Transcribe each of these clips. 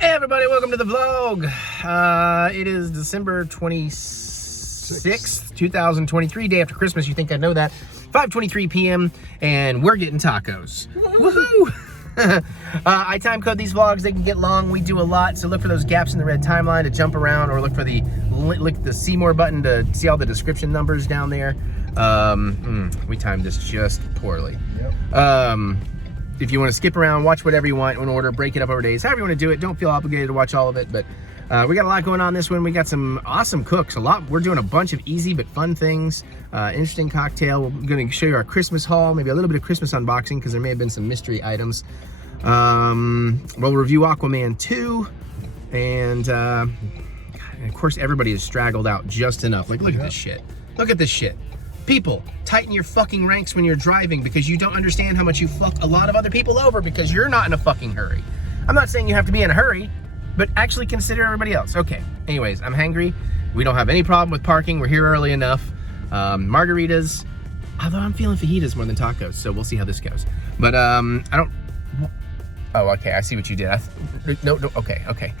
Hey everybody, welcome to the vlog. It is December 26th, 2023, day after Christmas. You think I know that? 5:23 p.m. and we're getting tacos. Woohoo! I time code these vlogs. They can get long. We do a lot, so look for those gaps in the red timeline to jump around, or look for the see more button to see all the description numbers down there. We timed this just poorly. Yep. If you want to skip around, watch whatever you want in order, break it up over days, however you want to do it. Don't feel obligated to watch all of it, but we got a lot going on this one. We got some awesome cooks, we're doing a bunch of easy but fun things. Interesting cocktail. We're going to show you our Christmas haul, maybe a little bit of Christmas unboxing because there may have been some mystery items. We'll review Aquaman 2, and of course everybody is straggled out just enough. Like, look at this shit. Look at this shit. People, tighten your fucking ranks when you're driving because you don't understand how much you fuck a lot of other people over because you're not in a fucking hurry. I'm not saying you have to be in a hurry, but actually consider everybody else. Okay, anyways, I'm hangry. We don't have any problem with parking. We're here early enough. Margaritas, although I'm feeling fajitas more than tacos, so we'll see how this goes. But I don't, oh, okay, I see what you did. No, okay.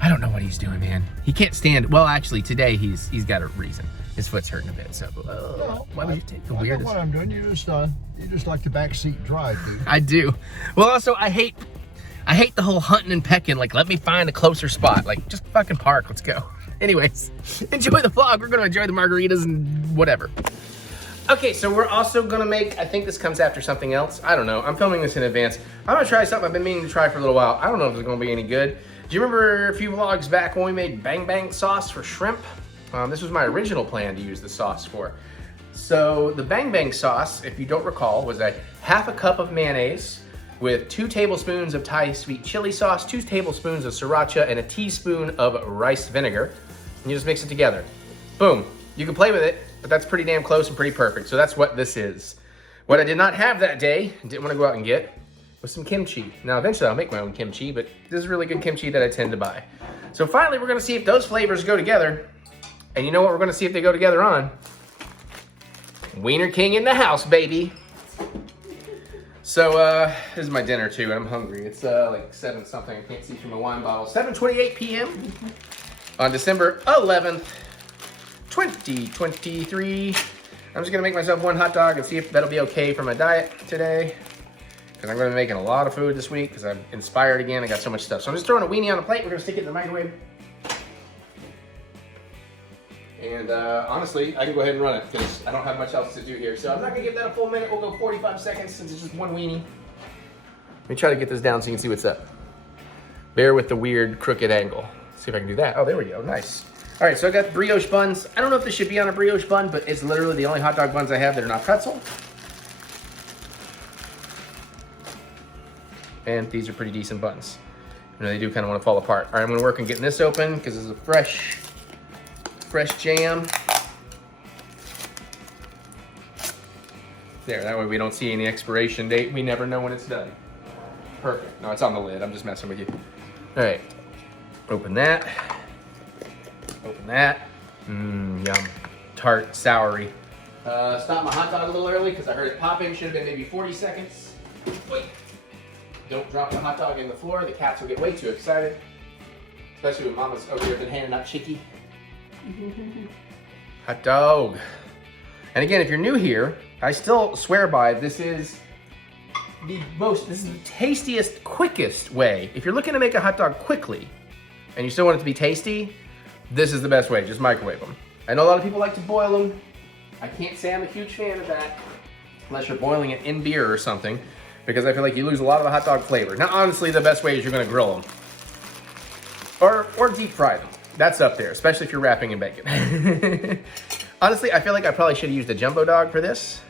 I don't know what he's doing, man. He can't stand, well, actually, today he's got a reason. His foot's hurting a bit, so why would you take the weirdest? I know what I'm doing. You just like the backseat drive, dude. I do. Well, also I hate the whole hunting and pecking. Like, let me find a closer spot. Like, just fucking park. Let's go. Anyways, enjoy the vlog. We're gonna enjoy the margaritas and whatever. Okay, so we're also gonna make. I think this comes after something else. I don't know. I'm filming this in advance. I'm gonna try something I've been meaning to try for a little while. I don't know if it's gonna be any good. Do you remember a few vlogs back when we made bang bang sauce for shrimp? This was my original plan to use the sauce for. So the bang bang sauce, if you don't recall, was a half a cup of mayonnaise with 2 tablespoons of Thai sweet chili sauce, 2 tablespoons of sriracha, and a teaspoon of rice vinegar. And you just mix it together. Boom. You can play with it, but that's pretty damn close and pretty perfect. So that's what this is. What I did not have that day, didn't want to go out and get, was some kimchi. Now eventually I'll make my own kimchi, but this is really good kimchi that I tend to buy. So finally we're gonna see if those flavors go together. And you know what we're gonna see if they go together on? Weiner King in the house, baby. So this is my dinner too, and I'm hungry. It's like 7 something, I can't see through my wine bottle. 7:28 p.m. on December 11th, 2023. I'm just gonna make myself 1 hot dog and see if that'll be okay for my diet today. Because I'm gonna be making a lot of food this week because I'm inspired again. I got so much stuff. So I'm just throwing a weenie on a plate. We're gonna stick it in the microwave. And honestly, I can go ahead and run it because I don't have much else to do here. So I'm not gonna give that a full minute. We'll go 45 seconds since it's just 1 weenie. Let me try to get this down so you can see what's up. Bear with the weird crooked angle. Let's see if I can do that. Oh, there we go, nice. All right, so I got brioche buns. I don't know if this should be on a brioche bun, but it's literally the only hot dog buns I have that are not pretzel. And these are pretty decent buns. You know, they do kind of want to fall apart. All right, I'm gonna work on getting this open because this is a fresh jam. There, that way we don't see any expiration date. We never know when it's done. Perfect. No, it's on the lid. I'm just messing with you. All right, open that. Open that. Yum. Tart, soury. Stop my hot dog a little early because I heard it popping. Should have been maybe 40 seconds. Wait. Don't drop the hot dog in the floor. The cats will get way too excited. Especially when Mama's over here been handing out chicky. Hot dog. And again, if you're new here, I still swear by this is the tastiest, quickest way. If you're looking to make a hot dog quickly and you still want it to be tasty, this is the best way. Just microwave them. I know a lot of people like to boil them. I can't say I'm a huge fan of that unless you're boiling it in beer or something, because I feel like you lose a lot of the hot dog flavor. Now, honestly, the best way is you're gonna grill them or deep fry them. That's up there, especially if you're wrapping in bacon. Honestly, I feel like I probably should have used a jumbo dog for this.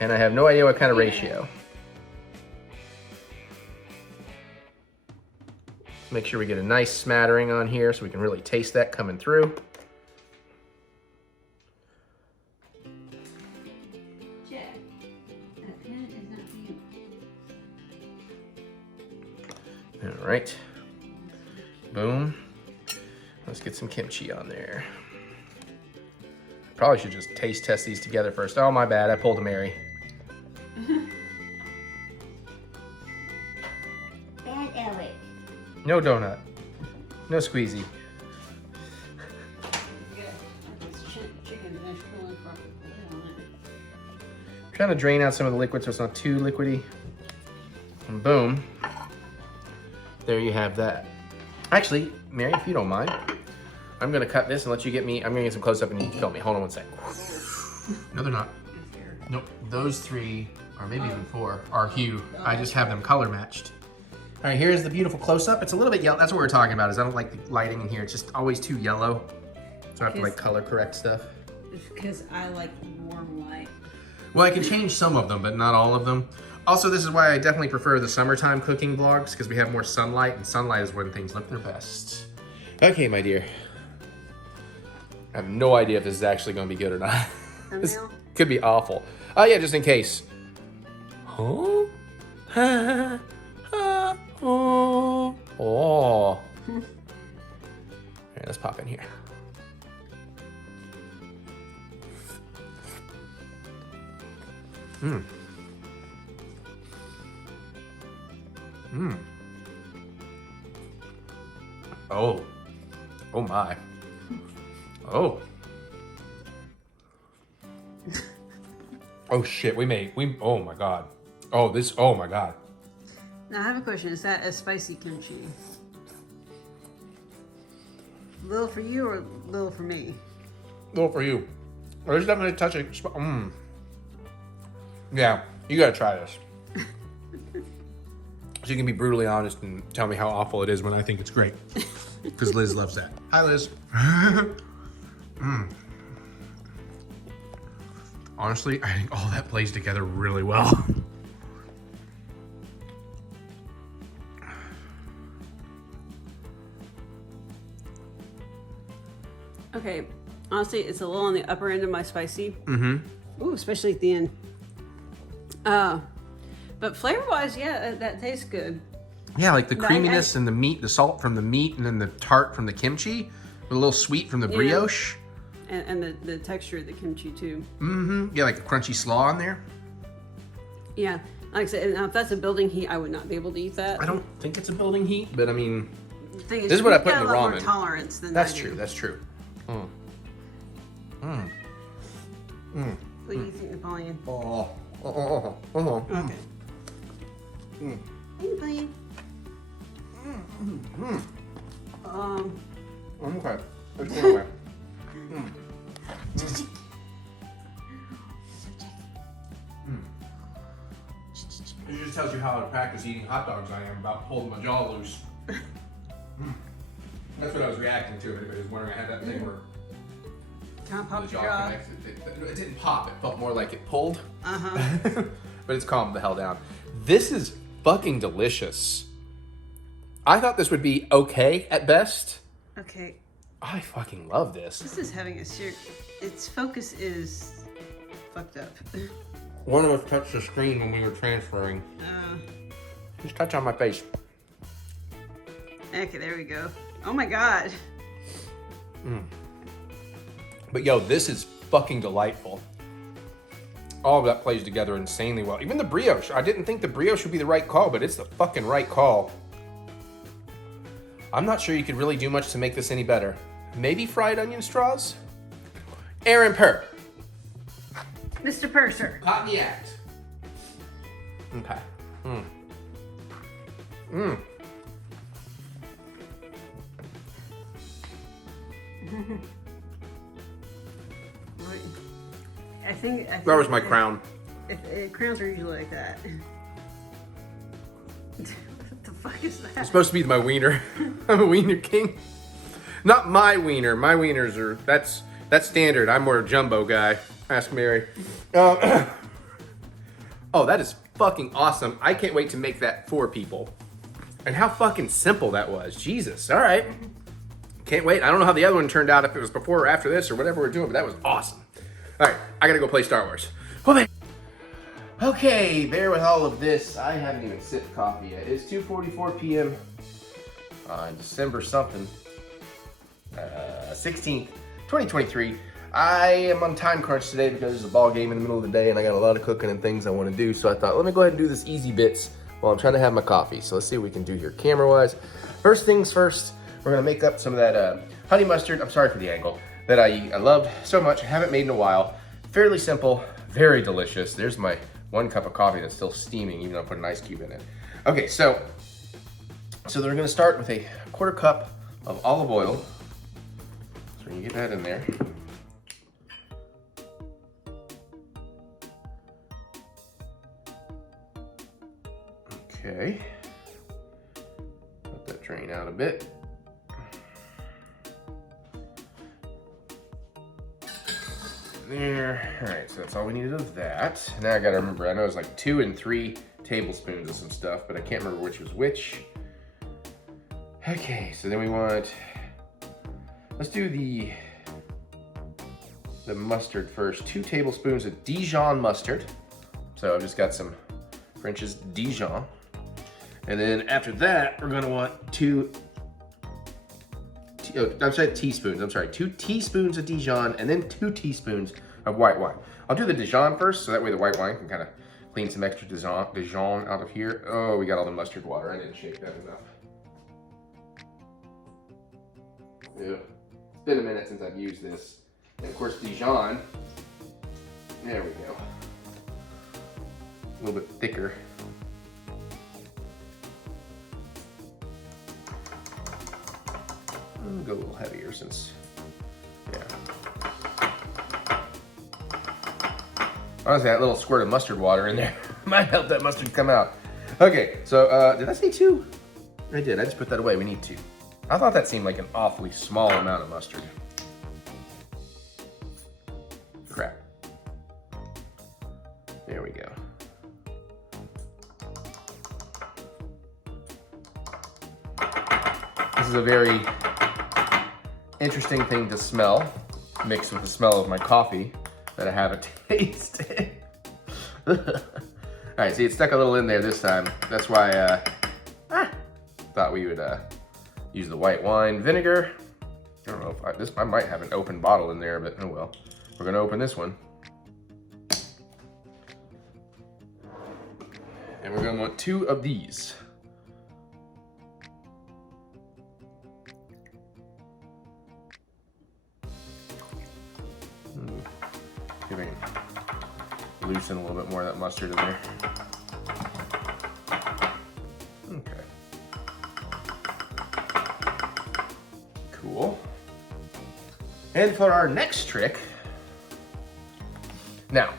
And I have no idea what kind of ratio. Make sure we get a nice smattering on here so we can really taste that coming through. Check. That pen is not for you. All right. Boom. Let's get some kimchi on there. Probably should just taste test these together first. Oh, my bad. I pulled a Mary. Bad Eric. No donut. No squeezy. Trying to drain out some of the liquid so it's not too liquidy. And boom. There you have that. Actually, Mary, if you don't mind, I'm gonna cut this and let you get me, I'm gonna get some close up and you can film me. Hold on one sec. No, they're not. Nope, those 3, or maybe even 4, are hue. I just have them color matched. All right, here's the beautiful close up. It's a little bit yellow. That's what we're talking about, is I don't like the lighting in here. It's just always too yellow. So I have to like color correct stuff. It's because I like warm light. Well, I can change some of them, but not all of them. Also, this is why I definitely prefer the summertime cooking vlogs, because we have more sunlight, and sunlight is when things look their best. Okay, my dear. I have no idea if this is actually going to be good or not. This could be awful. Oh, yeah, just in case. Huh? Oh. All right, let's pop in here. Mmm. Mmm. Oh. Oh my. Oh. Oh shit, oh my god. Oh my god. Now I have a question. Is that a spicy kimchi? Little for you or little for me? Little for you. There's definitely a touch of, Yeah, you gotta try this. So you can be brutally honest and tell me how awful it is when I think it's great. Because Liz loves that. Hi, Liz. Honestly, I think all that plays together really well. Okay, honestly, it's a little on the upper end of my spicy. Mm-hmm. Ooh, especially at the end. But flavor-wise, yeah, that tastes good. Yeah, like the creaminess and the meat, the salt from the meat, and then the tart from the kimchi, with a little sweet from the brioche. And the texture of the kimchi, too. Mm-hmm. Yeah, like a crunchy slaw in there. Yeah, like I said, now if that's a building heat, I would not be able to eat that. I don't think it's a building heat, but I mean, the thing is, this is what I put got in the a lot ramen. more tolerance than That's I do. true, that's true. Mm. Mm. Mm. What do you think, Napoleon? Oh. Okay. Mm. Hey, Napoleon. Okay, let's go away. It just tells you how out of practice eating hot dogs I am about holding my jaw loose. That's what I was reacting to. If anybody was wondering, I had that thing where Kind of the popped your jaw jaw. connected. It didn't pop. It felt more like it pulled. Uh-huh. But it's calmed the hell down. This is fucking delicious. I thought this would be okay at best. Okay. I fucking love this. This is having a serious... Its focus is fucked up. One of us touched the screen when we were transferring. Just touch on my face. Okay, there we go. Oh my god. But yo, this is fucking delightful. All of that plays together insanely well. Even the brioche. I didn't think the brioche would be the right call, but it's the fucking right call. I'm not sure you could really do much to make this any better. Maybe fried onion straws? Aaron Purr. Mr. Purser. Caught in the act. Okay. I think That was my crown. Crowns are usually like that. What the fuck is that? It's supposed to be my wiener. I'm a wiener king. Not my wiener. My wieners are, that's standard. I'm more a jumbo guy. Ask Mary. Oh, that is fucking awesome. I can't wait to make that for people. And how fucking simple that was. Jesus. All right. Can't wait. I don't know how the other one turned out, if it was before or after this or whatever we're doing, but that was awesome. All right. I got to go play Star Wars. Okay, bear with all of this. I haven't even sipped coffee yet. It's 2:44 p.m. on December something. 16th, 2023. I am on time crunch today because there's a ball game in the middle of the day and I got a lot of cooking and things I want to do. So I thought, let me go ahead and do this easy bits while I'm trying to have my coffee. So let's see what we can do here camera-wise. First things first, we're gonna make up some of that honey mustard. I'm sorry for the angle. That I loved so much. I haven't made in a while. Fairly simple, very delicious. There's my 1 cup of coffee that's still steaming, even though I put an ice cube in it. Okay, so we're gonna start with a 1/4 cup of olive oil. So you get that in there. Okay. Let that drain out a bit. There. All right, so that's all we needed of that. Now I gotta remember, I know it's like 2 and 3 tablespoons of some stuff, but I can't remember which was which. Okay, so then we want, let's do the mustard first. 2 tablespoons of Dijon mustard. So I've just got some French's Dijon. And then after that, we're gonna want 2 teaspoons. I'm sorry, 2 teaspoons of Dijon and then 2 teaspoons of white wine. I'll do the Dijon first, so that way the white wine can kind of clean some extra Dijon out of here. Oh, we got all the mustard water. I didn't shake that enough. Yeah, it's been a minute since I've used this. And of course, Dijon, there we go. A little bit thicker. I'll go a little heavier since, yeah. Honestly, that little squirt of mustard water in there might help that mustard come out. Okay, so did I say 2? I did, I just put that away, we need 2. I thought that seemed like an awfully small amount of mustard. Crap. There we go. This is a very interesting thing to smell, mixed with the smell of my coffee that I haven't tasted. All right, see, it stuck a little in there this time. That's why I thought we would use the white wine vinegar. I don't know if I might have an open bottle in there, but oh well. We're gonna open this one. And we're gonna want 2 of these. Giving loosen a little bit more of that mustard in there. Okay. Cool. And for our next trick, now,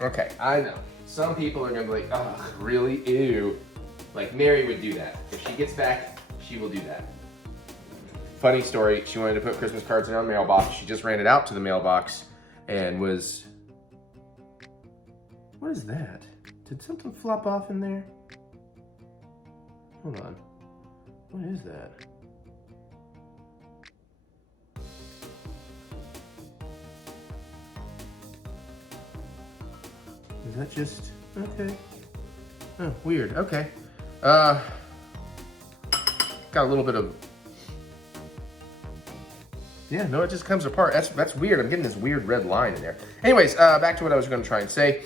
okay, I know some people are gonna be like, oh, really? Ew. Like Mary would do that. If she gets back, she will do that. Funny story, she wanted to put Christmas cards in our mailbox. She just ran it out to the mailbox and was, what is that? Did something flop off in there? Hold on, what is that? Is that just, okay. Oh, weird, okay. Got a little bit of, yeah, no, it just comes apart. That's weird. I'm getting this weird red line in there. Anyways, back to what I was gonna try and say,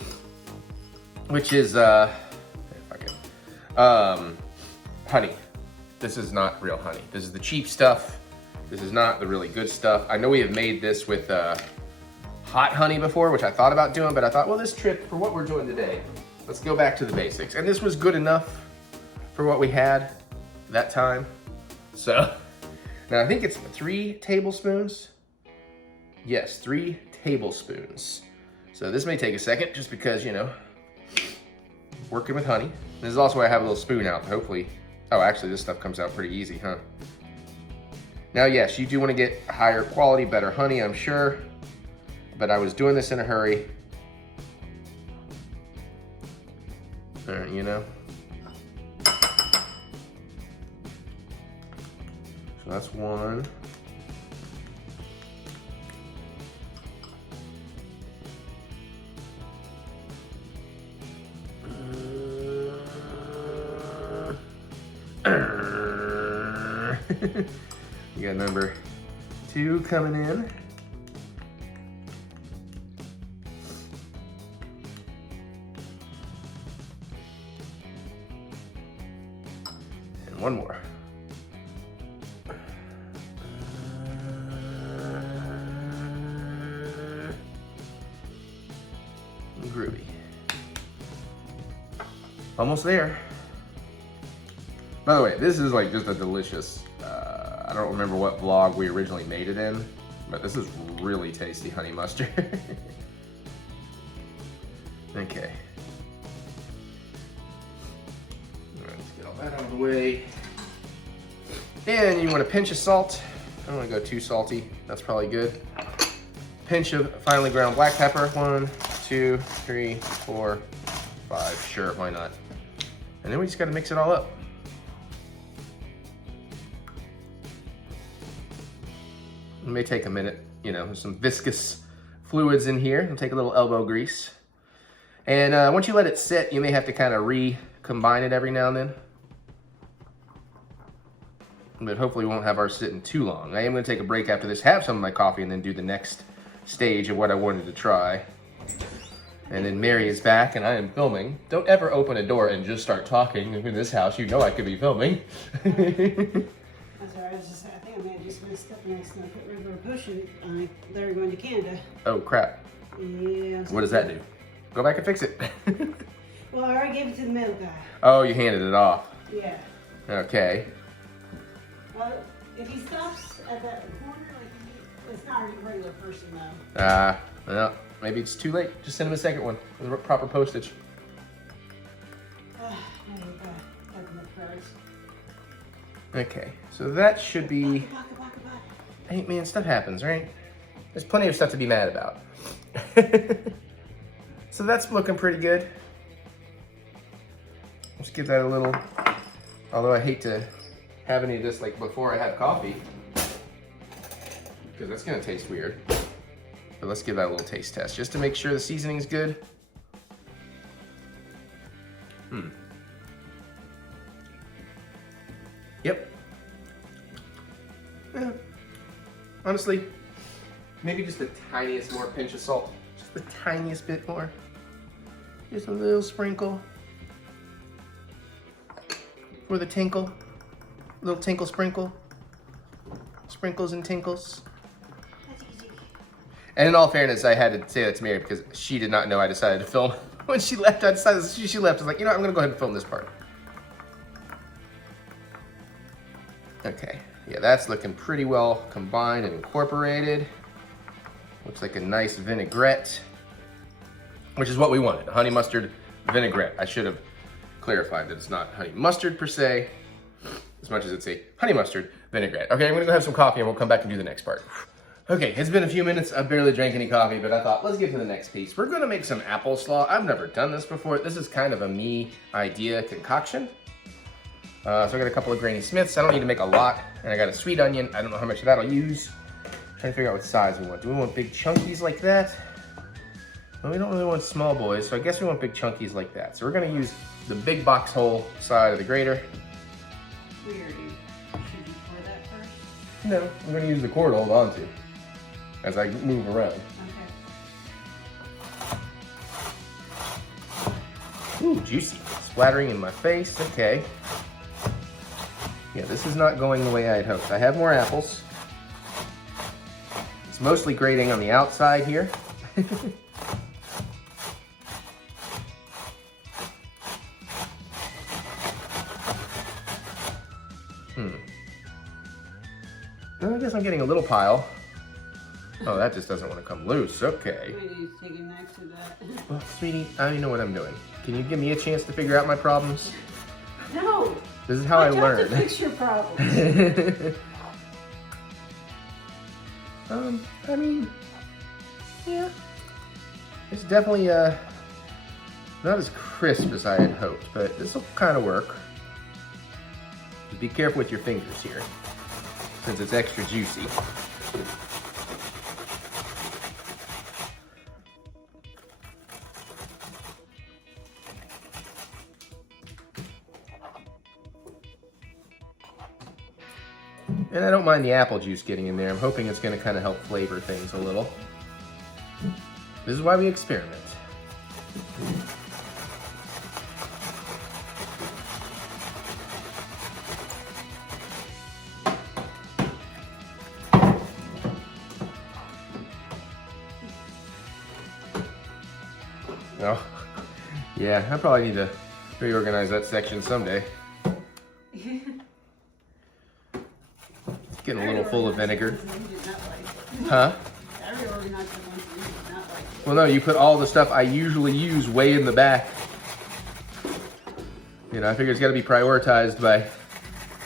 which is, honey. This is not real honey. This is the cheap stuff. This is not the really good stuff. I know we have made this with hot honey before, which I thought about doing, but I thought, well, this trick for what we're doing today, let's go back to the basics. And this was good enough for what we had that time. So, now I think it's 3 tablespoons. Yes, 3 tablespoons. So this may take a second just because, you know, working with honey. This is also why I have a little spoon out, hopefully. Oh, actually this stuff comes out pretty easy, huh? Now, yes, you do want to get higher quality, better honey, I'm sure. But I was doing this in a hurry. You know? So that's 1. You got number 2 coming in. one more. Groovy. Almost there. By the way, this is like just a delicious, I don't remember what vlog we originally made it in, but this is really tasty honey mustard. Okay. Let's get all that out of the way. And you want a pinch of salt. I don't want to go too salty. That's probably good. Pinch of finely ground black pepper. 1, 2, 3, 4, 5. Sure, why not? And then we just got to mix it all up. It may take a minute, you know, there's some viscous fluids in here. It'll take a little elbow grease. And once you let it sit, you may have to kind of recombine it every now and then. But hopefully we won't have ours sitting too long. I am going to take a break after this, have some of my coffee, and then do the next stage of what I wanted to try. And then Mary is back and I am filming. Don't ever open a door and just start talking in this house. You know I could be filming. That's all right. I think I may have just messed up next time. I put regular potion on it. They're going to Canada. Oh crap. Yeah. What does that do? Go back and fix it. Well, I already gave it to the mail guy. Oh, you handed it off. Yeah. Okay. Well, if he stops at that corner, like, it's not a regular person though. Well, maybe it's too late. Just send him a second one with proper postage. Okay, so that should be... Hey man, stuff happens, right? There's plenty of stuff to be mad about. So that's looking pretty good. Let's give that a little... Although I hate to have any of this like before I have coffee, because that's gonna taste weird. But let's give that a little taste test just to make sure the seasoning's good. Yep. Yeah. Honestly, maybe just the tiniest more pinch of salt. Just the tiniest bit more. Just a little sprinkle. For the tinkle. Little tinkle sprinkle. Sprinkles and tinkles. And in all fairness, I had to say that to Mary because she did not know I decided to film. When she left, I decided she left. I was like, you know, I'm gonna go ahead and film this part. Okay, yeah, that's looking pretty well combined and incorporated. Looks like a nice vinaigrette, which is what we wanted, a honey mustard vinaigrette. I should have clarified that it's not honey mustard per se, as much as it's a honey mustard vinaigrette. Okay, I'm gonna go have some coffee and we'll come back and do the next part. Okay, it's been a few minutes. I barely drank any coffee, but I thought, let's get to the next piece. We're gonna make some apple slaw. I've never done this before. This is kind of a me idea concoction. So I got a couple of Granny Smiths. I don't need to make a lot. And I got a sweet onion. I don't know how much of that I'll use. Trying to figure out what size we want. Do we want big chunkies like that? Well, we don't really want small boys, so I guess we want big chunkies like that. So we're gonna use the big box hole side of the grater. Should you pour that first? No, I'm gonna use the cord to hold on to as I move around. Okay. Ooh, juicy. Splattering in my face. Okay. Yeah, this is not going the way I had hoped. I have more apples. It's mostly grating on the outside here. Well, I guess I'm getting a little pile. Oh, that just doesn't want to come loose. Okay. We need to take a knife to that. Well, sweetie, I know what I'm doing. Can you give me a chance to figure out my problems? No. This is how I learn. To fix your problems. I mean, yeah. It's definitely not as crisp as I had hoped, but this will kind of work. Just be careful with your fingers here, since it's extra juicy. And I don't mind the apple juice getting in there. I'm hoping it's going to kind of help flavor things a little. This is why we experiment. Oh, yeah, I probably need to reorganize that section someday. It's getting a little full of vinegar. Huh? Well, no, you put all the stuff I usually use way in the back. You know, I figure it's got to be prioritized by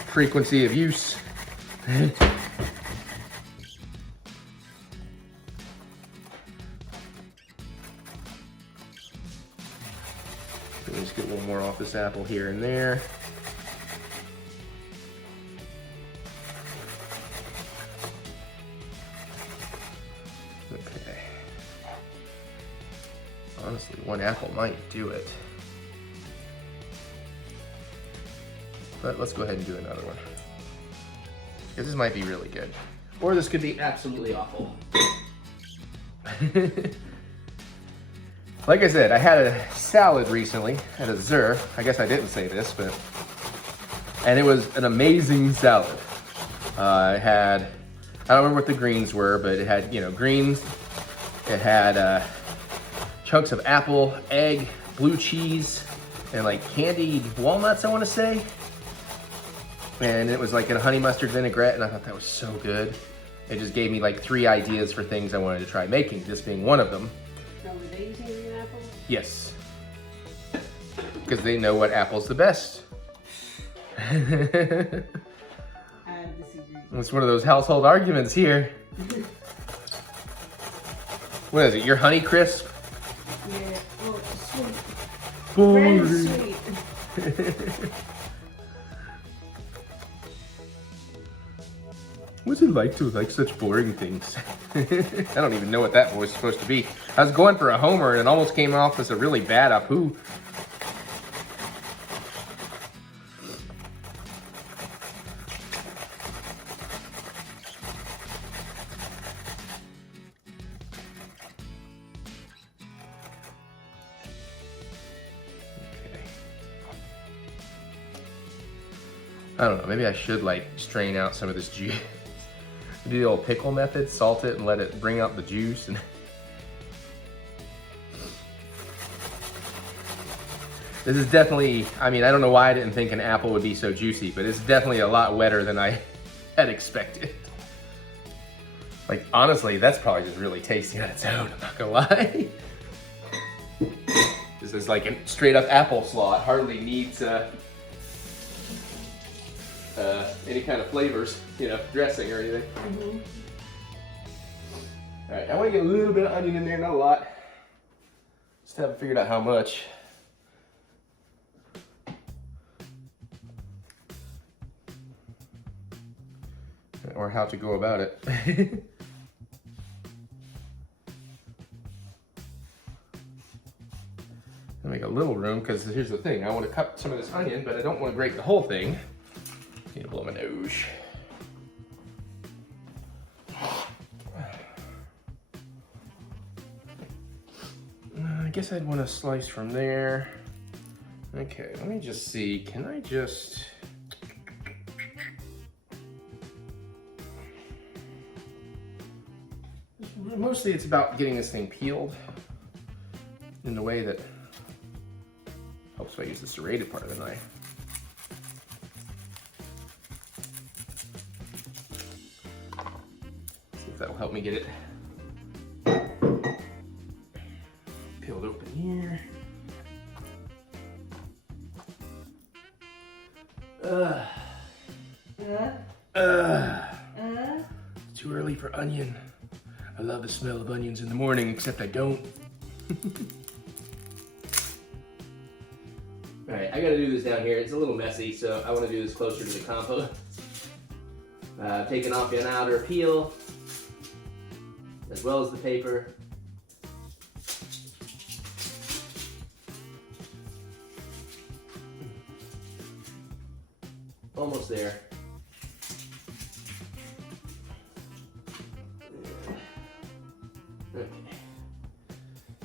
frequency of use. Just get a little more off this apple here and there. Okay. Honestly, one apple might do it. But let's go ahead and do another one. Because this might be really good. Or this could be absolutely awful. Like I said, I had a salad recently at a dessert. I guess I didn't say this, but... And it was an amazing salad. It had... I don't remember what the greens were, but it had, you know, greens. It had chunks of apple, egg, blue cheese, and like candied walnuts, I want to say. And it was like a honey mustard vinaigrette, and I thought that was so good. It just gave me like 3 ideas for things I wanted to try making, this being one of them. Now, were they using green apples? Yes. Because they know what apple's the best. I disagree. It's one of those household arguments here. What is it, your Honey Crisp? Yeah, oh, sweet. Boring. Very sweet. What's it like to like such boring things? I don't even know what that was supposed to be. I was going for a homer and it almost came off as a really bad Apu. I don't know, maybe I should like strain out some of this juice. Do the old pickle method, salt it and let it bring out the juice. And this is definitely, I mean, I don't know why I didn't think an apple would be so juicy, but it's definitely a lot wetter than I had expected. Like, honestly, that's probably just really tasty on its own, I'm not gonna lie. This is like a straight up apple slaw. It hardly needs any kind of flavors, you know, dressing or anything. Mm-hmm. All right, I want to get a little bit of onion in there, not a lot. Just haven't figured out how much. Or how to go about it. I'll make a little room, because here's the thing. I want to cut some of this onion, but I don't want to grate the whole thing. Need to blow my nose. I guess I'd want to slice from there. Okay, let me just see. Can I just... Mostly it's about getting this thing peeled in the way that helps if I use the serrated part of the knife. See if that'll help me get it peeled open here. It's too early for onion. I love the smell of onions in the morning, except I don't. All right, I gotta do this down here. It's a little messy, so I wanna do this closer to the compost. Taking off an outer peel, as well as the paper. Almost there.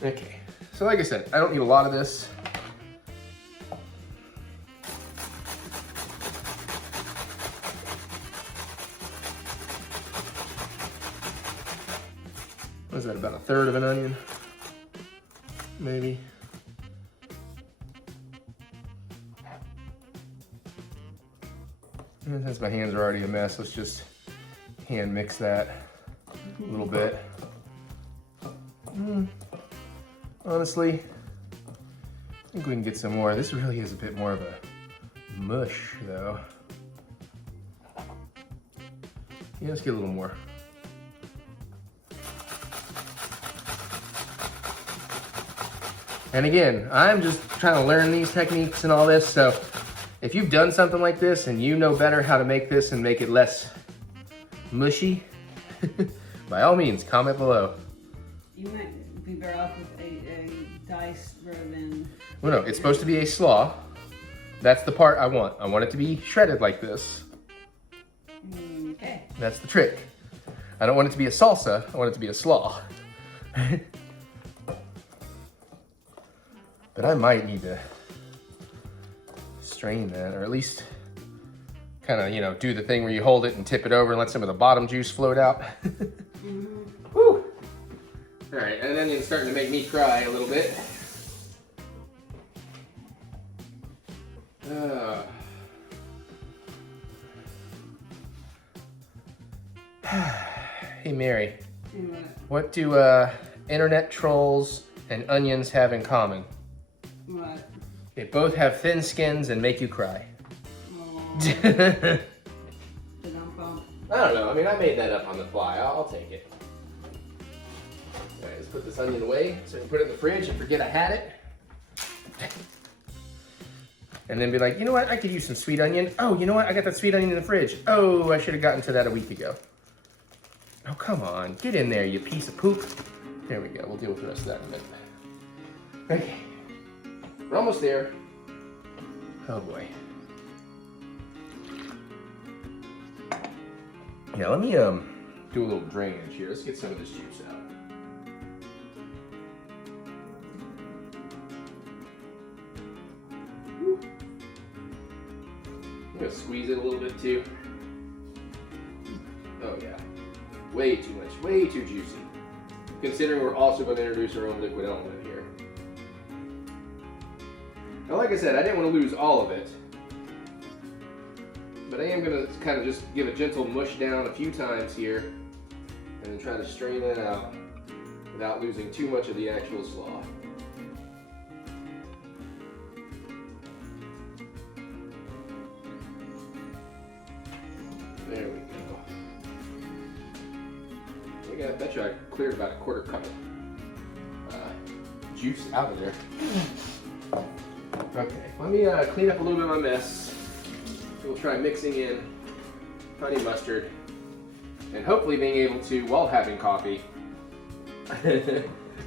Okay, so like I said, I don't need a lot of this. What is that, about 1/3 of an onion? Maybe. And since my hands are already a mess, let's just hand mix that a little bit. Honestly, I think we can get some more. This really is a bit more of a mush, though. Yeah, let's get a little more. And again, I'm just trying to learn these techniques and all this, so if you've done something like this and you know better how to make this and make it less mushy, by all means, comment below. You might be better off with a dice rather than... Well, no, it's supposed to be a slaw. That's the part I want. I want it to be shredded like this. Okay. That's the trick. I don't want it to be a salsa, I want it to be a slaw. But I might need to strain that, or at least kind of, you know, do the thing where you hold it and tip it over and let some of the bottom juice float out. Woo! All right, and then it's starting to make me cry a little bit. Hey Mary, what do internet trolls and onions have in common? What? They both have thin skins and make you cry. I I don't know, I mean, I made that up on the fly. I'll take it. All right, let's put this onion away so I can put it in the fridge and forget I had it. And then be like, you know what, I could use some sweet onion. Oh, you know what, I got that sweet onion in the fridge. Oh, I should have gotten to that a week ago. Oh, come on, get in there, you piece of poop. There we go, we'll deal with the rest of that in a minute. Okay, we're almost there. Oh boy. Yeah, let me do a little drainage here. Let's get some of this juice out. Whew. I'm gonna squeeze it a little bit too. Oh yeah, way too much, way too juicy. Considering we're also going to introduce our own liquid element here. Now, like I said, I didn't want to lose all of it. But I am going to kind of just give a gentle mush down a few times here and then try to strain that out without losing too much of the actual slaw. There we go. I bet you I cleared about a quarter cup of juice out of there. Okay, let me clean up a little bit of my mess. We'll try mixing in honey mustard and hopefully being able to, while having coffee,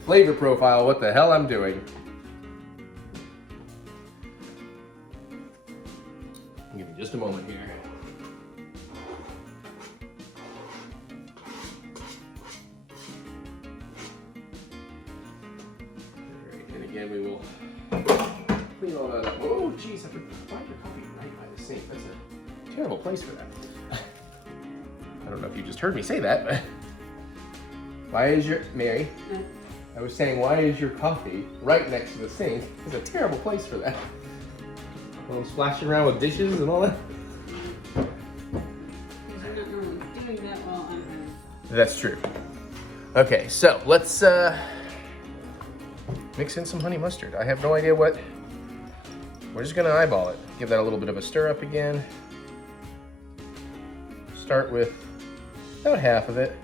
flavor profile what the hell I'm doing. Give me just a moment here. And again, we will clean all that up. Oh, jeez, why is your coffee right by the sink? That's a terrible place for that. I don't know if you just heard me say that, but why is your, Mary, I was saying, why is your coffee right next to the sink? It's a terrible place for that. Well, splashing around with dishes and all that. That's true. Okay, so let's mix in some honey mustard. I have no idea what. We're just gonna eyeball it. Give that a little bit of a stir up again. Start with about half of it.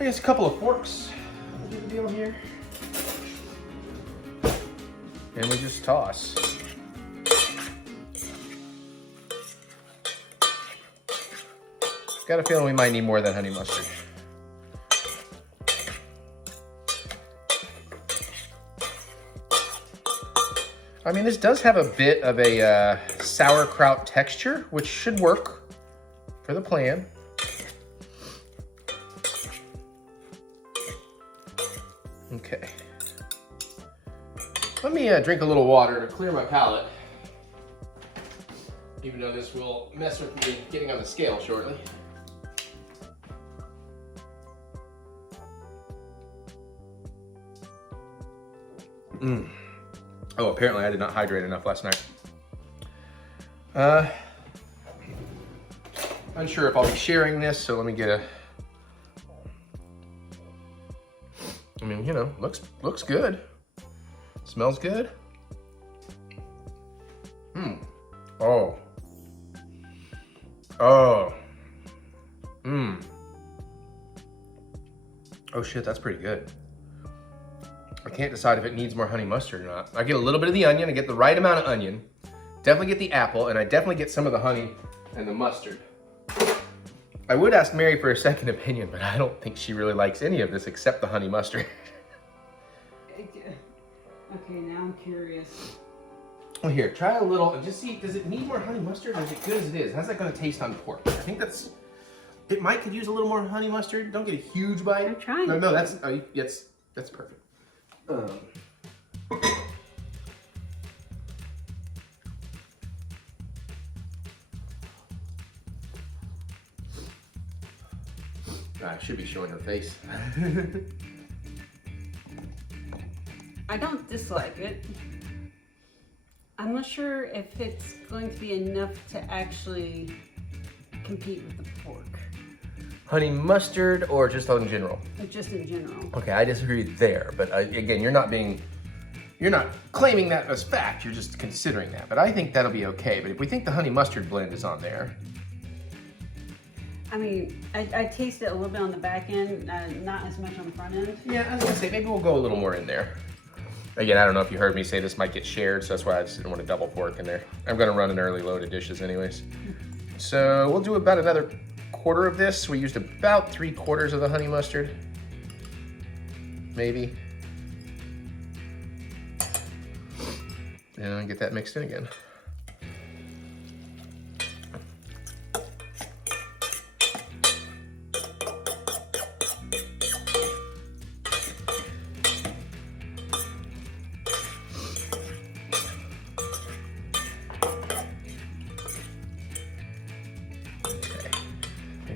I guess a couple of forks will do the deal here. And we just toss. Got a feeling we might need more of that honey mustard. I mean, this does have a bit of a sauerkraut texture, which should work for the plan. Okay. Let me drink a little water to clear my palate, even though this will mess with me getting on the scale shortly. Oh, apparently I did not hydrate enough last night. Unsure if I'll be sharing this, so let me get a... I mean, you know, looks good. Smells good. Oh. Oh. Oh shit, that's pretty good. I can't decide if it needs more honey mustard or not. I get a little bit of the onion, I get the right amount of onion. Definitely get the apple, and I definitely get some of the honey and the mustard. I would ask Mary for a second opinion, but I don't think she really likes any of this except the honey mustard. Okay, now I'm curious. Well, here, try a little and just see, does it need more honey mustard or is it good as it is? How's that gonna taste on pork? I think that's, it might could use a little more honey mustard. Don't get a huge bite. I'm trying. No, that's, yes, that's perfect. I should be showing her face. I don't dislike it. I'm not sure if it's going to be enough to actually compete with the pork. Honey mustard or just in general? Just in general. Okay, I disagree there, but again, you're not claiming that as fact, you're just considering that. But I think that'll be okay. But if we think the honey mustard blend is on there. I mean, I tasted it a little bit on the back end, not as much on the front end. Yeah, I was gonna say, maybe we'll go a little more in there. Again, I don't know if you heard me say this might get shared, so that's why I just didn't want to double pork in there. I'm gonna run an early load of dishes anyways. So we'll do about another quarter of this. We used about 3/4 of the honey mustard. Maybe. And get that mixed in again.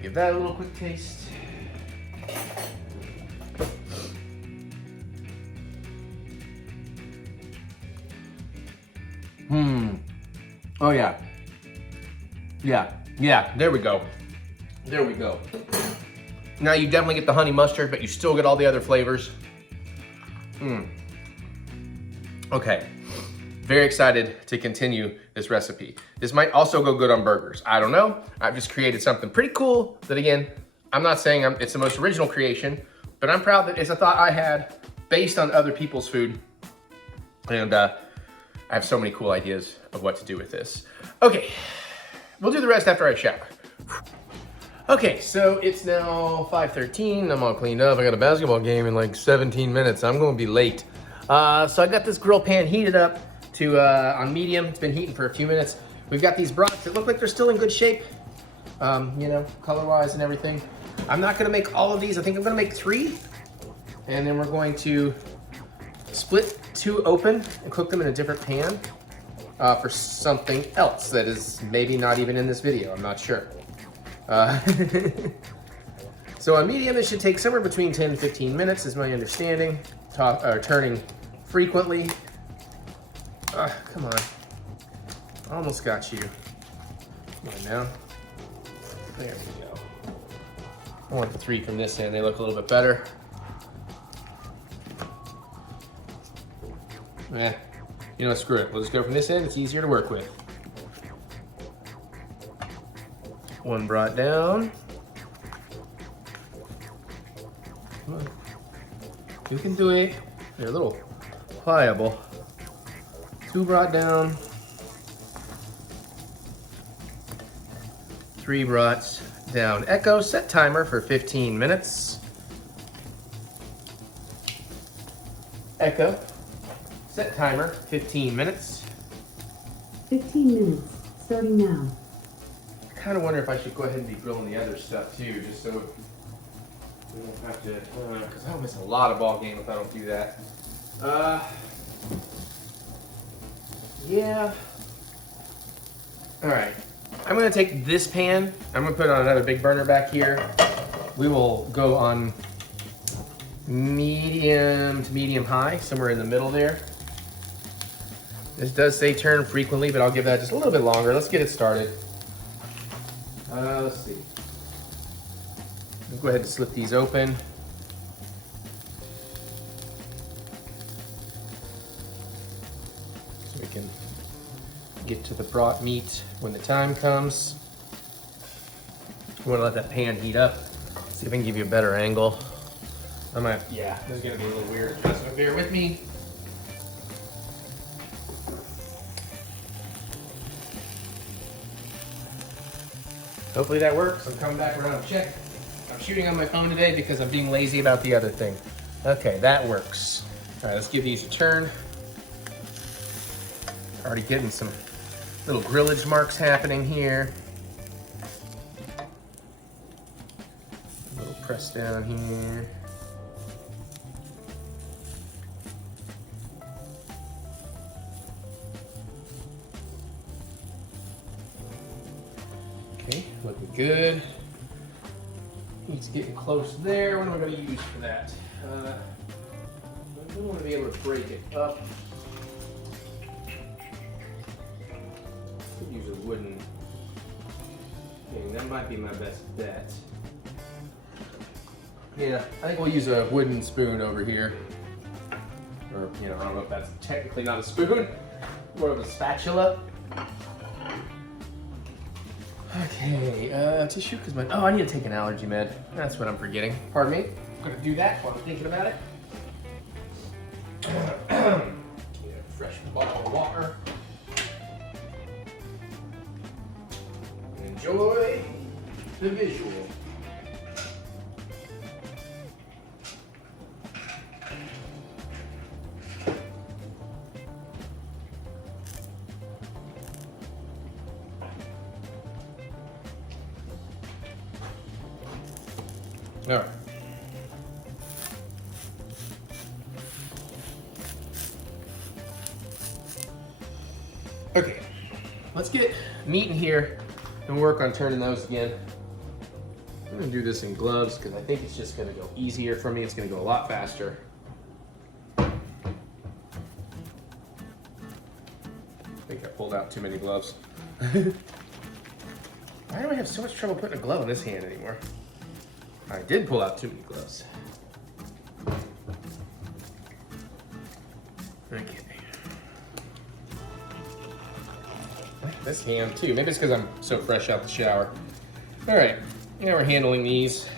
Give that a little quick taste. Oh yeah. Yeah, there we go. There we go. Now you definitely get the honey mustard, but you still get all the other flavors. Okay. Very excited to continue this recipe. This might also go good on burgers. I don't know. I've just created something pretty cool that, again, I'm not saying it's the most original creation, but I'm proud that it's a thought I had based on other people's food. And I have so many cool ideas of what to do with this. Okay, we'll do the rest after I shower. Okay, so it's now 5:13. I'm all cleaned up. I got a basketball game in like 17 minutes. I'm gonna be late. So I got this grill pan heated up to on medium. It's been heating for a few minutes. We've got these brats that look like they're still in good shape, you know, color-wise and everything. I'm not gonna make all of these. I think I'm gonna make 3, and then we're going to split 2 open and cook them in a different pan for something else that is maybe not even in this video. I'm not sure. So on medium, it should take somewhere between 10 and 15 minutes, is my understanding. Turning frequently. Come on. Almost got you. Come on now. There we go. I want the 3 from this end. They look a little bit better. You know, screw it. We'll just go from this end. It's easier to work with. 1 brat down. Come on. You can do it. They're a little pliable. 2 brat down. 3 brats down. Echo, set timer for 15 minutes. Echo, set timer, 15 minutes. 15 minutes, starting now. I kind of wonder if I should go ahead and be grilling the other stuff too, just so we don't have to, because I'll miss a lot of ball game if I don't do that. Yeah. All right. I'm gonna take this pan. I'm gonna put it on another big burner back here. We will go on medium to medium high, somewhere in the middle there. This does say turn frequently, but I'll give that just a little bit longer. Let's get it started. Let's see. I'll go ahead and slip these open. So we can get to the brat meat when the time comes. I want to let that pan heat up. See if I can give you a better angle. Yeah, this is gonna be a little weird, so bear with me. Hopefully that works. I'm coming back around to check. I'm shooting on my phone today because I'm being lazy about the other thing. Okay, that works. All right, let's give these a turn. Already getting some little grillage marks happening here. A little press down here. Okay, looking good. It's getting close there. What am I going to use for that? I want to be able to break it up. Could use a wooden thing. That might be my best bet. Yeah, I think we'll use a wooden spoon over here. Or, I don't know if that's technically not a spoon, more of a spatula. Okay, tissue, because I need to take an allergy med. That's what I'm forgetting. Pardon me. I'm gonna do that while I'm thinking about it. Get a fresh bottle of water. Enjoy the visual. All right. Okay, let's get meat in here and work on turning those again. I'm gonna do this in gloves because I think it's just gonna go easier for me. It's gonna go a lot faster. I think I pulled out too many gloves. Why do I have so much trouble putting a glove on this hand anymore? I did pull out too many gloves. Okay. This hand too. Maybe it's because I'm so fresh out the shower. All right, now we're handling these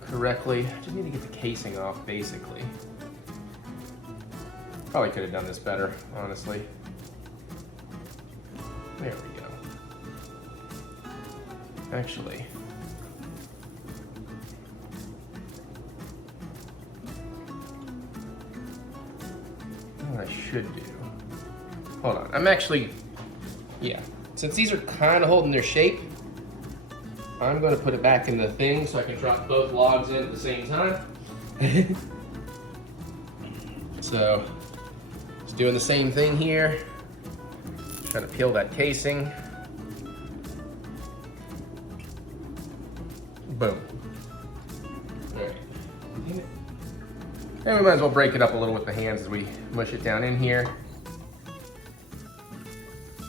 correctly. Just need to get the casing off, basically. Probably could have done this better, honestly. There we go. Actually, what I should do. Hold on. I'm actually, since these are kind of holding their shape, I'm going to put it back in the thing so I can drop both logs in at the same time. So, just doing the same thing here. Trying to peel that casing. Boom. Alright. And we might as well break it up a little with the hands as we mush it down in here.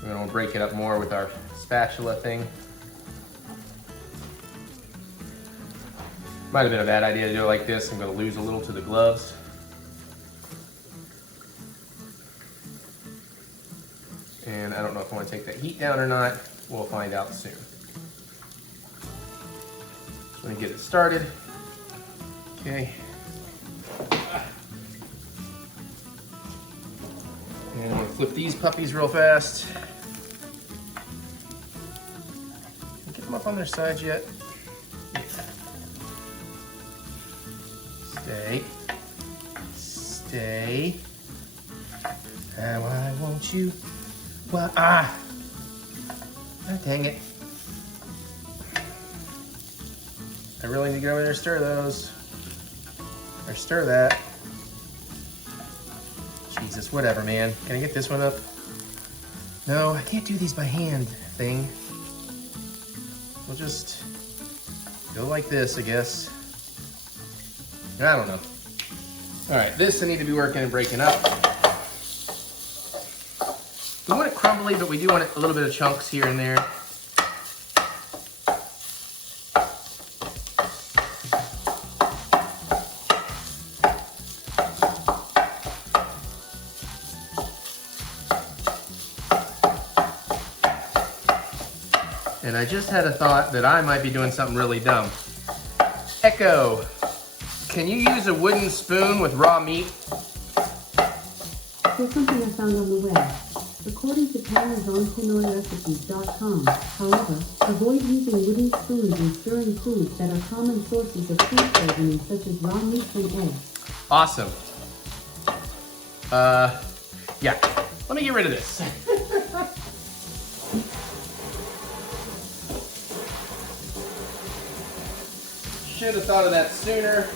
And then we'll break it up more with our spatula thing. Might have been a bad idea to do it like this. I'm going to lose a little to the gloves. And I don't know if I want to take that heat down or not. We'll find out soon. Just want to get it started. Okay. And I'm going to flip these puppies real fast. Get them up on their sides yet? Stay. Stay. And why won't you? Well, ah, dang it. I really need to go over there and stir those. Or stir that. Jesus, whatever, man. Can I get this one up? No, I can't do these by hand thing. We'll just go like this, I guess. I don't know. All right, this I need to be working and breaking up. crumbly, but we do want a little bit of chunks here and there. And I just had a thought that I might be doing something really dumb. Eggo, can you use a wooden spoon with raw meat? Here's something I found on the web. According to PamazonPinoyRecipes.com, however, avoid using wooden spoons in stirring foods that are common sources of food poisoning, such as raw meat and eggs. Awesome. Yeah, let me get rid of this. Should have thought of that sooner.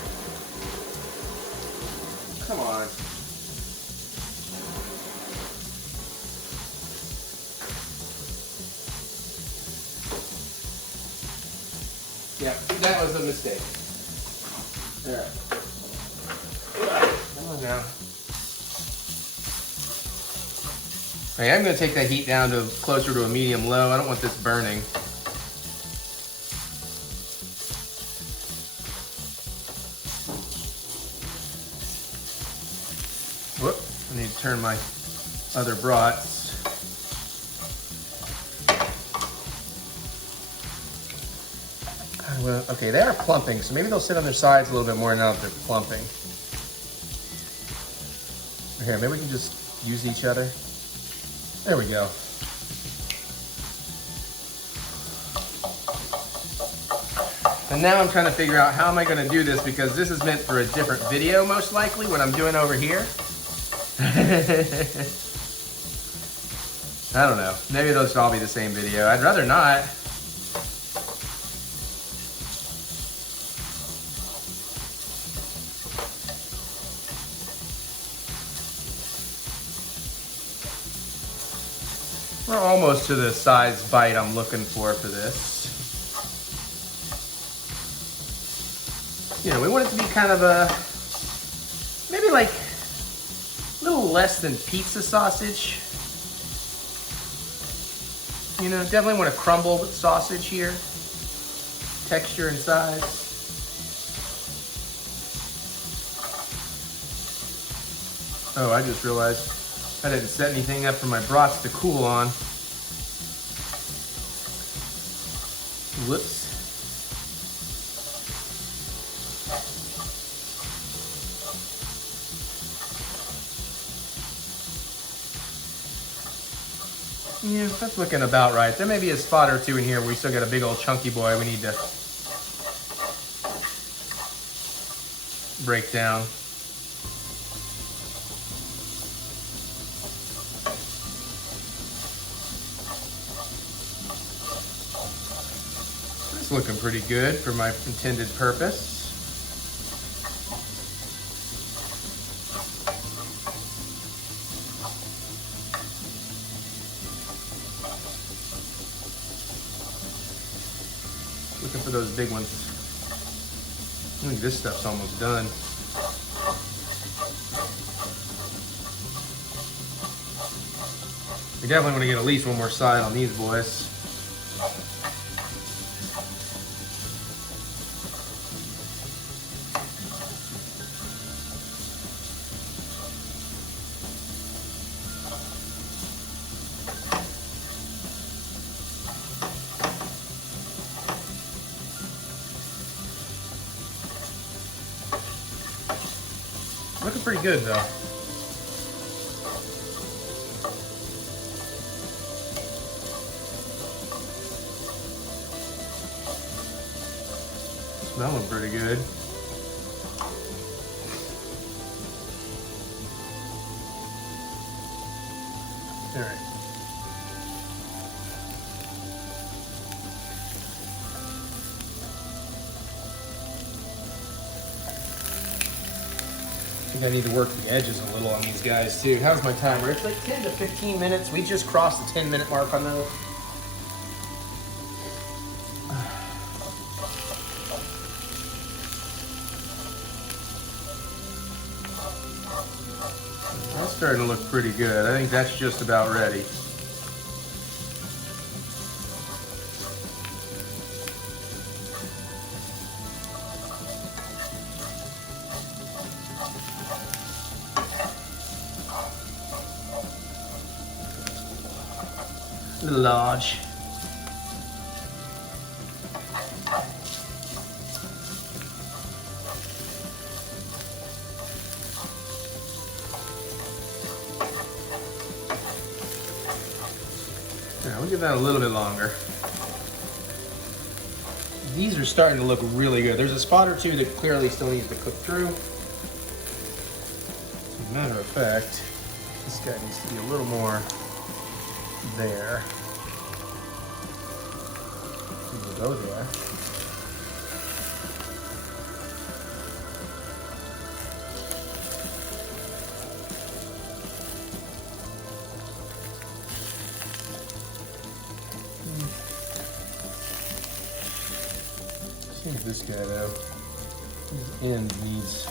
Come on. Yeah, that was a mistake. There. Come on now. I am going to take that heat down to closer to a medium low. I don't want this burning. Whoop, I need to turn my other brats. Well, okay, they are plumping, so maybe they'll sit on their sides a little bit more now that they're plumping. Here, maybe we can just use each other. There we go. And now I'm trying to figure out how am I going to do this, because this is meant for a different video, most likely, what I'm doing over here. I don't know. Maybe those should all be the same video. I'd rather not. We're almost to the size bite I'm looking for this. You know, we want it to be kind of a, maybe like a little less than pizza sausage. You know, definitely want a crumbled sausage here. Texture and size. Oh, I just realized I didn't set anything up for my brats to cool on. Whoops. Yeah, that's looking about right. There may be a spot or two in here where we still got a big old chunky boy we need to break down. It's looking pretty good for my intended purpose. Looking for those big ones. I think this stuff's almost done. We definitely want to get at least one more side on these boys. Looking pretty good though. Smelling pretty good. All right. I need to work the edges a little on these guys too. How's my timer? It's like 10 to 15 minutes. We just crossed the 10-minute mark on those. That's starting to look pretty good. I think that's just about ready. A little large. Yeah, we'll give that a little bit longer. These are starting to look really good. There's a spot or two that clearly still needs to cook through. As a matter of fact, this guy needs to be a little more there. We'll go there. Seems this guy though, his end needs.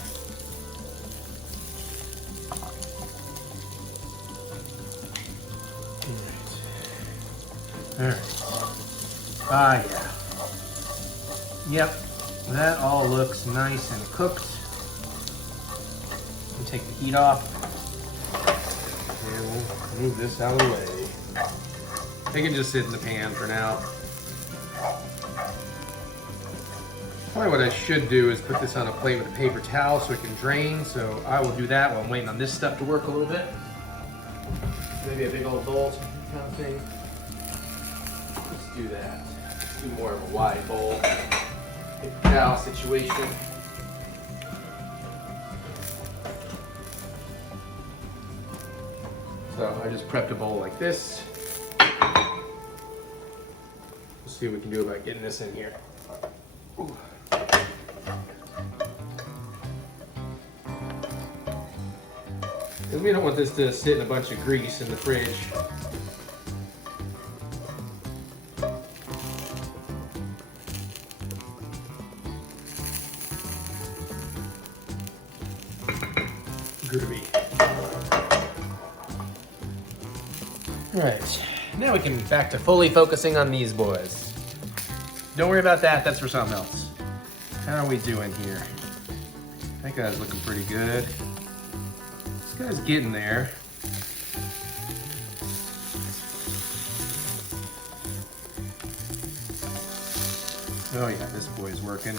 All right. Ah, yeah. Yep, that all looks nice and cooked. We'll take the heat off. And we'll move this out of the way. They can just sit in the pan for now. Probably what I should do is put this on a plate with a paper towel so it can drain. So I will do that while I'm waiting on this stuff to work a little bit. Maybe a big old bowl kind of thing. Let's do that. Let's do more of a wide bowl. Paper towel situation. So I just prepped a bowl like this. Let's see what we can do about getting this in here. Ooh. Because we don't want this to sit in a bunch of grease in the fridge. Groovy. Alright, now we can be back to fully focusing on these boys. Don't worry about that, that's for something else. How are we doing here? That guy's looking pretty good. This guy's getting there. Oh yeah, this boy's working.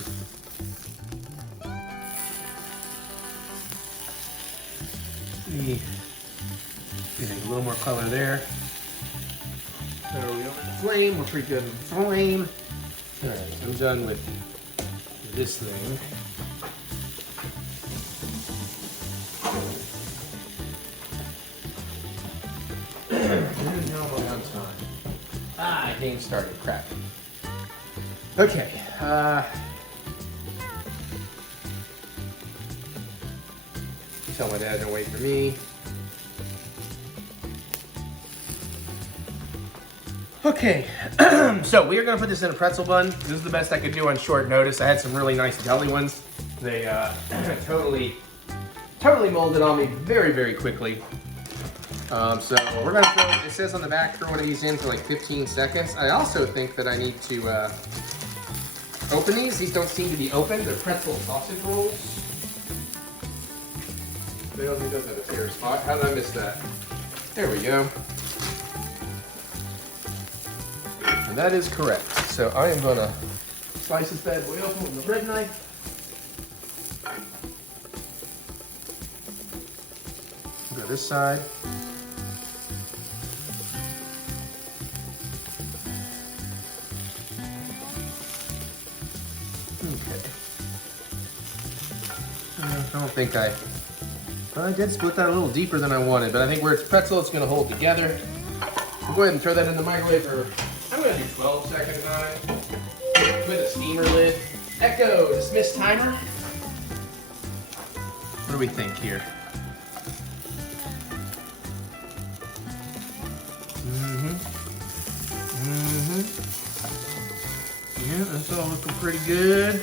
Getting a little more color there. So we open the flame, we're pretty good with the flame. Alright, I'm done with this thing. Ah, game started, crap. Okay, tell my dad to wait for me. Okay, so we are gonna put this in a pretzel bun. This is the best I could do on short notice. I had some really nice deli ones. They totally molded on me very, very quickly. So we're gonna throw, it says on the back, throw one of these in for like 15 seconds. I also think that I need to open these. These don't seem to be open. They're pretzel sausage rolls. They don't have a fair spot. How did I miss that? There we go. And that is correct. So I am gonna slice this bad boy open with the bread knife. Go this side. Okay. I don't think I did split that a little deeper than I wanted, but I think where it's pretzel, it's gonna hold together. We'll go ahead and throw that in the microwave for, I'm gonna do 12 seconds on it. With a steamer lid. Eggo, dismiss timer. What do we think here? Yeah, that's all looking pretty good.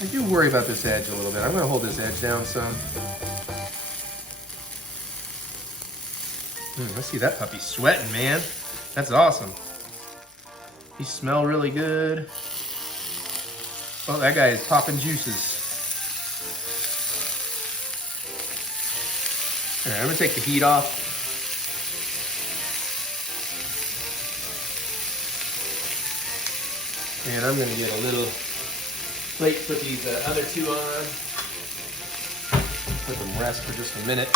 I do worry about this edge a little bit. I'm going to hold this edge down some. Let's see that puppy sweating, man. That's awesome. He smells really good. Oh, that guy is popping juices. All right, I'm gonna take the heat off. And I'm gonna get a little plate to put these other two on. Let them rest for just a minute.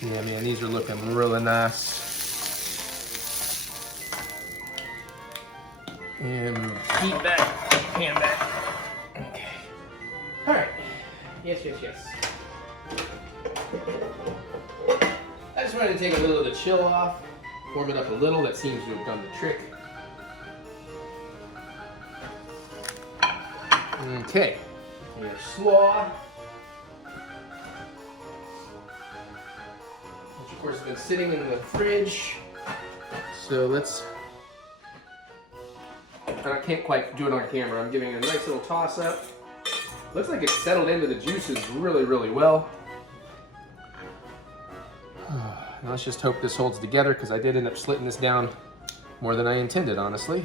Yeah, man, these are looking really nice. And heat back, pan back. Okay. All right. Yes, yes, yes. I just wanted to take a little of the chill off, warm it up a little. That seems to have done the trick. Okay. Your slaw. Which of course has been sitting in the fridge. So let's, I can't quite do it on camera. I'm giving it a nice little toss up. Looks like it's settled into the juices really, really well. Now let's just hope this holds together, because I did end up slitting this down more than I intended, honestly.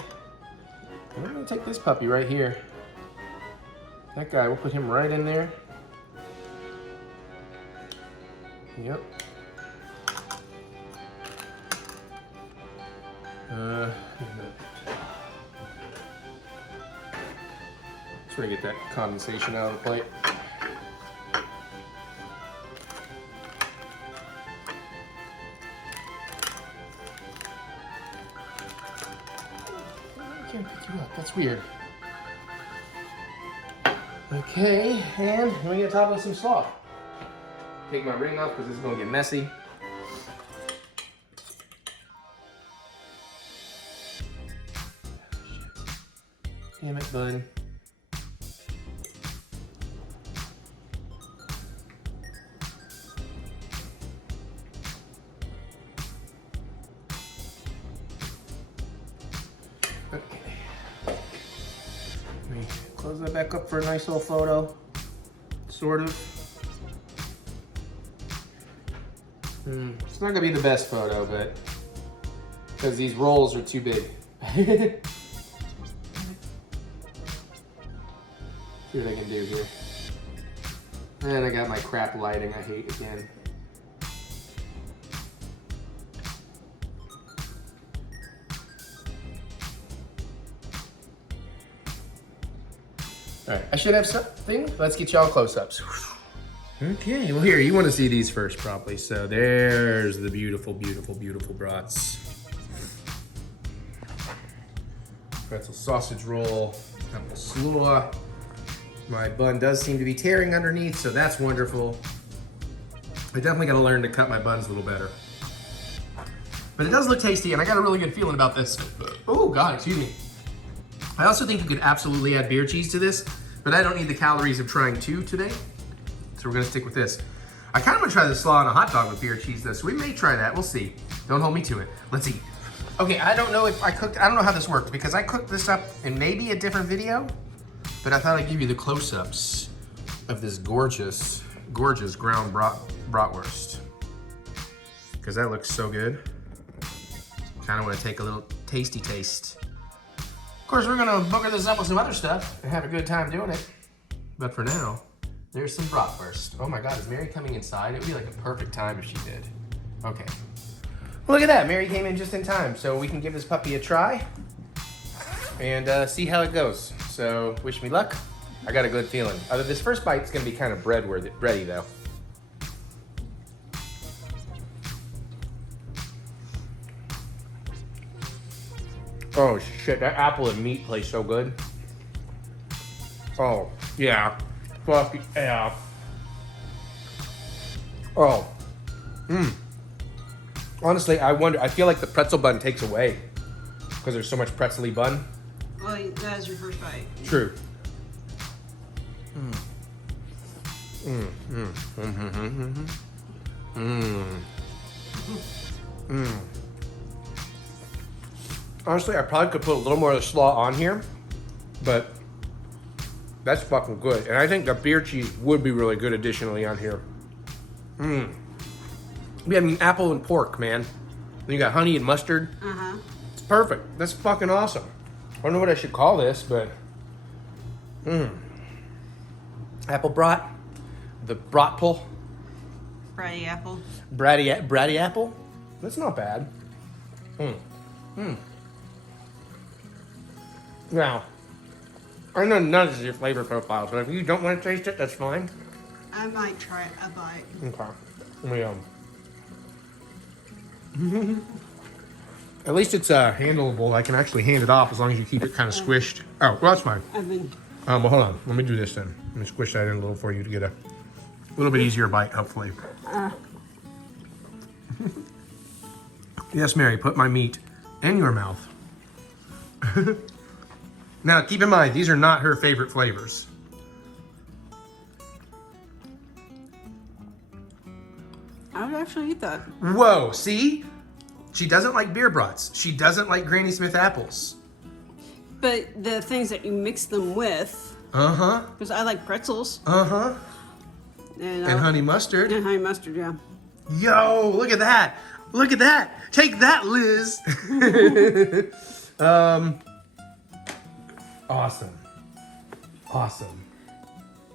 And I'm gonna take this puppy right here. That guy, we'll put him right in there. Yep. Just want to get that condensation out of the plate. I can't pick you up. That's weird. Okay, and let me get top of some slaw. Take my ring off because this is going to get messy. Damn it, bud. Okay. Let me close that back up for a nice little photo. Sort of. It's not gonna be the best photo, but because these rolls are too big. See what I can do here. And I got my crap lighting I hate again. All right, I should have something. Let's get y'all close-ups. Okay, well here, you want to see these first probably. So there's the beautiful, beautiful, beautiful brats. Pretzel sausage roll, apple slaw. My bun does seem to be tearing underneath, so that's wonderful. I definitely gotta learn to cut my buns a little better. But it does look tasty, and I got a really good feeling about this. Oh God, excuse me. I also think you could absolutely add beer cheese to this, but I don't need the calories of trying two today. So we're gonna stick with this. I kind of want to try the slaw on a hot dog with beer cheese though, so we may try that, we'll see. Don't hold me to it, let's eat. Okay, I don't know if I don't know how this worked, because I cooked this up in maybe a different video, but I thought I'd give you the close-ups of this gorgeous, gorgeous ground bratwurst. Because that looks so good. Kind of want to take a little tasty taste. Of course, we're gonna booger this up with some other stuff and have a good time doing it. But for now, there's some bratwurst. Oh my God, is Mary coming inside? It would be like a perfect time if she did. Okay. Well, look at that, Mary came in just in time, so we can give this puppy a try and see how it goes. So, wish me luck. I got a good feeling. This first bite's gonna be kind of bready though. Oh shit, that apple and meat plays so good. Oh, yeah. Fuck yeah. Oh. Honestly, I feel like the pretzel bun takes away because there's so much pretzel-y bun. Well, that was your first bite. True. Honestly, I probably could put a little more of the slaw on here, but that's fucking good. And I think the beer cheese would be really good additionally on here. Yeah, I mean, apple and pork, man. Then you got honey and mustard. It's perfect. That's fucking awesome. I don't know what I should call this, but apple brat, the brat-chos. Bratty apple. Bratty apple. That's not bad. Now, I know none of this is your flavor profile, but if you don't want to taste it, that's fine. I might try a bite. Okay. At least it's handleable. I can actually hand it off as long as you keep it kind of squished. Oh, well, that's fine. Well, hold on. Let me do this then. Let me squish that in a little for you to get a little bit easier bite, hopefully. Yes, Mary, put my meat in your mouth. Now, keep in mind, these are not her favorite flavors. I would actually eat that. Whoa, see? She doesn't like beer brats. She doesn't like Granny Smith apples. But the things that you mix them with. Uh-huh. Because I like pretzels. Uh-huh. And honey mustard. And honey mustard, yeah. Yo, look at that. Look at that. Take that, Liz. Awesome. Awesome.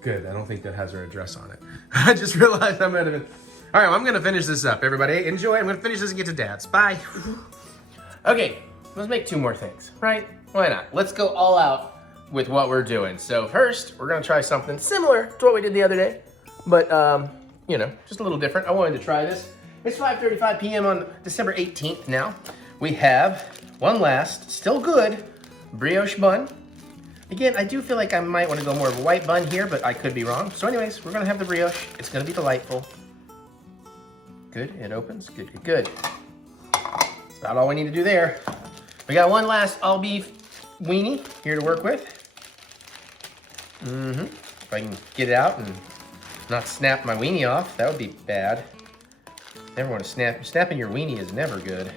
Good. I don't think that has her address on it. I just realized I'm going to... All right, well, I'm going to finish this up, everybody. Enjoy. I'm going to finish this and get to Dad's. Bye. Okay, let's make 2 more things, right? Why not? Let's go all out with what we're doing. So first, we're going to try something similar to what we did the other day, but, you know, just a little different. I wanted to try this. It's 5:35 p.m. on December 18th now. We have one last, still good, brioche bun. Again, I do feel like I might want to go more of a white bun here, but I could be wrong. So anyways, we're going to have the brioche. It's going to be delightful. Good, it opens. Good, good, good. That's about all we need to do there. We got one last all beef weenie here to work with. If I can get it out and not snap my weenie off, that would be bad. Never want to snap. Snapping your weenie is never good.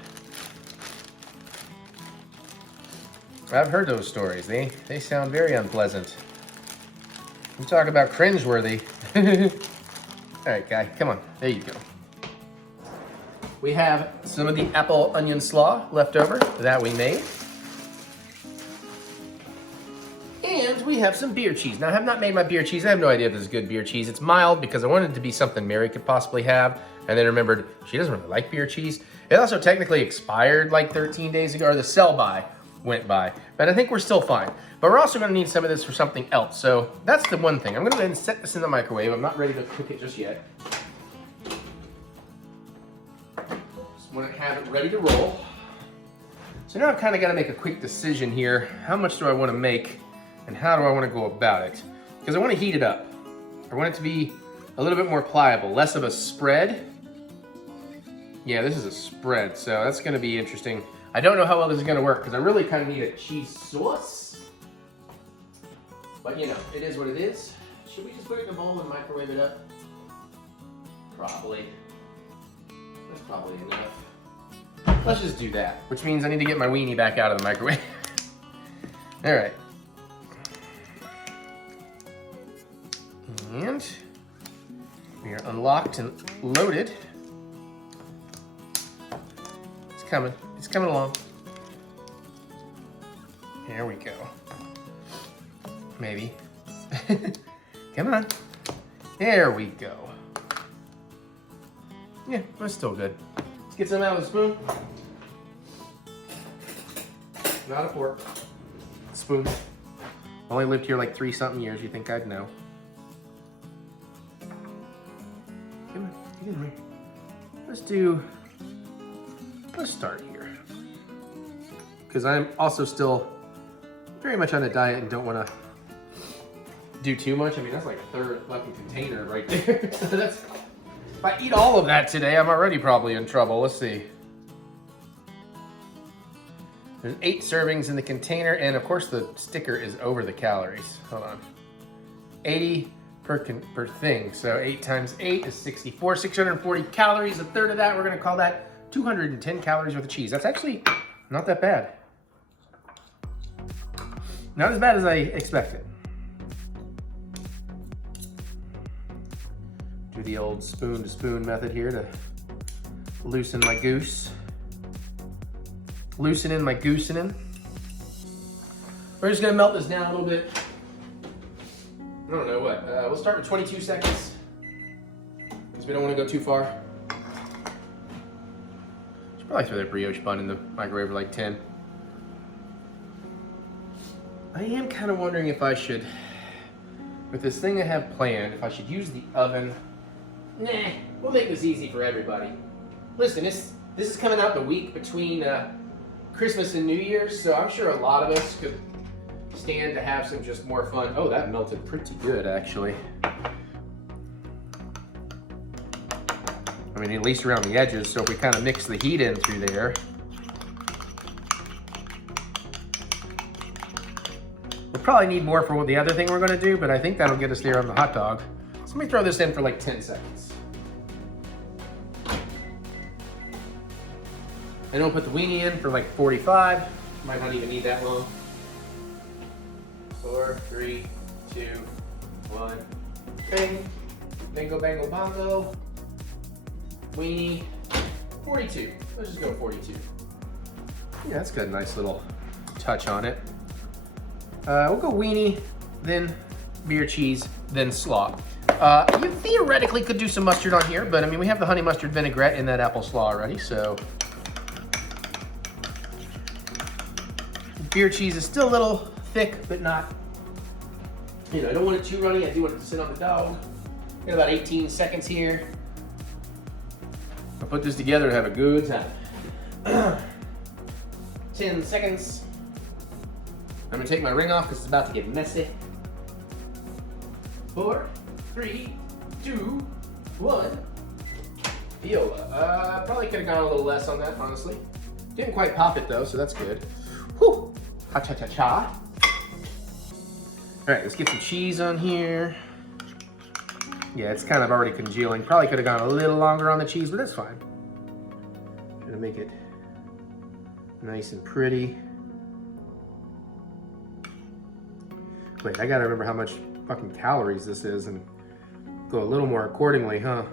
I've heard those stories. They sound very unpleasant. You talk about cringeworthy. All right, guy, come on. There you go. We have some of the apple onion slaw left over that we made. And we have some beer cheese. Now, I have not made my beer cheese. I have no idea if this is good beer cheese. It's mild because I wanted it to be something Mary could possibly have. And then remembered she doesn't really like beer cheese. It also technically expired like 13 days ago, or the sell-by went by. But I think we're still fine. But we're also gonna need some of this for something else. So that's the one thing. I'm gonna go ahead and set this in the microwave. I'm not ready to cook it just yet. Just wanna have it ready to roll. So now I've kind of got to make a quick decision here. How much do I want to make and how do I want to go about it? Because I want to heat it up. I want it to be a little bit more pliable, less of a spread. Yeah, this is a spread, so that's going to be interesting. I don't know how well this is going to work because I really kind of need a cheese sauce. But you know, it is what it is. Should we just put it in a bowl and microwave it up? Probably. That's probably enough. Let's just do that, which means I need to get my weenie back out of the microwave. All right. And we are unlocked and loaded. It's coming. It's coming along. Here we go. Maybe. Come on. There we go. Yeah, that's still good. Let's get some out of the spoon. Not a fork. Spoon. Only lived here like 3-something years. You think I'd know? Come on, get in here. Let's start here. Because I'm also still very much on a diet and don't want to do too much. I mean, that's like a third fucking container right there. That's, if I eat all of that today, I'm already probably in trouble. Let's see. There's 8 servings in the container, and of course the sticker is over the calories. Hold on. 80 per thing. So 8 times 8 is 64. 640 calories. A third of that, we're gonna call that 210 calories worth of cheese. That's actually not that bad. Not as bad as I expected. Do the old spoon to spoon method here to loosen my goose. Loosening my goosening. We're just gonna melt this down a little bit. I don't know what. We'll start with 22 seconds because we don't want to go too far. Should probably throw that brioche bun in the microwave for like 10. I am kind of wondering if I should, with this thing I have planned, if I should use the oven. Nah, we'll make this easy for everybody. Listen, this is coming out the week between Christmas and New Year's, so I'm sure a lot of us could stand to have some just more fun. Oh, that melted pretty good, actually. I mean, at least around the edges, so if we kind of mix the heat in through there. We'll probably need more for the other thing we're gonna do, but I think that'll get us there on the hot dog. So let me throw this in for like 10 seconds. And don't put the weenie in for like 45. Might not even need that long. 4, 3, 2, 1. Bang. Bingo, bango, bongo. Weenie. 42. Let's just go 42. Yeah, that's got a nice little touch on it. We'll go weenie, then beer cheese, then slaw. You theoretically could do some mustard on here, but I mean, we have the honey mustard vinaigrette in that apple slaw already, so. Beer cheese is still a little thick, but not, you know, I don't want it too runny. I do want it to sit on the dog. Got about 18 seconds here. I'll put this together and have a good time. 10 seconds. I'm gonna take my ring off because it's about to get messy. 4, 3, 2, 1. Viola. Probably could have gone a little less on that, honestly. Didn't quite pop it though, so that's good. Whew. Ha-cha-cha-cha. All right, let's get some cheese on here. Yeah, it's kind of already congealing. Probably could have gone a little longer on the cheese, but that's fine. Gonna make it nice and pretty. Wait, I gotta remember how much fucking calories this is and go a little more accordingly, huh?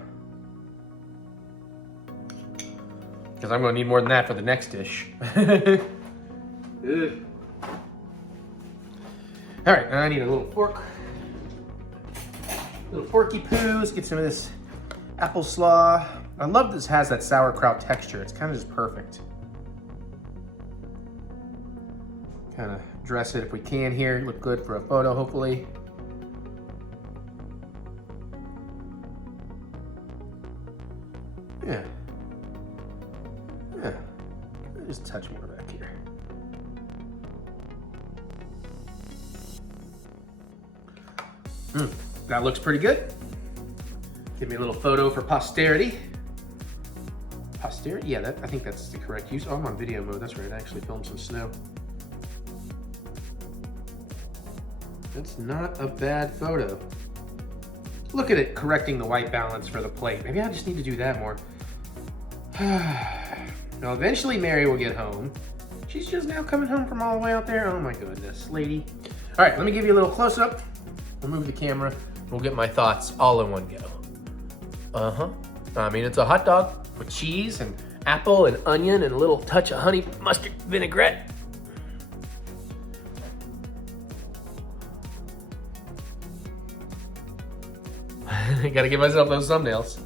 Because I'm gonna need more than that for the next dish. Ugh. All right, I need a little fork. Little forky poo. Let's get some of this apple slaw. I love this has that sauerkraut texture. It's kind of just perfect. Kind of dress it if we can here. Look good for a photo, hopefully. Yeah. Yeah. Just touch more back here. That looks pretty good. Give me a little photo for posterity. Posterity? Yeah, I think that's the correct use. Oh, I'm on video mode. That's right. I actually filmed some snow. That's not a bad photo. Look at it correcting the white balance for the plate. Maybe I just need to do that more. Now, eventually Mary will get home. She's just now coming home from all the way out there. Oh my goodness, lady. All right, let me give you a little close-up. Remove the camera. We'll get my thoughts all in one go. I mean, it's a hot dog with cheese and apple and onion and a little touch of honey mustard vinaigrette. I gotta give myself those thumbnails.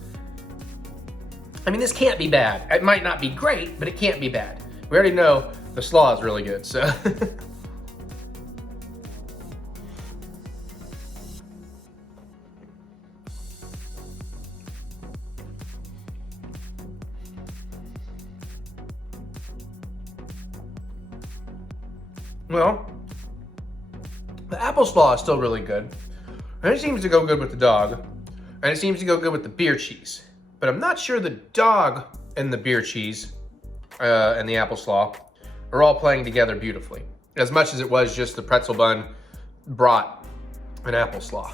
I mean, this can't be bad. It might not be great, but it can't be bad. We already know the slaw is really good, so. Well, the apple slaw is still really good. And it seems to go good with the dog. And it seems to go good with the beer cheese. But I'm not sure the dog and the beer cheese and the apple slaw are all playing together beautifully. As much as it was just the pretzel bun, brat, and apple slaw.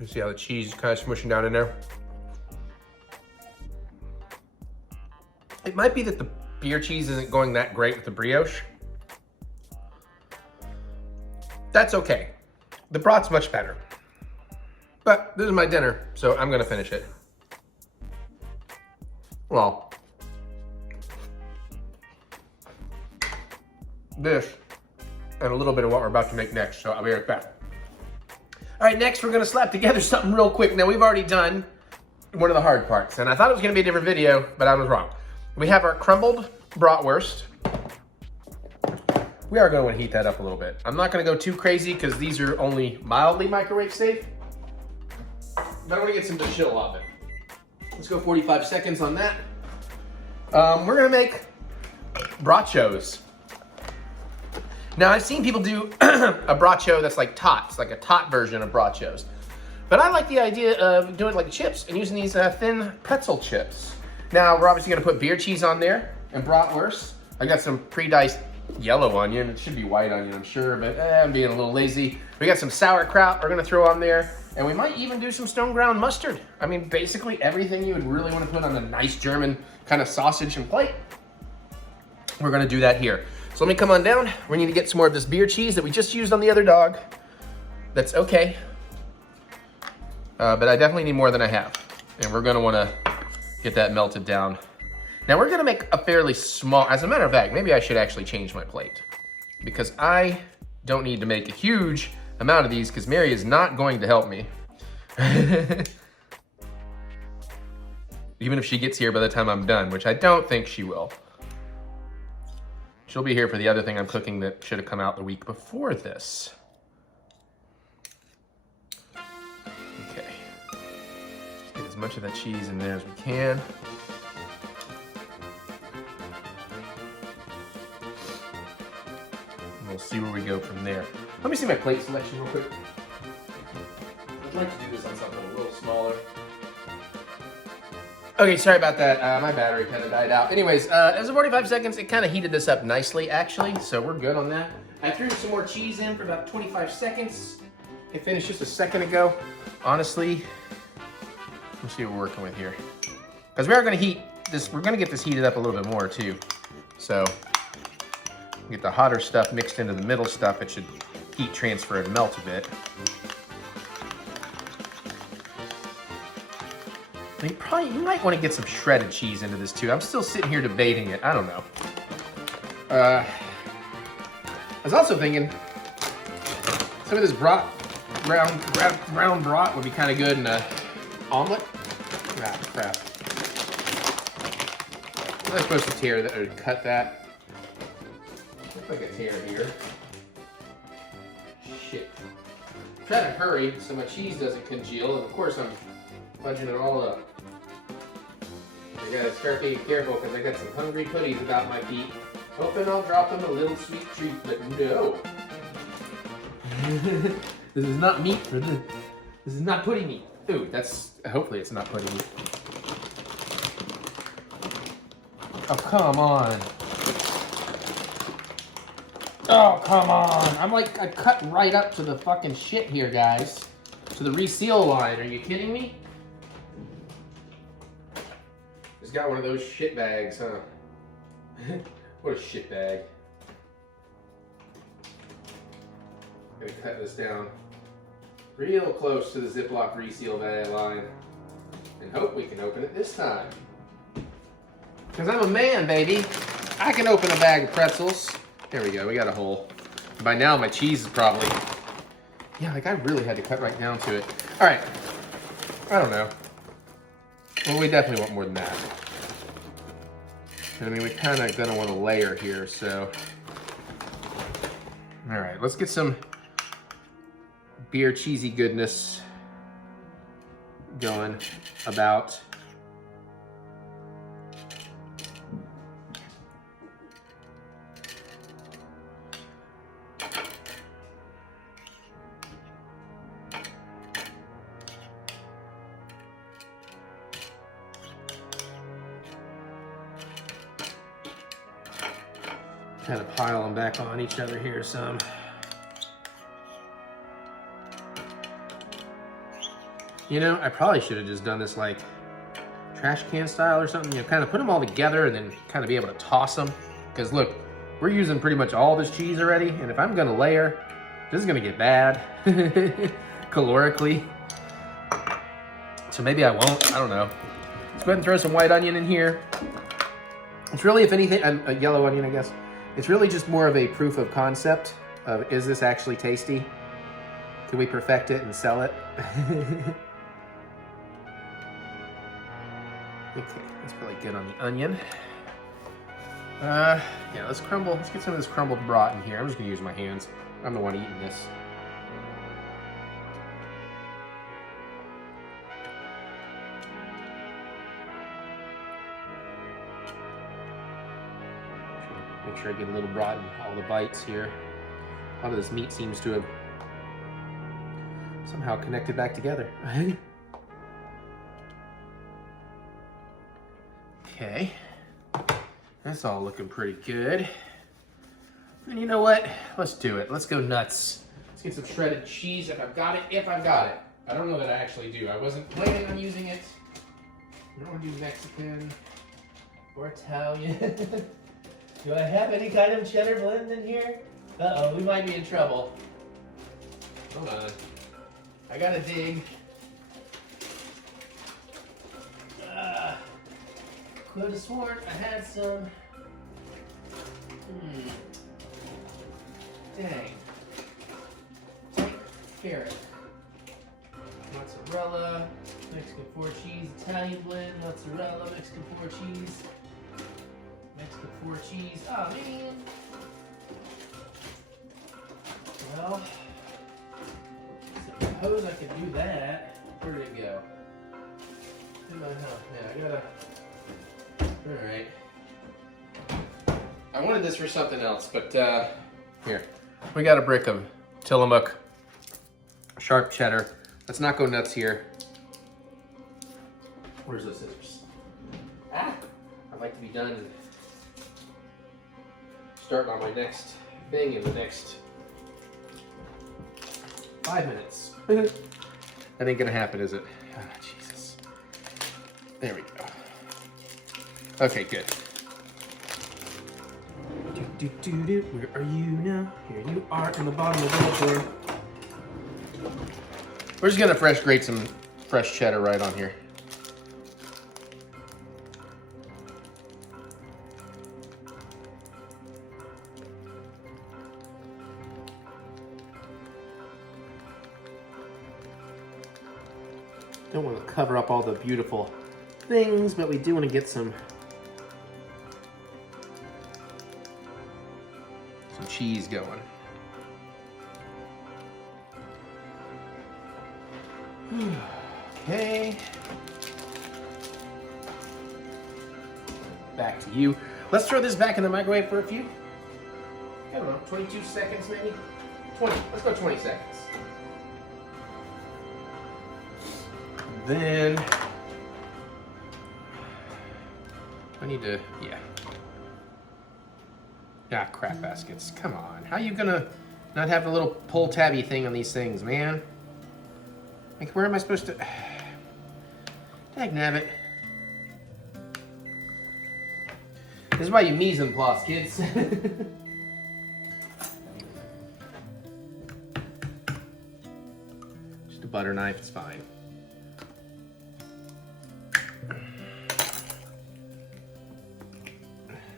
You see how the cheese is kind of smushing down in there? It might be that the beer cheese isn't going that great with the brioche. That's okay. The brat's much better. But this is my dinner, so I'm gonna finish it. Well, this and a little bit of what we're about to make next, so I'll be right back. All right, next we're gonna slap together something real quick. Now we've already done one of the hard parts, and I thought it was gonna be a different video, but I was wrong. We have our crumbled bratwurst. We are gonna wanna heat that up a little bit. I'm not gonna go too crazy because these are only mildly microwave safe, but I wanna get some to chill off it. Let's go 45 seconds on that. We're gonna make Brat-chos. Now I've seen people do a Brat-cho that's like tots, like a tot version of Brat-chos. But I like the idea of doing like chips and using these thin pretzel chips. Now we're obviously gonna put beer cheese on there and bratwurst. I got some pre-diced yellow onion. It should be white onion, I'm sure, but I'm being a little lazy. We got some sauerkraut we're gonna throw on there. And we might even do some stone ground mustard. I mean, basically everything you would really want to put on a nice German kind of sausage and plate. We're gonna do that here. So let me come on down. We need to get some more of this beer cheese that we just used on the other dog. That's okay. But I definitely need more than I have. And we're gonna wanna get that melted down. Now we're gonna make a fairly small, as a matter of fact, maybe I should actually change my plate because I don't need to make a huge amount of these because Mary is not going to help me. Even if she gets here by the time I'm done, which I don't think she will. She'll be here for the other thing I'm cooking that should have come out the week before this. Okay. Just get as much of that cheese in there as we can. And we'll see where we go from there. Let me see my plate selection real quick. I'd like to do this on something a little smaller. Okay, sorry about that. My battery kind of died out. Anyways, as of 45 seconds, it kind of heated this up nicely, actually, so we're good on that. I threw some more cheese in for about 25 seconds. It finished just a second ago. Honestly, let's see what we're working with here. Because we are going to heat this, we're going to get this heated up a little bit more, too. So, get the hotter stuff mixed into the middle stuff. It should heat transfer and melt a bit. You might want to get some shredded cheese into this too. I'm still sitting here debating it. I don't know. I was also thinking some of this brown brat would be kind of good in a omelet. Ah, crap. I'm supposed to tear that or cut that. Looks like a tear here. Shit. I'm trying to hurry so my cheese doesn't congeal, and of course I'm fudging it all up. I gotta start being careful because I got some hungry putties about my feet. Hoping I'll drop them a little sweet treat, but no. This is not meat for this. This is not pudding meat. Ooh, hopefully it's not pudding meat. Oh, come on. Oh, come on. I cut right up to the fucking shit here, guys. To the reseal line. Are you kidding me? It's got one of those shit bags, huh? What a shit bag. I'm gonna cut this down real close to the Ziploc reseal bag line and hope we can open it this time. Because I'm a man, baby. I can open a bag of pretzels. There we go, we got a hole. By now my cheese is probably, yeah, like I really had to cut right down to it. All right, I don't know. Well, we definitely want more than that. I mean, we kind of gonna want to layer here, so. All right, let's get some beer cheesy goodness going about. Kind of pile them back on each other here some. You know, I probably should have just done this like trash can style or something. You know, kind of put them all together and then kind of be able to toss them. Because look, we're using pretty much all this cheese already. And if I'm gonna layer, this is gonna get bad calorically. So maybe I won't, I don't know. Let's go ahead and throw some white onion in here. It's really, if anything, a yellow onion, I guess. It's really just more of a proof of concept of, is this actually tasty? Can we perfect it and sell it? Okay, that's probably good on the onion. Yeah, let's get some of this crumbled brat in here. I'm just gonna use my hands. I'm the one eating this. Make sure I get a little brat in all the bites here. A lot of this meat seems to have somehow connected back together. Okay, that's all looking pretty good. And you know what? Let's do it. Let's go nuts. Let's get some shredded cheese if I've got it. I don't know that I actually do. I wasn't planning on using it. I don't want to do Mexican or Italian. Do I have any kind of cheddar blend in here? Uh-oh, we might be in trouble. Hold on. I gotta dig. Could have sworn I had some. Dang. Take carrot. Mozzarella, Mexican 4 cheese, Italian blend, mozzarella, Mexican 4 cheese. Mexican 4 cheese. Oh man. Well, I suppose I could do that. Where did it go? Yeah, I gotta. Alright. I wanted this for something else, but here. We got a brick of Tillamook sharp cheddar. Let's not go nuts here. Where's those scissors? Ah! I'd like to be done starting on my next thing in the next 5 minutes. That ain't gonna happen, is it? Oh, Jesus. There we go. Okay, good. Where are you now? Here you are in the bottom of the door. We're just gonna grate some fresh cheddar right on here. Don't want to cover up all the beautiful things, but we do want to get some cheese going. Okay. Back to you. Let's throw this back in the microwave for a few, I don't know, 22 seconds maybe? 20, let's go 20 seconds. Then, I need to, yeah. Ah, crap baskets, come on. How are you gonna not have a little pull tabby thing on these things, man? Like, where am I supposed to, dagnabbit. This is why you mise en place, kids. Just a butter knife, it's fine.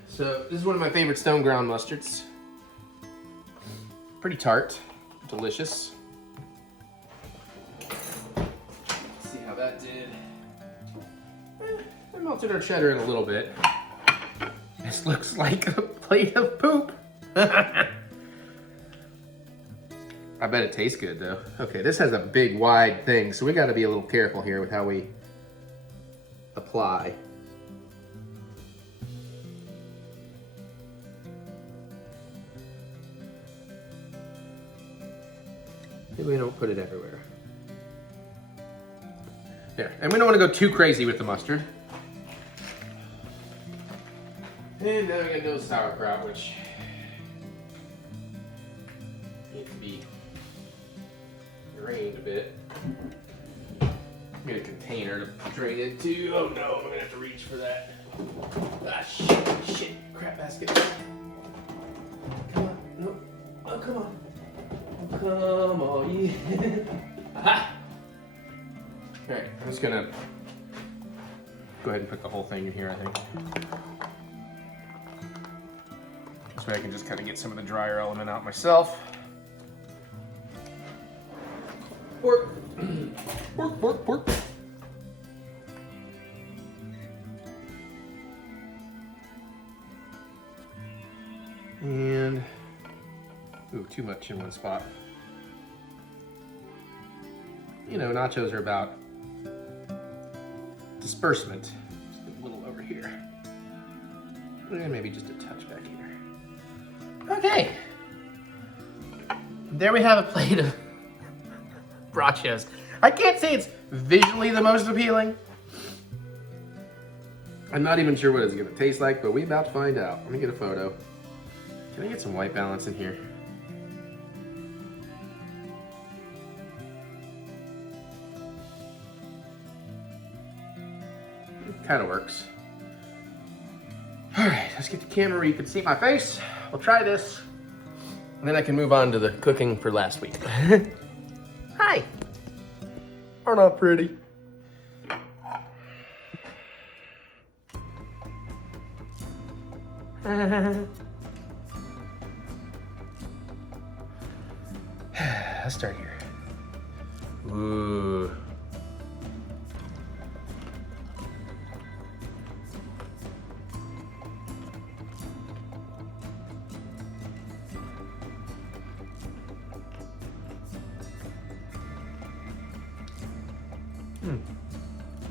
So this is one of my favorite stone ground mustards. Pretty tart, delicious. Let's see how that did. I melted our cheddar in a little bit. This looks like a plate of poop. I bet it tastes good though. Okay, this has a big wide thing, so we gotta be a little careful here with how we apply. Maybe we don't put it everywhere. There, and we don't want to go too crazy with the mustard. And now we got no sauerkraut, which needs to be drained a bit. Get a container to drain it to. Oh no, I'm gonna have to reach for that. Ah, shit, crap basket. Come on, no, oh come on. Come on, yeah. Aha! Alright, I'm just gonna go ahead and put the whole thing in here, I think. This way I can just kind of get some of the drier element out myself. Pork. Pork, pork, pork. And, ooh, too much in one spot. You know, nachos are about disbursement. Just a little over here. And maybe just a touch back here. Okay. There we have a plate of Brat-chos. I can't say it's visually the most appealing. I'm not even sure what it's gonna taste like, but we about to find out. Let me get a photo. Can I get some white balance in here? Kind of works. All right, let's get the camera where you can see my face. We'll try this, and then I can move on to the cooking for last week. Hi. Aren't I pretty? Let's start here. Ooh.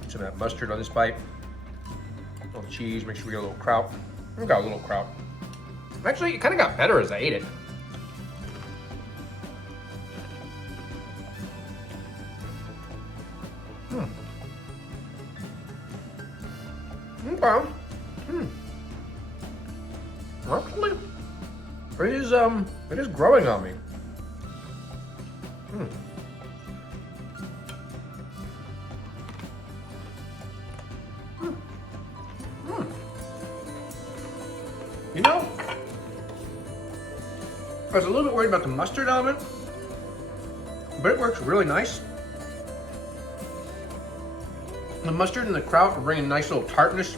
Some of that mustard on this bite. A little cheese, make sure we get a little kraut. We got a little kraut. Actually, it kind of got better as I ate it. Okay. Actually, it is growing on me. You know, I was a little bit worried about the mustard element, but it works really nice. The mustard and the kraut are bringing a nice little tartness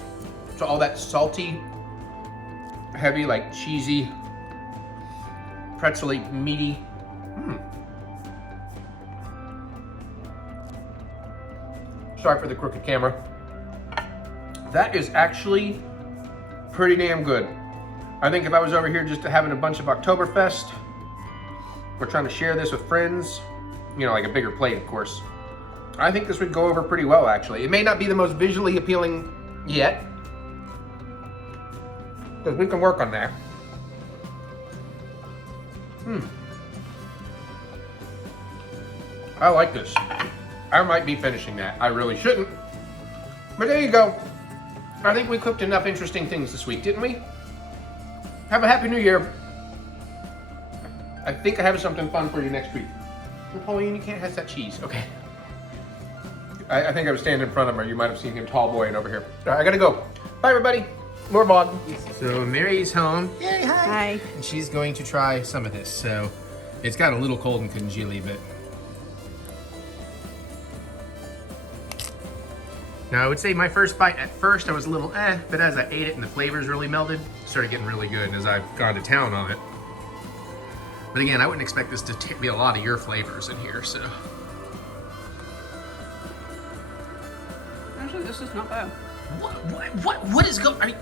to all that salty, heavy, like cheesy, pretzel-y, meaty. Sorry for the crooked camera. That is actually pretty damn good. I think if I was over here just having a bunch of Oktoberfest, or trying to share this with friends, you know, like a bigger plate, of course, I think this would go over pretty well, actually. It may not be the most visually appealing yet, because we can work on that. I like this. I might be finishing that. I really shouldn't. But there you go. I think we cooked enough interesting things this week, didn't we? Have a happy new year. I think I have something fun for you next week. Oh, Pauline, you can't have that cheese. Okay. I think I was standing in front of her. You might have seen him tall boying over here. All right, I gotta go. Bye, everybody. More vlog. So Mary's home. Yay, hi. Hi. And she's going to try some of this. So it's got a little cold and congealy, but now I would say my first bite, at first I was a little but as I ate it and the flavors really melded, it started getting really good as I've gone to town on it. But again, I wouldn't expect this to be a lot of your flavors in here, so. Actually, this is not bad. What is going,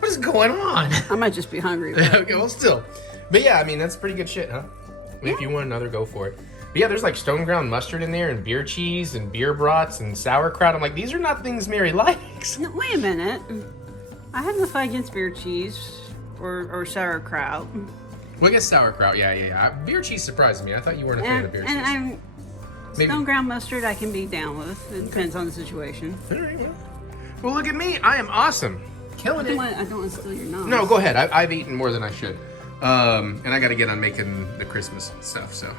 what is going on? I might just be hungry. But... Okay, well still. But yeah, I mean, that's pretty good shit, huh? I mean, if you want another, go for it. But yeah, there's like stone ground mustard in there and beer cheese and beer brats and sauerkraut. I'm like, these are not things Mary likes. No, wait a minute. I have no fight against beer cheese or sauerkraut. Well, I guess sauerkraut, yeah. Beer cheese surprised me. I thought you weren't a fan of beer cheese. And stone ground mustard I can be down with. It depends on the situation. All right, well, look at me. I am awesome. Killing it. I don't want to steal your nose. No, go ahead. I've eaten more than I should. And I got to get on making the Christmas stuff, so.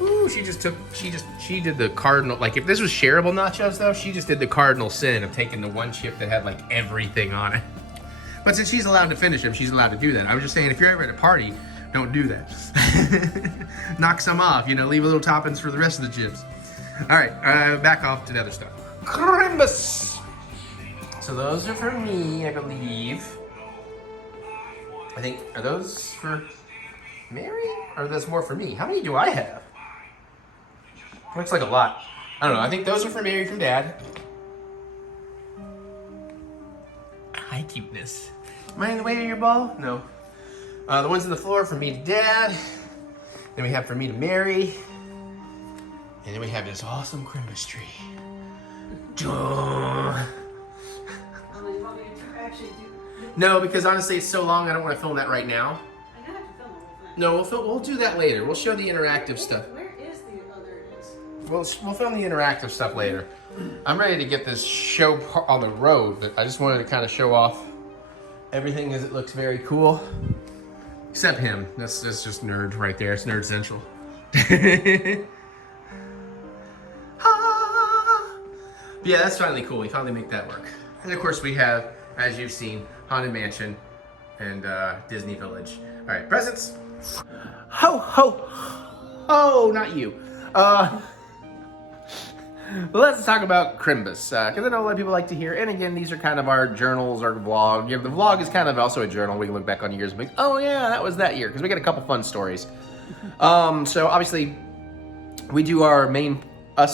Ooh, she did the cardinal, like if this was shareable nachos though, she just did the cardinal sin of taking the one chip that had like everything on it. But since she's allowed to finish them, she's allowed to do that. I was just saying, if you're ever at a party Don't do that. Knock some off, you know, leave a little toppings for the rest of the chips. All right, back off to the other stuff. Crimbus. So those are for me, I believe. I think, are those for Mary? Or are those more for me? How many do I have? Looks like a lot. I don't know, I think those are for Mary from Dad. Hi, cuteness. Am I in the way of your ball? No. The ones on the floor for me to Dad. Then we have for me to Mary. And then we have this awesome Crimbus tree. No, because honestly it's so long I don't want to film that right now. I don't have to film the whole thing. No, we'll do that later. We'll show the interactive stuff. Where is the other? We'll film the interactive stuff later. I'm ready to get this show on the road, but I just wanted to kind of show off everything as it looks very cool. Except him. That's just nerd right there. It's nerd central. Yeah, that's finally cool. We finally make that work. And of course we have, as you've seen, Haunted Mansion and Disney Village. All right, presents. Ho, ho, ho, not you. Let's talk about Crimbus, because I know a lot of people like to hear, and again, these are kind of our journals, our vlog. You know, the vlog is kind of also a journal. We can look back on years and be, oh yeah, that was that year, because we got a couple fun stories. So obviously, we do our main,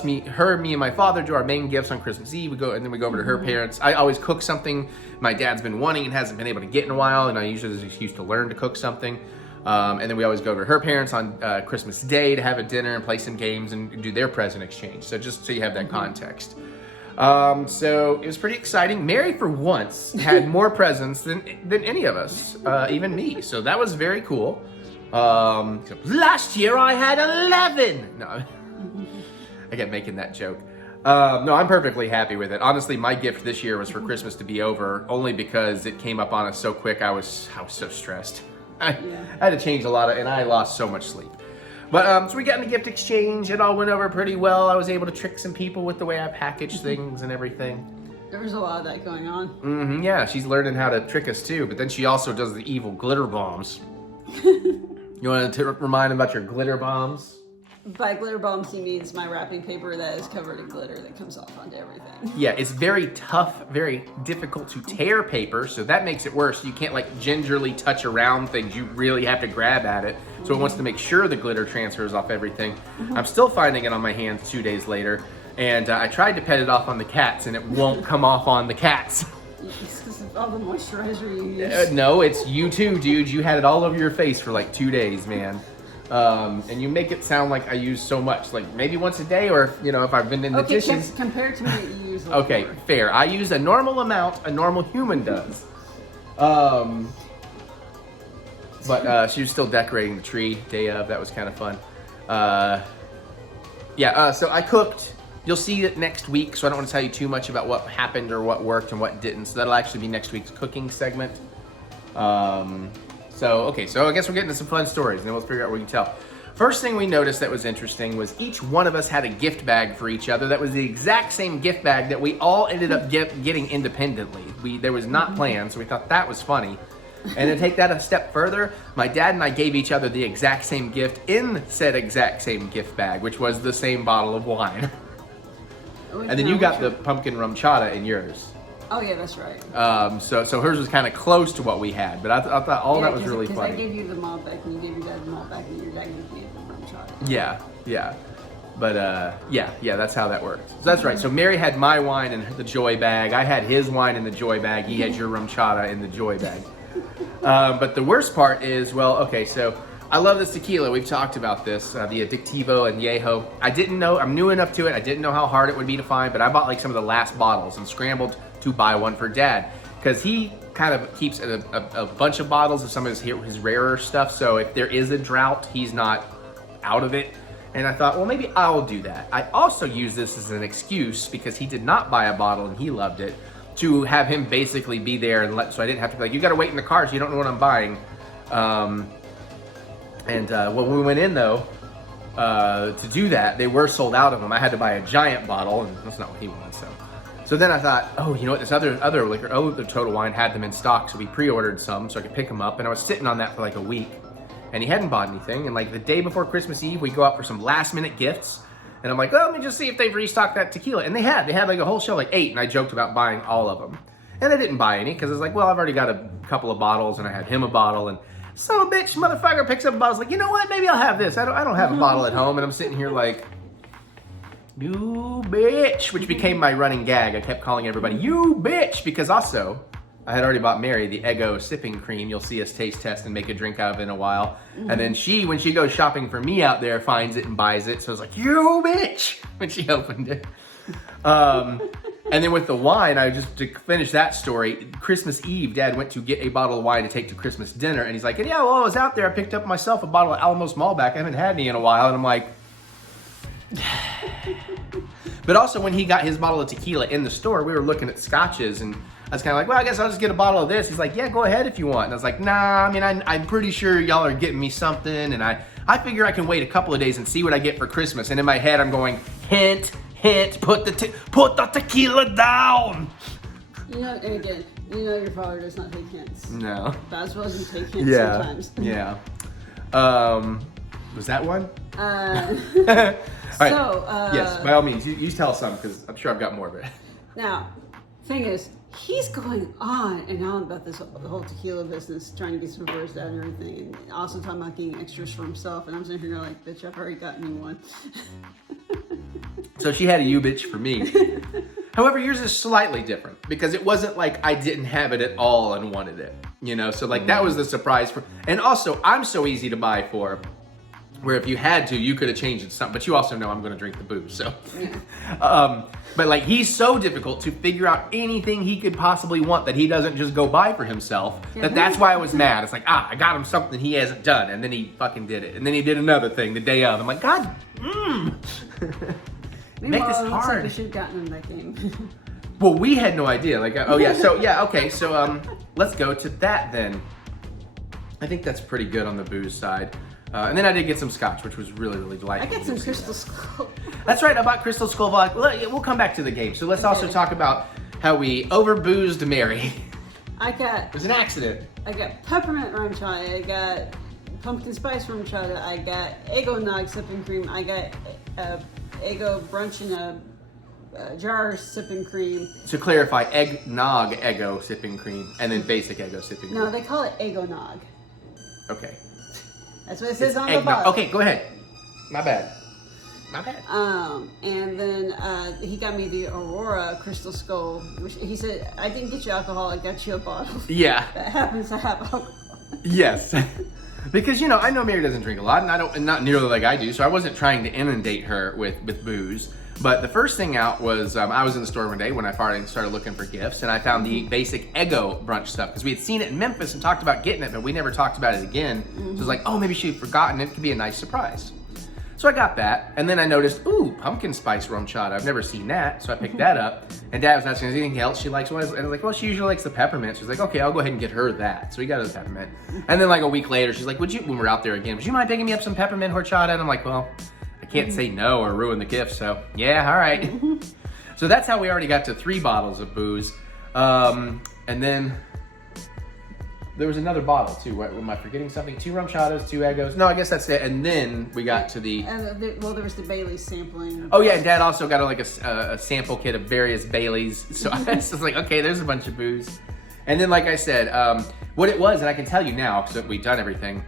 me and my father do our main gifts on Christmas Eve. We go, and then we go over to her parents. I always cook something my dad's been wanting and hasn't been able to get in a while, and I use it as an excuse to learn to cook something. And then we always go to her parents on Christmas Day to have a dinner and play some games and do their present exchange. So just so you have that context. So it was pretty exciting. Mary, for once, had more presents than any of us, even me. So that was very cool. Last year I had 11. No, I kept making that joke. No, I'm perfectly happy with it. Honestly, my gift this year was for Christmas to be over, only because it came up on us so quick. I was so stressed. I had to change a lot and I lost so much sleep. But so we got in the gift exchange. It all went over pretty well. I was able to trick some people with the way I packaged things and everything. There was a lot of that going on. Yeah, she's learning how to trick us too. But then she also does the evil glitter bombs. You want to remind them about your glitter bombs? By glitter bombs, he means my wrapping paper that is covered in glitter that comes off onto everything. Yeah, it's very tough, very difficult to tear paper, so that makes it worse. You can't like gingerly touch around things. You really have to grab at it. So it wants to make sure the glitter transfers off everything. I'm still finding it on my hands 2 days later, and I tried to pet it off on the cats, and it won't come off on the cats. It's because of all the moisturizer you use. No, it's you too, dude. You had it all over your face for like 2 days, man. And you make it sound like I use so much, like maybe once a day, or you know, if I've been in the dishes. Compared to me, you use a lot Okay, more. fair. I use a normal amount a normal human does. But she was still decorating the tree day of. That was kind of fun. So I cooked. You'll see it next week, so I don't want to tell you too much about what happened or what worked and what didn't. So that'll actually be next week's cooking segment. So I guess we're getting to some fun stories, and then we'll figure out what we can tell. First thing we noticed that was interesting was each one of us had a gift bag for each other that was the exact same gift bag that we all ended up getting independently. There was not planned, so we thought that was funny. And to take that a step further, my dad and I gave each other the exact same gift in said exact same gift bag, which was the same bottle of wine. And then you got the pumpkin rum chata in yours. Oh yeah, that's right. So hers was kind of close to what we had, but I thought all that was really funny. Because I gave you the malt back, and you gave your dad the malt back, and your dad gave me the rum chocolate. Yeah. But that's how that worked. So that's right. So Mary had my wine in the joy bag. I had his wine in the joy bag. He had your rum chata in the joy bag. But the worst part is, so I love this tequila. We've talked about this, the Addictivo and Yeho. I didn't know, I'm new enough to it. I didn't know how hard it would be to find, but I bought like some of the last bottles and scrambled to buy one for Dad, because he kind of keeps a bunch of bottles of some of his rarer stuff. So if there is a drought, he's not out of it. And I thought, well, maybe I'll do that. I also use this as an excuse, because he did not buy a bottle and he loved it, to have him basically be there and so I didn't have to be like, you got to wait in the car so you don't know what I'm buying. When we went in though, to do that, they were sold out of them. I had to buy a giant bottle, and that's not what he wanted. So then I thought, oh, you know what? This other liquor, the Total Wine had them in stock, so we pre-ordered some so I could pick them up, and I was sitting on that for like a week. and he hadn't bought anything. And like the day before Christmas Eve, we go out for some last minute gifts. And I'm like, well, let me just see if they've restocked that tequila. And they had like a whole shelf, like 8, and I joked about buying all of them. And I didn't buy any, because I was like, well, I've already got a couple of bottles, and I had him a bottle, and some bitch motherfucker picks up a bottle, like, you know what, maybe I'll have this. I don't have a bottle at home, and I'm sitting here like, you bitch, which became my running gag. I kept calling everybody, you bitch, because also, I had already bought Mary the Eggo sipping cream. You'll see us taste test and make a drink out of it in a while. And then she, when she goes shopping for me out there, finds it and buys it. So I was like, you bitch, when she opened it. And then with the wine, to finish that story, Christmas Eve, Dad went to get a bottle of wine to take to Christmas dinner. And he's like, yeah, well, I was out there. I picked up myself a bottle of Alamos Malbec. I haven't had any in a while. And I'm like, but also when he got his bottle of tequila in the store, we were looking at scotches, and I was kind of like, well, I guess I'll just get a bottle of this. He's like, yeah, go ahead if you want. And I was like, nah, I mean, I'm pretty sure y'all are getting me something, and I figure I can wait a couple of days and see what I get for Christmas. And in my head, I'm going, hint, hint, put the tequila down. You know, and again, you know your father does not take hints. No. Baz doesn't take hints sometimes. Yeah. Was that one? All right. Yes, by all means, you tell some, because I'm sure I've got more of it. Now, thing is, he's going on and on about the whole tequila business, trying to get some birds out and everything, and also talking about getting extras for himself. And I'm sitting here like, bitch, I've already gotten you one. So she had a you bitch for me. However, yours is slightly different, because it wasn't like I didn't have it at all and wanted it, you know? So like that was the surprise for, and also I'm so easy to buy for, where if you had to, you could have changed it to something, but you also know I'm gonna drink the booze, so. But like, he's so difficult to figure out anything he could possibly want that he doesn't just go buy for himself, that's why I was mad. It's like, I got him something he hasn't done, and then he fucking did it. And then he did another thing the day of. I'm like, God, make this It looks like hard. we should have gotten him that game. Well, we had no idea. Like, oh yeah, so yeah, okay, so let's go to that then. I think that's pretty good on the booze side. And then I did get some scotch, which was really, really delightful. I got some Crystal Skull. That's right, I bought Crystal Skull vodka. We'll come back to the game. So let's also talk about how we overboozed Mary. It was an accident. I got peppermint rum chai. I got pumpkin spice rum chai. I got Eggo Nog sipping cream. I got Eggo brunch in a jar sipping cream. To clarify, Egg Nog Eggo sipping cream, and then basic Eggo sipping cream. No, they call it Eggo Nog. Okay. That's what it says on the Egg Nog. bottle. Okay, go ahead. My bad. My bad. And then he got me the Aurora Crystal Skull, which he said, I didn't get you alcohol, I got you a bottle. Yeah. That happens to have alcohol. Yes. Because, you know, I know Mary doesn't drink a lot, and not nearly like I do, so I wasn't trying to inundate her with booze. But the first thing out was, I was in the store one day when I finally started looking for gifts, and I found the basic Eggo brunch stuff, because we had seen it in Memphis and talked about getting it, but we never talked about it again. So it was like, oh, maybe she'd forgotten it. It could be a nice surprise. So I got that, and then I noticed, ooh, pumpkin spice rum chata. I've never seen that, so I picked that up. And Dad was asking, is there anything else she likes? And I was like, well, she usually likes the peppermint. She's like, okay, I'll go ahead and get her that. So we got her the peppermint. And then like a week later, she's like, when we're out there again, would you mind picking me up some peppermint horchata? And I'm like, well, I can't say no or ruin the gift, so yeah, all right. So that's how we already got to 3 bottles of booze. And then there was another bottle too. Am I forgetting something? 2 rum chatas, 2 Eggos. No, I guess that's it. And then we got to the. Well, there was the Bailey's sampling. Oh yeah, and Dad also got like a sample kit of various Baileys. So I was like, okay, there's a bunch of booze. And then, like I said, what it was, and I can tell you now because we've done everything.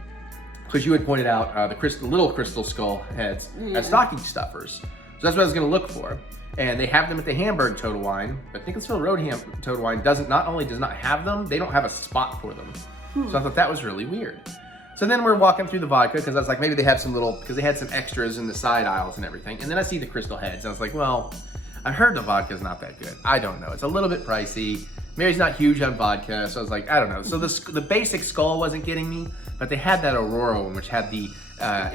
Because you had pointed out the little crystal skull heads as stocking stuffers. So that's what I was going to look for. And they have them at the Hamburg Total Wine, but Nicholasville Road Total Wine not only does not have them, they don't have a spot for them. So I thought that was really weird. So then we're walking through the vodka, because I was like, maybe they have some because they had some extras in the side aisles and everything. And then I see the crystal heads, and I was like, well, I heard the vodka's not that good. I don't know. It's a little bit pricey. Mary's not huge on vodka, so I was like, I don't know. So the basic skull wasn't getting me, but they had that Aurora one, which had the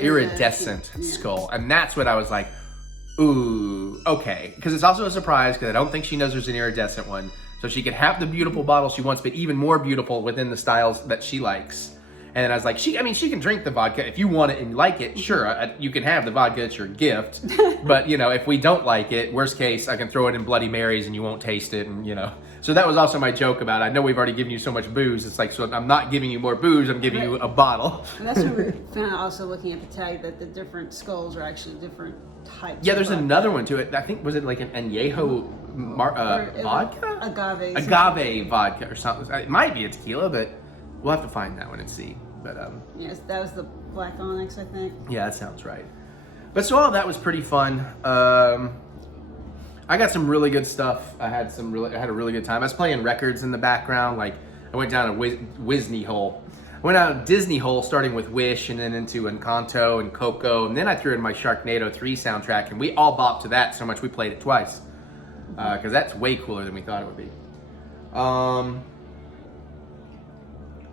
iridescent skull. And that's what I was like, ooh, okay. Because it's also a surprise, because I don't think she knows there's an iridescent one. So she could have the beautiful bottle she wants, but even more beautiful within the styles that she likes. And I was like, she can drink the vodka. If you want it and you like it, sure, you can have the vodka, it's your gift. But, you know, if we don't like it, worst case, I can throw it in Bloody Marys and you won't taste it. And, you know, So that was also my joke about, I know we've already given you so much booze. It's like, so I'm not giving you more booze, I'm giving you a bottle. And that's when we found out also looking at the tag that the different skulls are actually different types. Yeah, there's of another one to it. I think, was it like an añejo vodka? Agave Vodka or something. It might be a tequila, but we'll have to find that one and see. But Yes, that was the Black Onyx, I think. yeah, that sounds right. But so all of that was pretty fun. I got some really good stuff. I had a really good time. I was playing records in the background. Like I went down a Disney hole. I went out a Disney hole, starting with Wish, and then into Encanto and Coco, and then I threw in my Sharknado 3 soundtrack, and we all bopped to that so much we played it twice because that's way cooler than we thought it would be.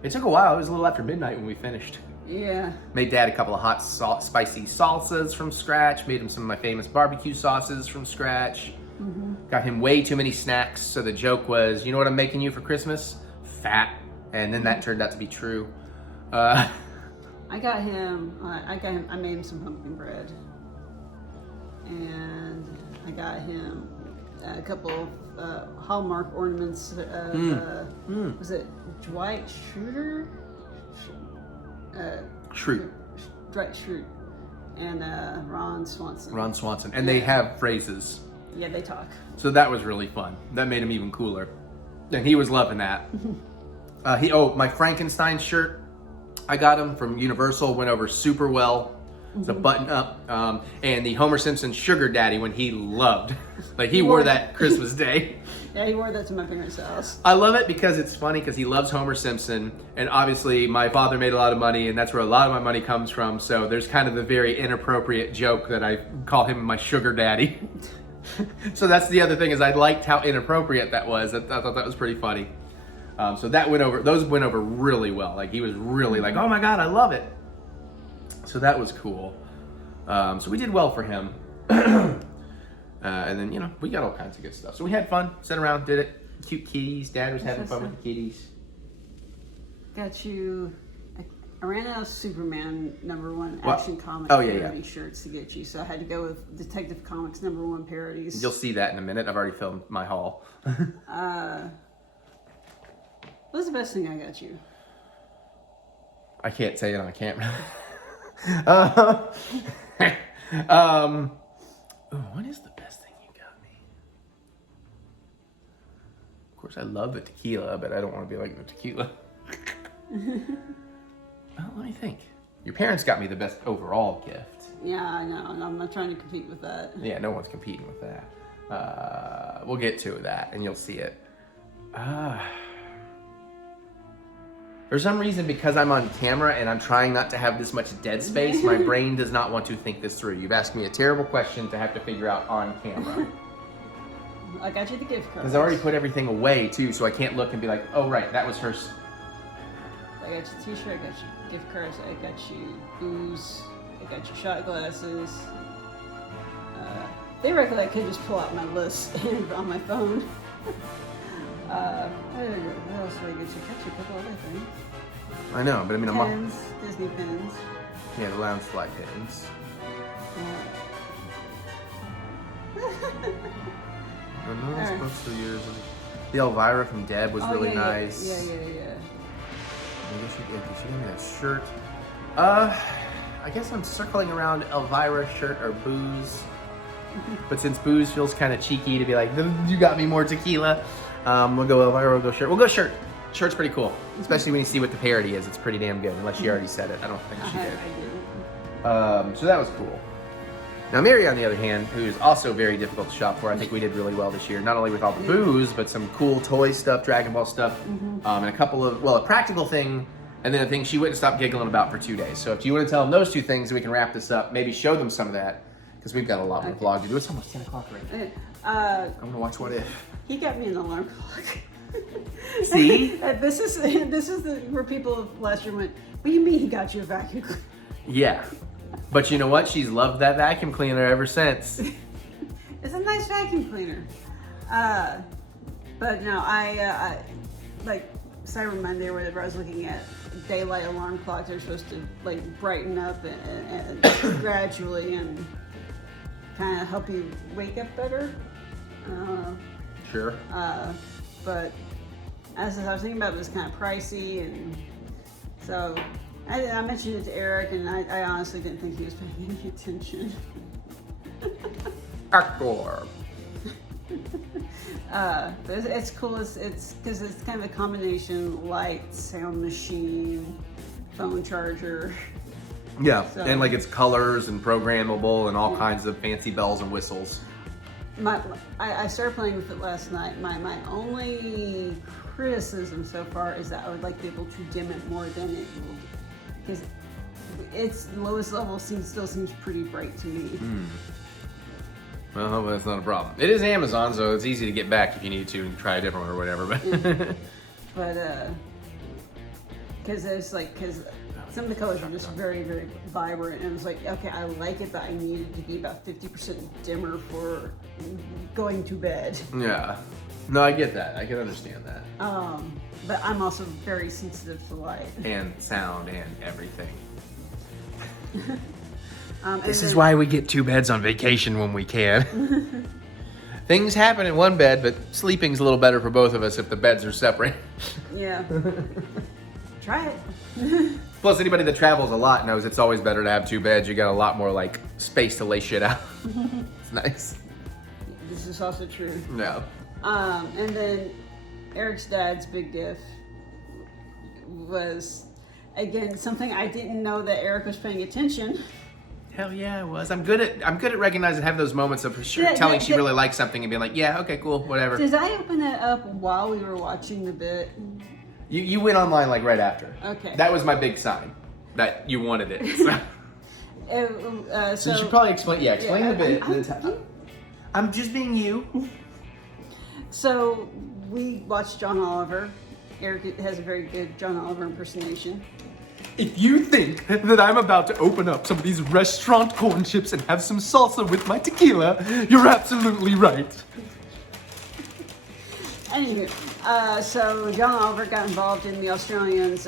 It took a while. It was a little after midnight when we finished. Yeah. Made Dad a couple of hot, spicy salsas from scratch. Made him some of my famous barbecue sauces from scratch. Got him way too many snacks. So the joke was, you know what I'm making you for Christmas? Fat. And then that turned out to be true. I made him some pumpkin bread. And I got him a couple of Hallmark ornaments. Was it Dwight Schrute? Dwight Schrute and Ron Swanson. And they have phrases. Yeah, they talk. So that was really fun. That made him even cooler. And he was loving that. My Frankenstein shirt, I got him from Universal, went over super well. It's a button up. And the Homer Simpson sugar daddy one he loved. Like he wore that Christmas Day. Yeah, he wore that to my parents' house. I love it because it's funny because he loves Homer Simpson. And obviously my father made a lot of money and that's where a lot of my money comes from. So there's kind of the very inappropriate joke that I call him my sugar daddy. So that's the other thing is I liked how inappropriate that was. I thought that was pretty funny. So those went over really well. Like he was really like, oh my God, I love it. So that was cool. So we did well for him. And then, we got all kinds of good stuff. So we had fun, sat around, did it. Cute kitties. Dad was having fun with the kitties. Got you. I ran out of Superman #1 Action Comic parody shirts to get you, so I had to go with Detective Comics #1 parodies. You'll see that in a minute. I've already filmed my haul. What's the best thing I got you? I can't say it on camera. What is the best thing you got me? Of course, I love the tequila, but I don't want to be like the tequila. Well, let me think. Your parents got me the best overall gift. Yeah, I know. And I'm not trying to compete with that. Yeah, no one's competing with that. We'll get to that, and you'll see it. For some reason, because I'm on camera and I'm trying not to have this much dead space, my brain does not want to think this through. You've asked me a terrible question to have to figure out on camera. I got you the gift card. Because I already put everything away, too, so I can't look and be like, oh, right, that was hers. I got you t-shirt, I got you gift cards, I got you booze, I got you shot glasses. Theoretically, I could just pull out my list on my phone. What else did I get you? I got you a couple other things. I know, but I mean, Pins, Disney pins. Yeah, the lounge slide pins. Those books for years. The Elvira from Deb was really nice. Yeah. I guess she gave me that shirt. I guess I'm circling around Elvira shirt or booze. But since booze feels kind of cheeky to be like, you got me more tequila, we'll go Elvira, we'll go shirt. We'll go shirt. Shirt's pretty cool, especially when you see what the parody is. It's pretty damn good, unless she already said it. I don't think she did. I didn't. So that was cool. Now Mary, on the other hand, who is also very difficult to shop for, I think we did really well this year. Not only with all the booze, but some cool toy stuff, Dragon Ball stuff, and a couple of, a practical thing, and then a thing she wouldn't stop giggling about for 2 days. So if you want to tell them those two things, we can wrap this up. Maybe show them some of that, because we've got a lot more vlog to do. It's almost 10 o'clock right now. I'm going to watch What If. He got me an alarm clock. See? This is where people last year went, what do you mean he got you a vacuum cleaner? Yeah. But you know what? She's loved that vacuum cleaner ever since. It's a nice vacuum cleaner. But no, I like Cyber Monday or whatever, I was looking at daylight alarm clocks. They're supposed to like brighten up and gradually and kind of help you wake up better. Sure. but as I was thinking about it, it was kind of pricey, and so I mentioned it to Eric, and I honestly didn't think he was paying any attention. Aquaman. But it's cool. It's because it's kind of a combination light, sound machine, phone charger. Yeah, So- and like it's colors and programmable and all kinds of fancy bells and whistles. I started playing with it last night. My only criticism so far is that I would like to be able to dim it more than it will, because its lowest level still seems pretty bright to me. Well, that's not a problem. It is Amazon, so it's easy to get back if you need to and try a different one or whatever. But because some of the colors are just very, very vibrant, and it's like, okay, I like it, but I need it to be about 50% dimmer for going to bed. yeah, no, I get that. I can understand that. But I'm also very sensitive to light. And sound and everything. This is why we get 2 beds on vacation when we can. Things happen in one bed, but sleeping's a little better for both of us if the beds are separate. Yeah. Try it. Plus, anybody that travels a lot knows it's always better to have 2 beds. You got a lot more like space to lay shit out. It's nice. This is also true. No. And then Eric's dad's big gift was, again, something I didn't know that Eric was paying attention. Hell yeah, I was. I'm good at recognizing, having those moments of Yeah, telling yeah, she yeah. really likes something and being like, yeah, okay, cool, whatever. Did I open that up while we were watching the bit? You went online like right after. Okay. That was my big sign that you wanted it. So, So you should probably explain. Yeah, explain Yeah, the bit. I'm just being you. So we watched John Oliver. Eric has a very good John Oliver impersonation. If you think that I'm about to open up some of these restaurant corn chips and have some salsa with my tequila, you're absolutely right. Anywho, so John Oliver got involved in the Australians'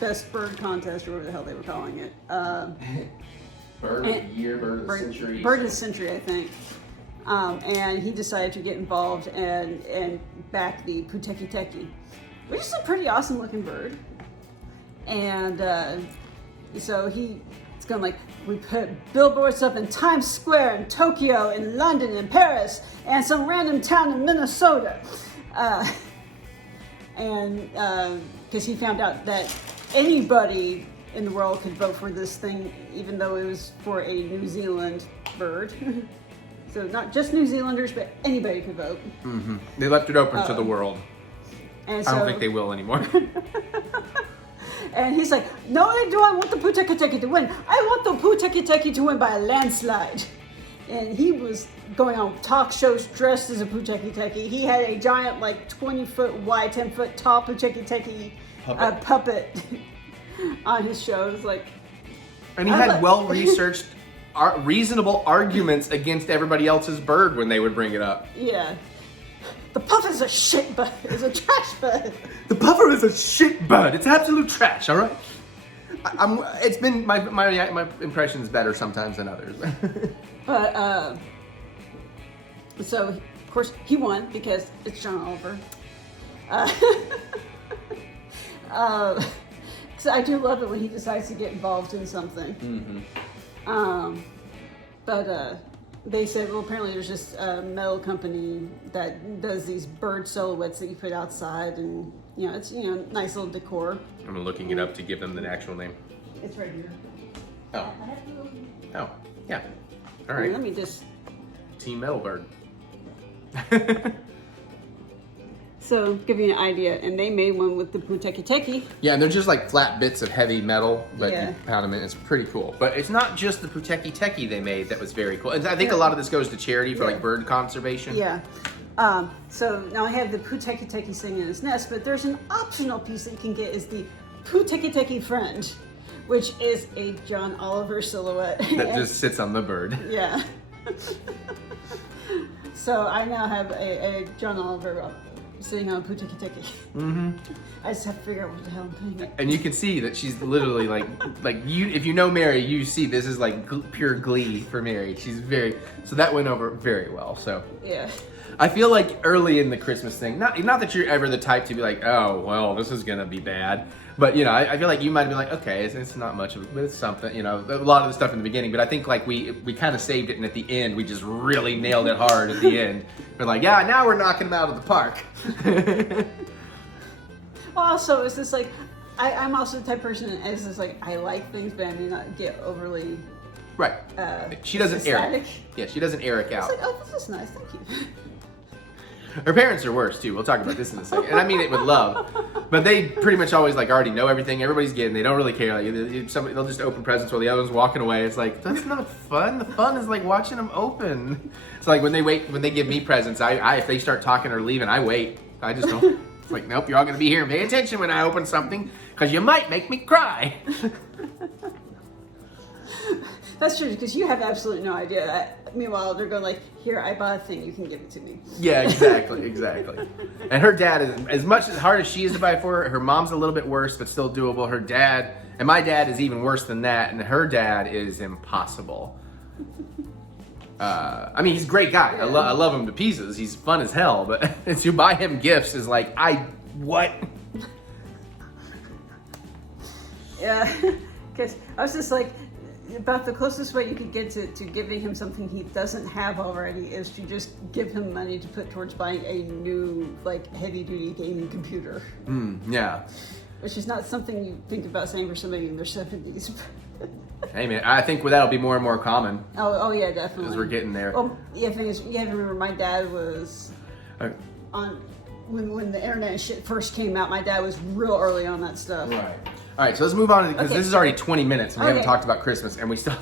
best bird contest, or whatever the hell they were calling it. Bird of the year, bird of the century. Bird of the century, I think. And he decided to get involved and back the Puteki Teki, which is a pretty awesome looking bird. And so it's going like, we put billboards up in Times Square in Tokyo, in London, in Paris, and some random town in Minnesota. Because he found out that anybody in the world could vote for this thing, even though it was for a New Zealand bird. So not just New Zealanders, but anybody could vote. Mm-hmm. They left it open to the world. And so, I don't think they will anymore. And he's like, not only do I want the Puteki Teki to win, I want the Puteki Teki to win by a landslide. And he was going on talk shows dressed as a Puteki Teki. He had a giant, like 20-foot wide, 10-foot tall Puteki Teki puppet on his shows. Like, And he had well-researched, reasonable arguments against everybody else's bird when they would bring it up. yeah. The puff is a shit bird. It's a trash bird. The puffer is a shit bird. It's absolute trash, all right? It's been, my impression's better sometimes than others. But, so, of course, he won because it's John Oliver. So I do love it when he decides to get involved in something. Mm-hmm. But they said, well, apparently there's just a metal company that does these bird silhouettes that you put outside, and it's nice little decor. I'm looking it up to give them the actual name. It's right here. Oh. Oh, yeah. All Let right. me just. Team Metal Bird. So give you an idea, and they made one with the Puteki Teki. Yeah, and they're just like flat bits of heavy metal, but Yeah. you pound them in. It's pretty cool. But it's not just the Puteki Teki they made that was very cool. And I think a lot of this goes to charity for like bird conservation. Yeah. So now I have the Puteki Teki sitting in his nest, but there's an optional piece that you can get is the Puteki Teki friend, which is a John Oliver silhouette. That just sits on the bird. Yeah. So I now have a John Oliver sitting on Puteki Teki. Mm-hmm. I just have to figure out what the hell I'm putting it. And you can see that she's literally like you. If you know Mary, you see this is like pure glee for Mary. She's so that went over very well. So Yeah. I feel like early in the Christmas thing, not that you're ever the type to be like, oh, well, this is gonna be bad. But, you know, I feel like you might have been like, okay, it's not much of it, but it's something, you know, a lot of the stuff in the beginning. But I think, like, we kind of saved it, and at the end, we just really nailed it hard at the end. We're like, yeah, now we're knocking them out of the park. Well, also, it's just like, I'm also the type of person that is just like, I like things, but I may not get overly... Right. She doesn't ecstatic. Yeah, she doesn't Eric out. It's like, oh, this is nice, thank you. Her parents are worse too. We'll talk about this in a second. And I mean it with love. But they pretty much always like already know everything. Everybody's getting. They don't really care. Like, they'll just open presents while the other one's walking away. It's like, that's not fun. The fun is like watching them open. It's like when they give me presents, I if they start talking or leaving, I wait. I just don't. It's like, nope, you're all gonna be here and pay attention when I open something, because you might make me cry. That's true, because you have absolutely no idea. Meanwhile, they're going like, here, I bought a thing, you can give it to me. Yeah, exactly. And her dad is, as much as hard as she is to buy for her mom's a little bit worse, but still doable. Her dad, and my dad is even worse than that, and her dad is impossible. I mean, he's a great guy. Yeah. I love him to pieces. He's fun as hell, but to buy him gifts is like, what? Yeah, because I was just like, about the closest way you could get to giving him something he doesn't have already is to just give him money to put towards buying a new, like, heavy-duty gaming computer. Yeah. Which is not something you think about saying for somebody in their 70s. Hey man, I think that'll be more and more common Oh yeah, definitely. as we're getting there. Well, yeah, the thing is, you have to remember, my dad was on when the internet and shit first came out. My dad was real early on that stuff. Right. All right, so let's move on because this is already 20 minutes and we haven't Okay. talked about Christmas, and we still. I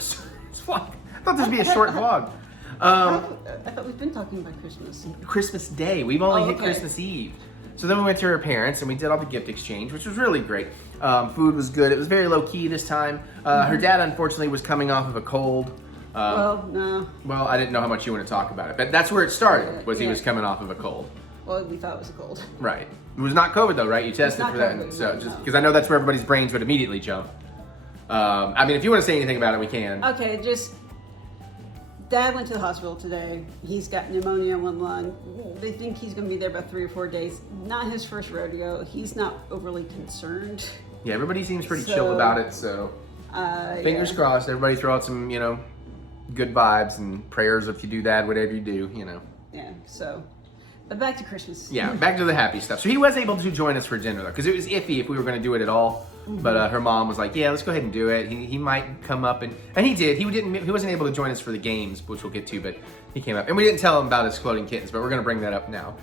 thought this would be a short vlog. I thought we've been talking about Christmas. Christmas Day. We've only hit okay. Christmas Eve. So then we went to her parents and we did all the gift exchange, which was really great. Food was good. It was very low key this time. Her dad, unfortunately, was coming off of a cold. Well, no. Well, I didn't know how much you want to talk about it, but that's where it started. Was he was coming off of a cold. Well, we thought it was a cold. Right. It was not COVID though, right? You tested not for that, COVID, so no, just no. because I know that's where everybody's brains would immediately jump. I mean, if you want to say anything about it, we can. Okay, just Dad went to the hospital today. He's got pneumonia in one lung. They think he's going to be there about 3 or 4 days. Not his first rodeo. He's not overly concerned. Yeah, everybody seems pretty chill about it, so fingers yeah. crossed. Everybody throw out some, good vibes and prayers if you do that, whatever you do, Yeah, so. But back to Christmas. Yeah, back to the happy stuff. So he was able to join us for dinner though, because it was iffy if we were going to do it at all. But her mom was like, "Yeah, let's go ahead and do it." He might come up and he did. He wasn't able to join us for the games, which we'll get to, but he came up and we didn't tell him about his exploding kittens, but we're going to bring that up now.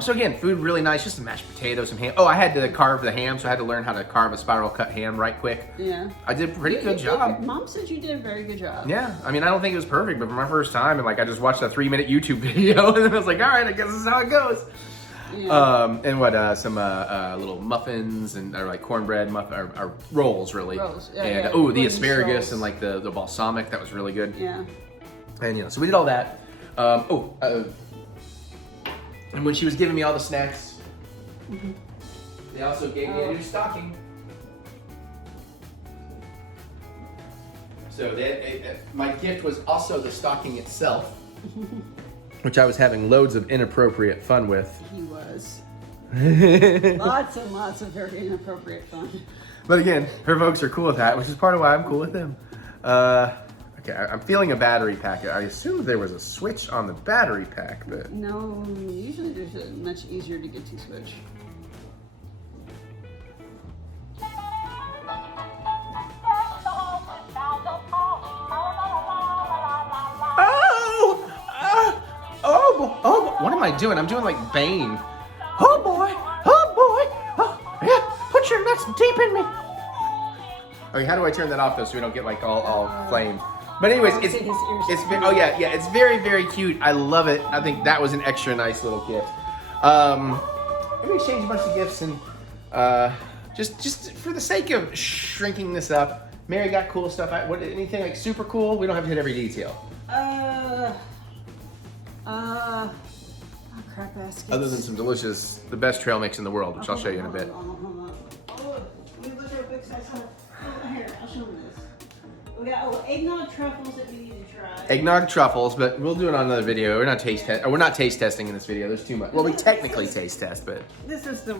So again, food really nice, just some mashed potatoes, some ham. Oh, I had to carve the ham, so I had to learn how to carve a spiral cut ham right quick. Yeah. I did a pretty good job. Mom said you did a very good job. Yeah, I mean, I don't think it was perfect, but for my first time, and I just watched a 3-minute YouTube video, and then I was like, all right, I guess this is how it goes. Yeah. And some little muffins or like cornbread or rolls really. Rolls, yeah, and yeah, the wooden asparagus rolls. and like the balsamic, that was really good. Yeah. And so we did all that. And when she was giving me all the snacks, they also gave me a new stocking. So my gift was also the stocking itself. Which I was having loads of inappropriate fun with. He was. Lots and lots of very inappropriate fun. But again, her folks are cool with that, which is part of why I'm cool with them. Okay, I'm feeling a battery pack. I assumed there was a switch on the battery pack, but... No, usually there's a much easier to get to switch. What am I doing? I'm doing like Bane. Oh boy, oh yeah, put your nuts deep in me. Okay, how do I turn that off though so we don't get like all flamed? But anyways, it's very, very cute. I love it. I think that was an extra nice little gift. We exchanged a bunch of gifts and just for the sake of shrinking this up, Mary got cool stuff. Anything like super cool? We don't have to hit every detail. Crab baskets. Other than some delicious, the best trail mix in the world, which I'll show you in a bit. Hold on. Oh, look, let me look at a big size. Oh, here, I'll show you this. We got eggnog truffles that we need to try. Eggnog truffles, but we'll do it on another video. We're not taste testing in this video. There's too much. Well, we technically taste test, but this is the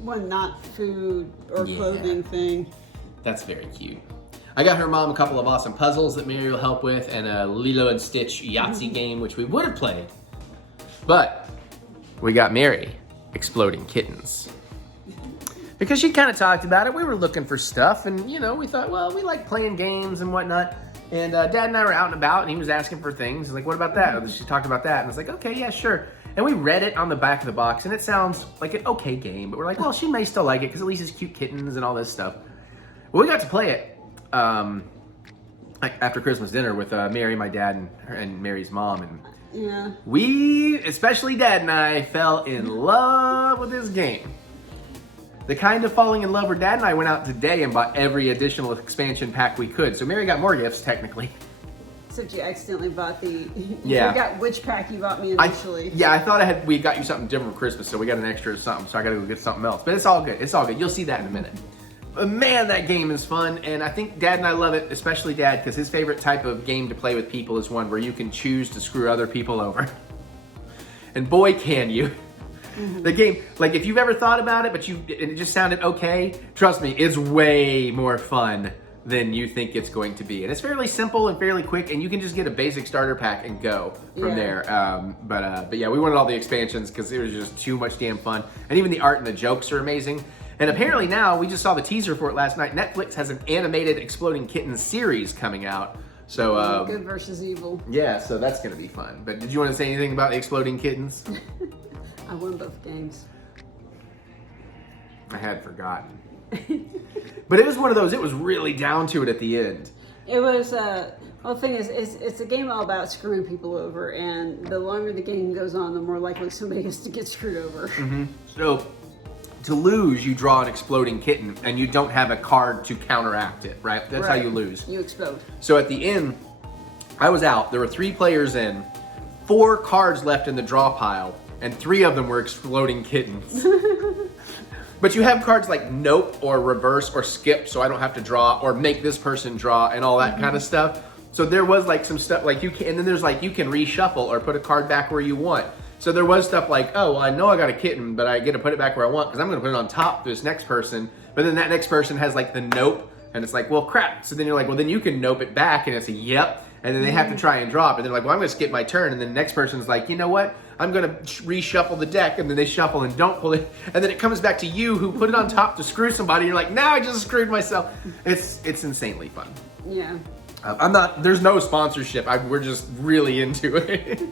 one not food or clothing thing. That's very cute. I got her mom a couple of awesome puzzles that Mary will help with, and a Lilo and Stitch Yahtzee game, which we would have played. But we got Mary exploding kittens. Because she kind of talked about it, we were looking for stuff, and you know, we thought, well, we like playing games and whatnot. And Dad and I were out and about, and he was asking for things. He's like, what about that? She talked about that, and I was like, okay, yeah, sure. And we read it on the back of the box, and it sounds like an okay game, but we're like, well, she may still like it, because at least it's cute kittens and all this stuff. Well, we got to play it after Christmas dinner with Mary, my dad, and Mary's mom, and yeah, we, especially Dad and I, fell in love with this game. The kind of falling in love where Dad and I went out today and bought every additional expansion pack we could. So Mary got more gifts, technically. Except you accidentally bought the... Yeah. You forgot which pack you bought me initially. I thought we got you something different for Christmas, so we got an extra something, so I gotta go get something else. But it's all good, it's all good. You'll see that in a minute. But man, that game is fun, and I think Dad and I love it, especially Dad, because his favorite type of game to play with people is one where you can choose to screw other people over. And boy, can you. The game, like if you've ever thought about it, but it just sounded okay, trust me, it's way more fun than you think it's going to be. And it's fairly simple and fairly quick, and you can just get a basic starter pack and go from there. But yeah, we wanted all the expansions because it was just too much damn fun. And even the art and the jokes are amazing. And apparently now, we just saw the teaser for it last night, Netflix has an animated Exploding Kittens series coming out. So good versus evil. Yeah, so that's gonna be fun. But did you want to say anything about the Exploding Kittens? I won both games. I had forgotten. But it was one of those, it was really down to it at the end. It was, well, the thing is, it's a game all about screwing people over, and the longer the game goes on, the more likely somebody is to get screwed over. So, to lose, you draw an exploding kitten, and you don't have a card to counteract it, right? That's how you lose. You explode. So at the end, I was out, there were 3 players in, 4 cards left in the draw pile, and 3 of them were exploding kittens. But you have cards like nope or reverse or skip, so I don't have to draw, or make this person draw and all that kind of stuff. So there was like some stuff like you can, and then there's like you can reshuffle or put a card back where you want. So there was stuff like, oh, well, I know I got a kitten, but I get to put it back where I want because I'm gonna put it on top of this next person. But then that next person has like the nope, and it's like, well, crap. So then you're like, well, then you can nope it back, and it's a yep. And then they have to try and drop, and they're like, well, I'm gonna skip my turn. And then the next person's like, you know what? I'm gonna reshuffle the deck, and then they shuffle and don't pull it. And then it comes back to you who put it on top to screw somebody. You're like, now I just screwed myself. It's insanely fun. Yeah. There's no sponsorship. We're just really into it.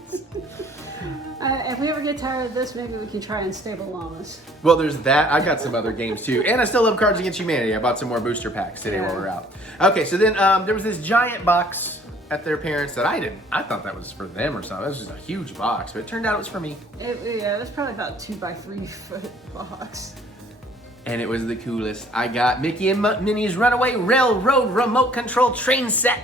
If we ever get tired of this, maybe we can try Unstable Llamas. Well, there's that. I got some other games too. And I still love Cards Against Humanity. I bought some more booster packs today while we're out. Okay, so then there was this giant box at their parents that I thought that was for them or something. It was just a huge box, but it turned out it was for me. Yeah, it was probably about 2 by 3 foot box. And it was the coolest. I got Mickey and Minnie's Runaway Railroad remote control train set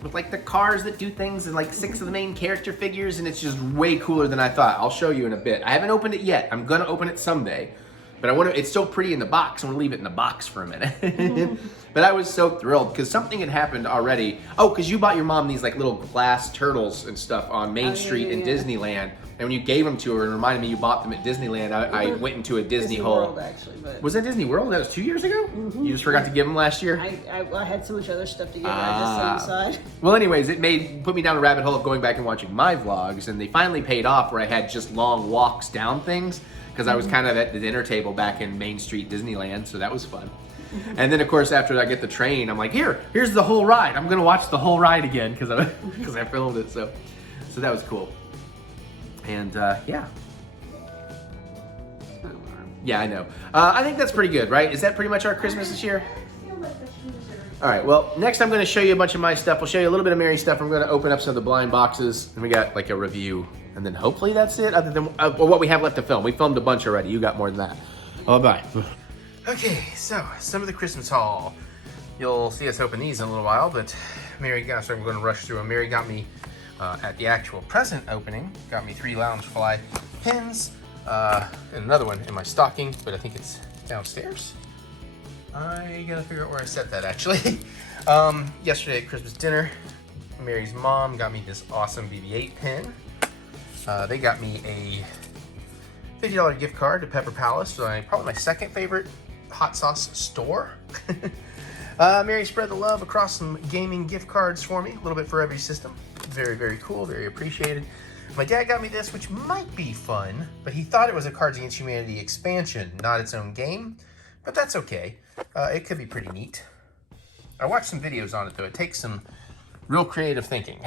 with like the cars that do things and like 6 of the main character figures, and it's just way cooler than I thought. I'll show you in a bit. I haven't opened it yet. I'm gonna open it someday. But it's so pretty in the box, I want to leave it in the box for a minute. But I was so thrilled because something had happened already. Oh, because you bought your mom these like little glass turtles and stuff on Main Street in Disneyland. And when you gave them to her and reminded me you bought them at Disneyland, I went into a Disney hole. World, actually, but Was that Disney World? That was 2 years ago? You just forgot to give them last year? I had so much other stuff to give I just set aside. Well, anyways, it put me down a rabbit hole of going back and watching my vlogs, and they finally paid off where I had just long walks down things because I was kind of at the dinner table back in Main Street Disneyland, so that was fun. And then, of course, after I get the train, I'm like, here's the whole ride. I'm gonna watch the whole ride again because I filmed it. So that was cool. And yeah, I know. I think that's pretty good, right? Is that pretty much our Christmas this year? All right. Well, next I'm gonna show you a bunch of my stuff. We'll show you a little bit of Mary's stuff. I'm gonna open up some of the blind boxes, and we got like a review, and then hopefully that's it. Other than what we have left to film, we filmed a bunch already. You got more than that. Oh, bye. Okay, so some of the Christmas haul. You'll see us open these in a little while, but Mary got, so I'm going to rush through them. Mary got me, at the actual present opening, got me 3 Loungefly pins, and another one in my stocking, but I think it's downstairs. I gotta figure out where I set that actually. Yesterday at Christmas dinner, Mary's mom got me this awesome BB-8 pin. They got me a $50 gift card to Pepper Palace, probably my second favorite hot sauce store. Mary spread the love across some gaming gift cards for me, a little bit for every system. Very, very cool, very appreciated. My dad got me this, which might be fun, but he thought it was a Cards Against Humanity expansion, not its own game, but that's okay. It could be pretty neat. I watched some videos on it though. It takes some real creative thinking.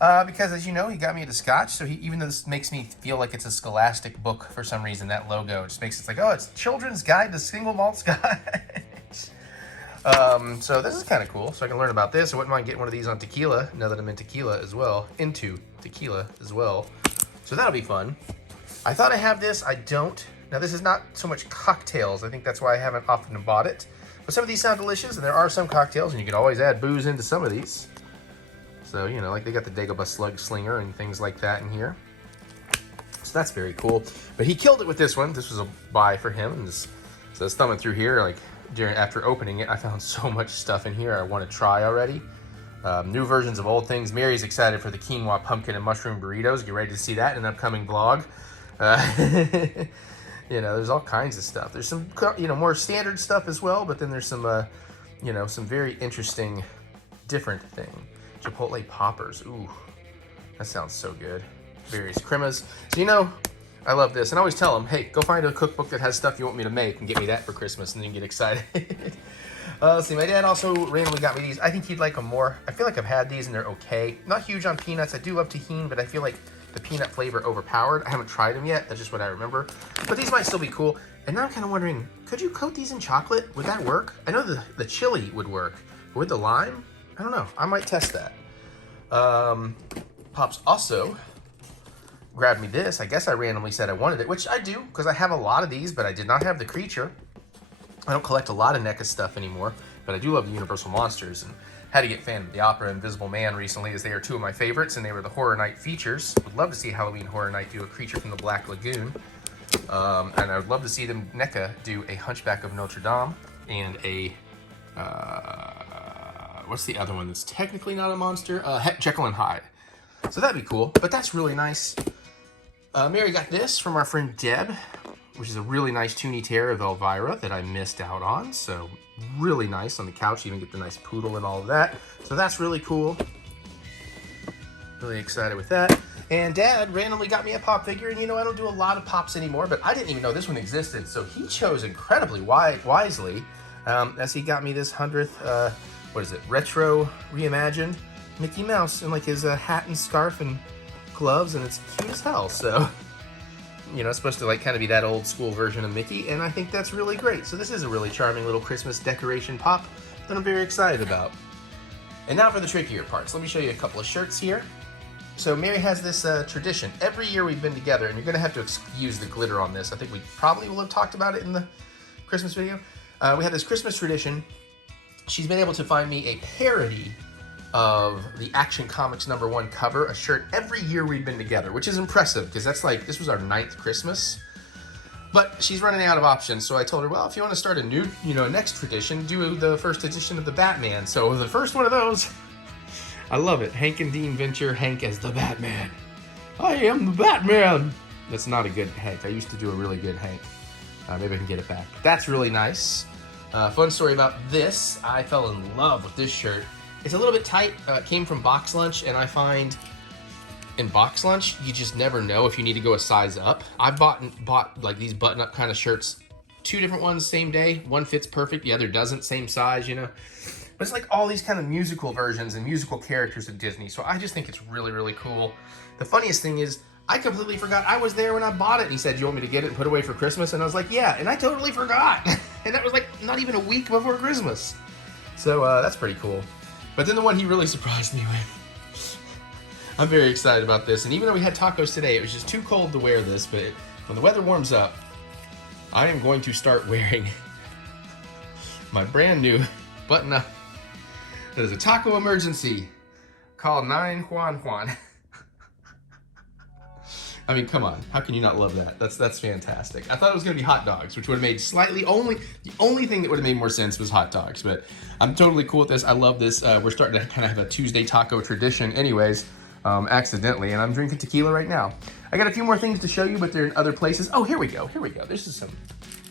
Because as you know, he got me into Scotch, so even though this makes me feel like it's a Scholastic book for some reason, that logo, it just makes it like, oh, it's Children's Guide to Single Malt Scotch. So this is kind of cool, so I can learn about this. I wouldn't mind getting one of these on tequila, now that I'm into tequila as well. So that'll be fun. I thought I have this, I don't. Now this is not so much cocktails, I think that's why I haven't often bought it. But some of these sound delicious, and there are some cocktails, and you can always add booze into some of these. So, you know, like they got the Dagobah Slug Slinger and things like that in here. So that's very cool. But he killed it with this one. This was a buy for him. And so I was thumbing through here, like after opening it, I found so much stuff in here I want to try already. New versions of old things. Mary's excited for the quinoa, pumpkin, and mushroom burritos. Get ready to see that in an upcoming vlog. You know, there's all kinds of stuff. There's some, you know, more standard stuff as well, but then there's some, you know, some very interesting, different thing. Chipotle poppers. Ooh, that sounds so good. Various cremas. So, you know, I love this. And I always tell them, hey, go find a cookbook that has stuff you want me to make and get me that for Christmas, and then get excited. Let's see, my dad also randomly got me these. I think he'd like them more. I feel like I've had these and they're okay. Not huge on peanuts. I do love tahini, but I feel like the peanut flavor overpowered. I haven't tried them yet. That's just what I remember. But these might still be cool. And now I'm kind of wondering, could you coat these in chocolate? Would that work? I know the chili would work. But with the lime? I don't know. I might test that. Pops also grabbed me this. I guess I randomly said I wanted it, which I do, because I have a lot of these, but I did not have the creature. I don't collect a lot of NECA stuff anymore, but I do love the Universal Monsters, and had to get Phantom of the Opera and Invisible Man recently, as they are two of my favorites, and they were the Horror Night features. Would love to see Halloween Horror Night do a Creature from the Black Lagoon. And I would love to see them, NECA, do a Hunchback of Notre Dame, and a, what's the other one that's technically not a monster? Jekyll and Hyde. So that'd be cool, but that's really nice. Mary got this from our friend Deb, which is a really nice Toonie Terror of Elvira that I missed out on. So really nice on the couch, you even get the nice poodle and all of that. So that's really cool. Really excited with that. And Dad randomly got me a pop figure, and you know, I don't do a lot of pops anymore, but I didn't even know this one existed. So he chose incredibly wisely, as he got me this 100th, what is it, retro reimagined Mickey Mouse in like his hat and scarf and gloves, and it's cute as hell. So, you know, it's supposed to like kind of be that old school version of Mickey, and I think that's really great. So this is a really charming little Christmas decoration pop that I'm very excited about. And now for the trickier parts. Let me show you a couple of shirts here. So Mary has this tradition. Every year we've been together, and you're gonna have to excuse the glitter on this. I think we probably will have talked about it in the Christmas video. We have this Christmas tradition. She's been able to find me a parody of the Action Comics #1 cover, a shirt every year we've been together, which is impressive because that's like, this was our 9th Christmas. But she's running out of options, so I told her, well, if you want to start a new, you know, next tradition, do the first edition of the Batman. So the first one of those, I love it. Hank and Dean venture Hank as the Batman. I am the Batman. That's not a good Hank. I used to do a really good Hank. Maybe I can get it back. That's really nice. Fun story about this. I fell in love with this shirt. It's a little bit tight. It came from Box Lunch, and I find in Box Lunch, you just never know if you need to go a size up. I bought like these button-up kind of shirts, 2 different ones same day. One fits perfect, the other doesn't, same size, you know. But it's like all these kind of musical versions and musical characters of Disney, so I just think it's really, really cool. The funniest thing is, I completely forgot I was there when I bought it. And he said, you want me to get it and put it away for Christmas? And I was like, yeah, and I totally forgot. And that was like not even a week before Christmas. So that's pretty cool. But then the one he really surprised me with. I'm very excited about this. And even though we had tacos today, it was just too cold to wear this. But when the weather warms up, I am going to start wearing my brand new button-up. That is a taco emergency called 911. I mean, come on. How can you not love that? That's fantastic. I thought it was gonna be hot dogs, which would have made the only thing that would have made more sense was hot dogs, but I'm totally cool with this. I love this. We're starting to kind of have a Tuesday taco tradition anyways, accidentally, and I'm drinking tequila right now. I got a few more things to show you, but they're in other places. Oh, here we go. This is some,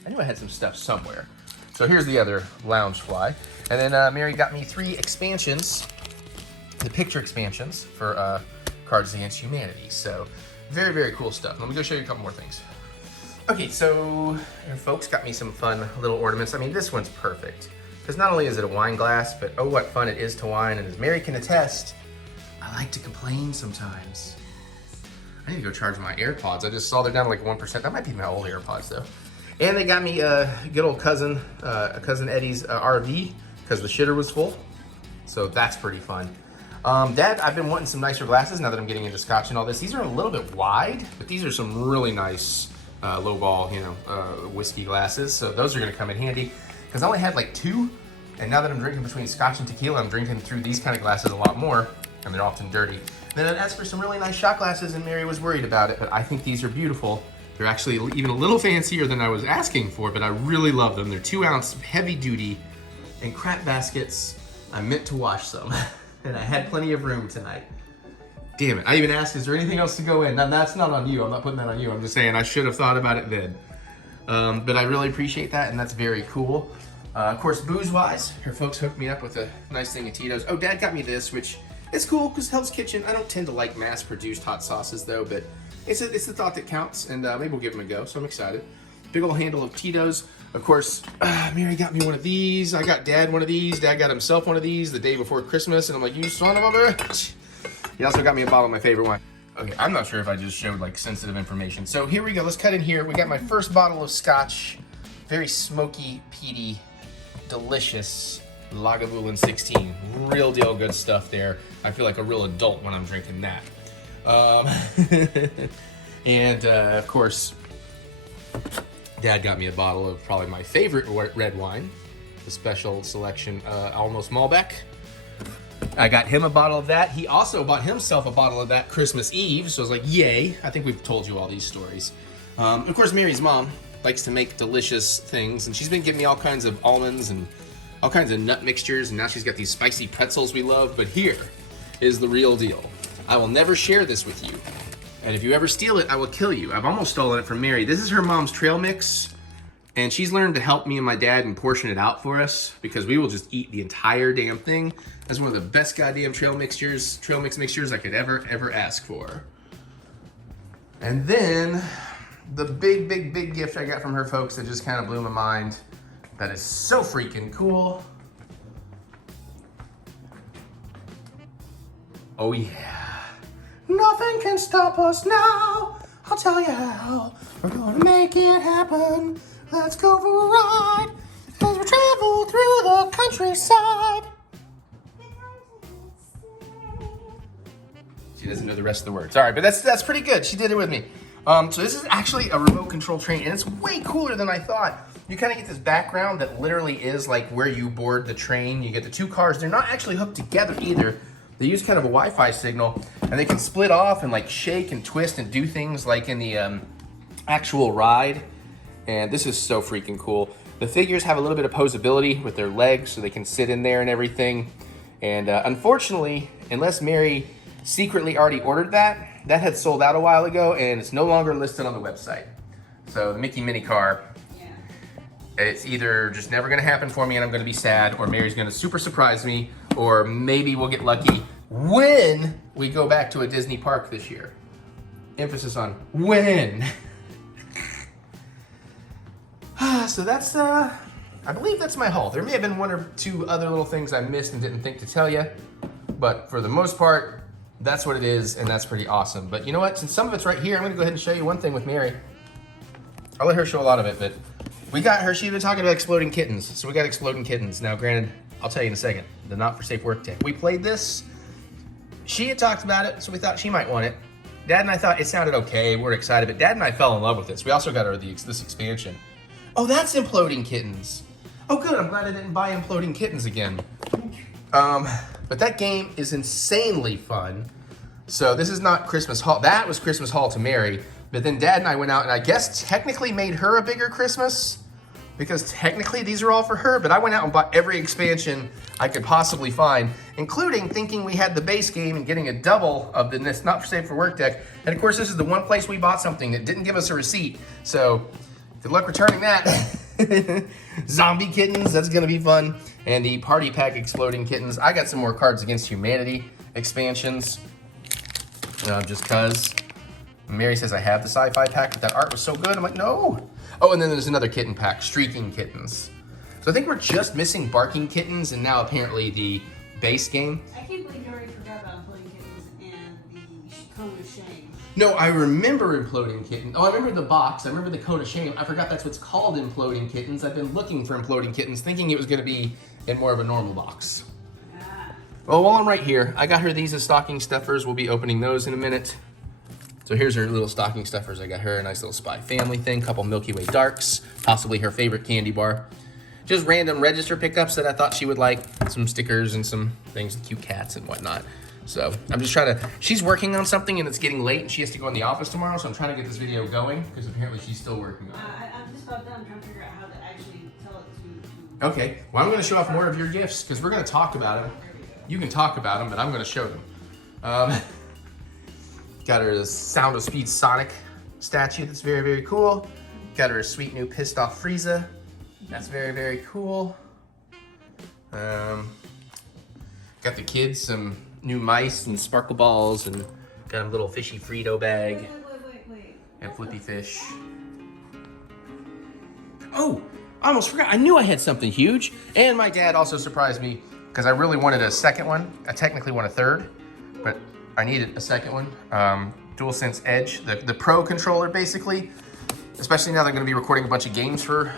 I knew I had some stuff somewhere. So here's the other lounge fly. And then Mary got me 3 expansions, the picture expansions for Cards Against Humanity. So very, very cool stuff. Let me go show you a couple more things. Okay, so folks got me some fun little ornaments. I mean, this one's perfect. Because not only is it a wine glass, but oh, what fun it is to wine. And as Mary can attest, I like to complain sometimes. I need to go charge my AirPods. I just saw they're down to like 1%. That might be my old AirPods though. And they got me good old cousin Eddie's RV because the shitter was full. So that's pretty fun. Dad, I've been wanting some nicer glasses now that I'm getting into scotch and all this. These are a little bit wide, but these are some really nice lowball, whiskey glasses. So those are gonna come in handy because I only had like 2. And now that I'm drinking between scotch and tequila, I'm drinking through these kind of glasses a lot more, and they're often dirty. Then I'd asked for some really nice shot glasses and Mary was worried about it, but I think these are beautiful. They're actually even a little fancier than I was asking for, but I really love them. They're 2-ounce, heavy duty, and crap baskets. I meant to wash them, and I had plenty of room tonight. Damn it, I even asked, is there anything else to go in? Now that's not on you, I'm not putting that on you. I'm just saying I should have thought about it then. But I really appreciate that, and that's very cool. Of course, booze-wise, her folks hooked me up with a nice thing of Tito's. Oh, Dad got me this, which is cool because Hell's Kitchen. I don't tend to like mass-produced hot sauces though, but it's the thought that counts, and maybe we'll give them a go, so I'm excited. Big old handle of Tito's. Of course, Mary got me one of these. I got Dad one of these. Dad got himself one of these the day before Christmas, and I'm like, you son of a bitch. He also got me a bottle of my favorite wine. Okay, I'm not sure if I just showed like sensitive information. So here we go, let's cut in here. We got my first bottle of scotch. Very smoky, peaty, delicious Lagavulin 16. Real deal good stuff there. I feel like a real adult when I'm drinking that. And of course, Dad got me a bottle of probably my favorite red wine, the special selection Almost Malbec. I got him a bottle of that. He also bought himself a bottle of that Christmas Eve, so I was like, yay. I think we've told you all these stories. Of course, Mary's mom likes to make delicious things, and she's been giving me all kinds of almonds and all kinds of nut mixtures, and now she's got these spicy pretzels we love, but here is the real deal. I will never share this with you, and if you ever steal it, I will kill you. I've almost stolen it from Mary. This is her mom's trail mix, and she's learned to help me and my dad and portion it out for us because we will just eat the entire damn thing. That's one of the best goddamn trail mix mixtures I could ever ask for. And then the big gift I got from her folks that just kind of blew my mind. That is so freaking cool. Oh yeah. Nothing can stop us now. I'll tell you how. We're gonna make it happen. Let's go for a ride as we travel through the countryside. She doesn't know the rest of the words. All right, but that's pretty good. She did it with me. So this is actually a remote control train, and it's way cooler than I thought. You kind of get this background that literally is like where you board the train. You get the 2 cars. They're not actually hooked together either. They use kind of a Wi-Fi signal, and they can split off and like shake and twist and do things like in the actual ride. And this is so freaking cool. The figures have a little bit of posability with their legs, so they can sit in there and everything. And unfortunately, unless Mary secretly already ordered that had sold out a while ago, and it's no longer listed on the website. So the Mickey Mini car, it's either just never gonna happen for me and I'm gonna be sad, or Mary's gonna super surprise me, or maybe we'll get lucky when we go back to a Disney park this year. Emphasis on when. So that's, I believe that's my haul. There may have been 1 or 2 other little things I missed and didn't think to tell you, but for the most part, that's what it is, and that's pretty awesome. But you know what? Since some of it's right here, I'm gonna go ahead and show you one thing with Mary. I'll let her show a lot of it, but we got her, she's been talking about exploding kittens, so we got exploding kittens. Now, granted, I'll tell you in a second, the not for safe work tip. We played this, she had talked about it, so we thought she might want it. Dad and I thought it sounded okay, we're excited, but Dad and I fell in love with this. We also got her this expansion. Oh, that's Imploding Kittens. Oh good, I'm glad I didn't buy Imploding Kittens again. But that game is insanely fun. So this is not Christmas haul. That was Christmas haul to Mary. But then Dad and I went out and I guess technically made her a bigger Christmas because technically these are all for her. But I went out and bought every expansion I could possibly find, including thinking we had the base game and getting a double of the Not For Safe for Work deck. And of course, this is the one place we bought something that didn't give us a receipt. So good luck returning that. Zombie kittens, that's gonna be fun. And the party pack exploding kittens. I got some more Cards Against Humanity expansions. Just cause Mary says I have the sci-fi pack, but that art was so good. I'm like, no. Oh, and then there's another kitten pack, Streaking Kittens. So I think we're just missing Barking Kittens and now apparently the base game. I can't believe you already forgot about Imploding Kittens and the Cone of Shame. No, I remember Imploding Kittens. Oh, I remember the box. I remember the Cone of Shame. I forgot that's what's called Imploding Kittens. I've been looking for Imploding Kittens, thinking it was gonna be in more of a normal box. Well, while I'm right here, I got her these as stocking stuffers. We'll be opening those in a minute. So here's her little stocking stuffers. I got her a nice little Spy Family thing, couple Milky Way Darks, possibly her favorite candy bar. Just random register pickups that I thought she would like, some stickers and some things, cute cats and whatnot. So I'm just trying to, she's working on something and it's getting late and she has to go in the office tomorrow, so I'm trying to get this video going because apparently she's still working on it. I'm just about done trying to figure out how to actually tell it to... Okay, well I'm gonna show off more of your gifts because we're gonna talk about them. You can talk about them, but I'm gonna show them. Got her the Sound of Speed Sonic statue that's very, very cool. Got her a sweet new Pissed Off Frieza. That's very, very cool. Got the kids some new mice and sparkle balls and got a little fishy Frito bag. Wait. And Flippy Fish. Oh, I almost forgot. I knew I had something huge. And my dad also surprised me because I really wanted a second one. I technically want a third, but I needed a second one. DualSense Edge, the Pro controller basically. Especially now that I'm gonna be recording a bunch of games for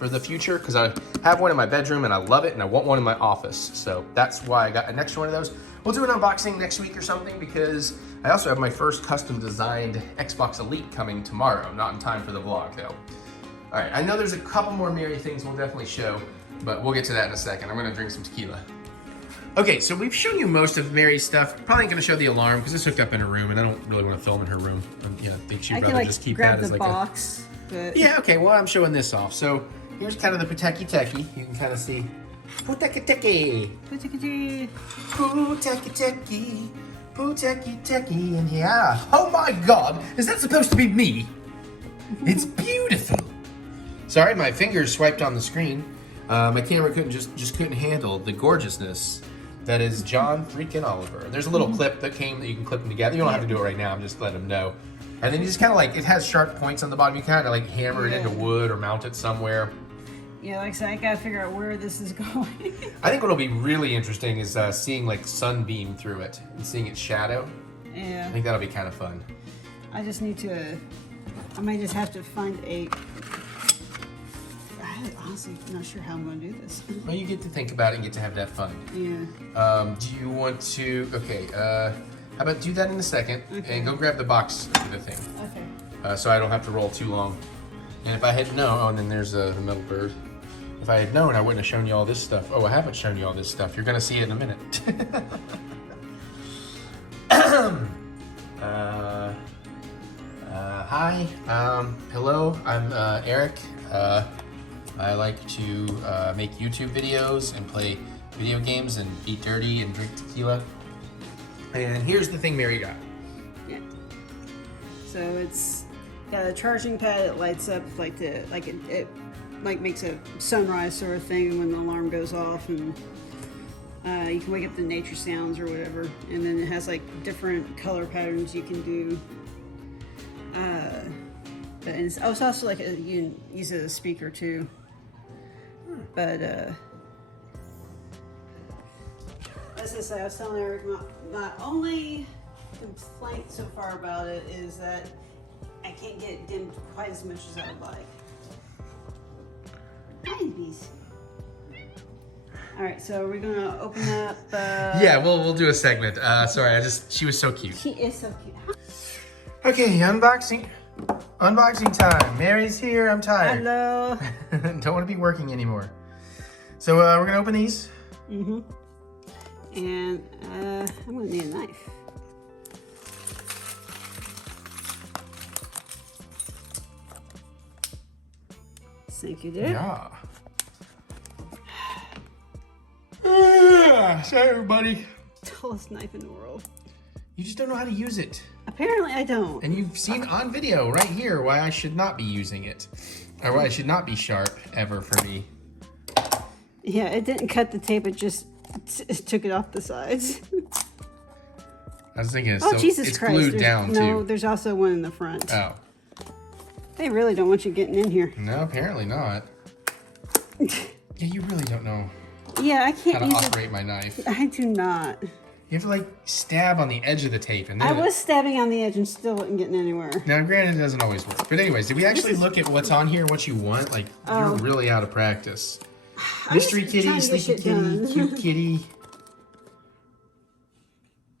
the future because I have one in my bedroom and I love it and I want one in my office. So that's why I got an extra one of those. We'll do an unboxing next week or something because I also have my first custom designed Xbox Elite coming tomorrow. Not in time for the vlog though. All right, I know there's a couple more Mary things we'll definitely show, but we'll get to that in a second. I'm gonna drink some tequila. Okay, so we've shown you most of Mary's stuff. Probably ain't gonna show the alarm because it's hooked up in her room and I don't really want to film in her room. I think she'd rather just keep that as like box, but... Yeah, okay, well I'm showing this off. So here's kind of the Puteki Teki. You can kind of see Puteki Teki. Puteki Teki. Puteki Teki in here. Oh my God, is that supposed to be me? It's beautiful. Sorry, my fingers swiped on the screen. My camera just couldn't handle the gorgeousness that is John freaking Oliver. There's a little clip that came that you can clip them together. You don't have to do it right now. I'm just letting them know. And then you just kind of like, it has sharp points on the bottom. You kind of like hammer it into wood or mount it somewhere. Yeah, like I said, I gotta figure out where this is going. I think what'll be really interesting is seeing like sunbeam through it and seeing its shadow. Yeah. I think that'll be kind of fun. I just need to, I might just have to find a, I'm honestly not sure how I'm gonna do this. Well, you get to think about it and get to have that fun. Yeah. Do you want to, okay, how about do that in a second and go grab the box of the thing. Okay. So I don't have to roll too long. And if I had known, oh, and then there's the metal bird. If I had known, I wouldn't have shown you all this stuff. Oh, I haven't shown you all this stuff. You're gonna see it in a minute. Hi, hello, I'm Eric. I like to make YouTube videos and play video games and eat dirty and drink tequila. And here's the thing Mary got. Yeah. So it's got a charging pad. It lights up like it makes a sunrise sort of thing when the alarm goes off, and you can wake up to nature sounds or whatever. And then it has like different color patterns you can do. But it's also like you can use it as a speaker too. But as I say, I was telling Eric, my only complaint so far about it is that I can't get it dimmed quite as much as I would like. Babies. All right, so we're gonna open up. Yeah, we'll do a segment. Sorry, she was so cute. She is so cute. Okay, unboxing time. Mary's here. I'm tired. Hello. Don't want to be working anymore. So we're gonna open these. Mm-hmm. And I'm gonna need a knife. Thank you, dear. Yeah. Sorry, everybody. Tallest knife in the world. You just don't know how to use it. Apparently, I don't. And you've seen on video right here why I should not be using it. Or why it should not be sharp ever for me. Yeah, it didn't cut the tape, it just took it off the sides. I was thinking, Oh, so Jesus it's Christ. glued down No, too. there's also one in the front. Oh. They really don't want you getting in here. No, apparently not. Yeah, you really don't know Yeah, I can't how to use operate my knife. it. I do not. You have to like stab on the edge of the tape. And then I was stabbing on the edge and still wasn't getting anywhere. Now, granted, it doesn't always work. But anyways, did we actually look at what's on here, what you want? Like, you're really out of practice. Mystery just kitty, trying to get sleepy shit kitty, done. cute kitty.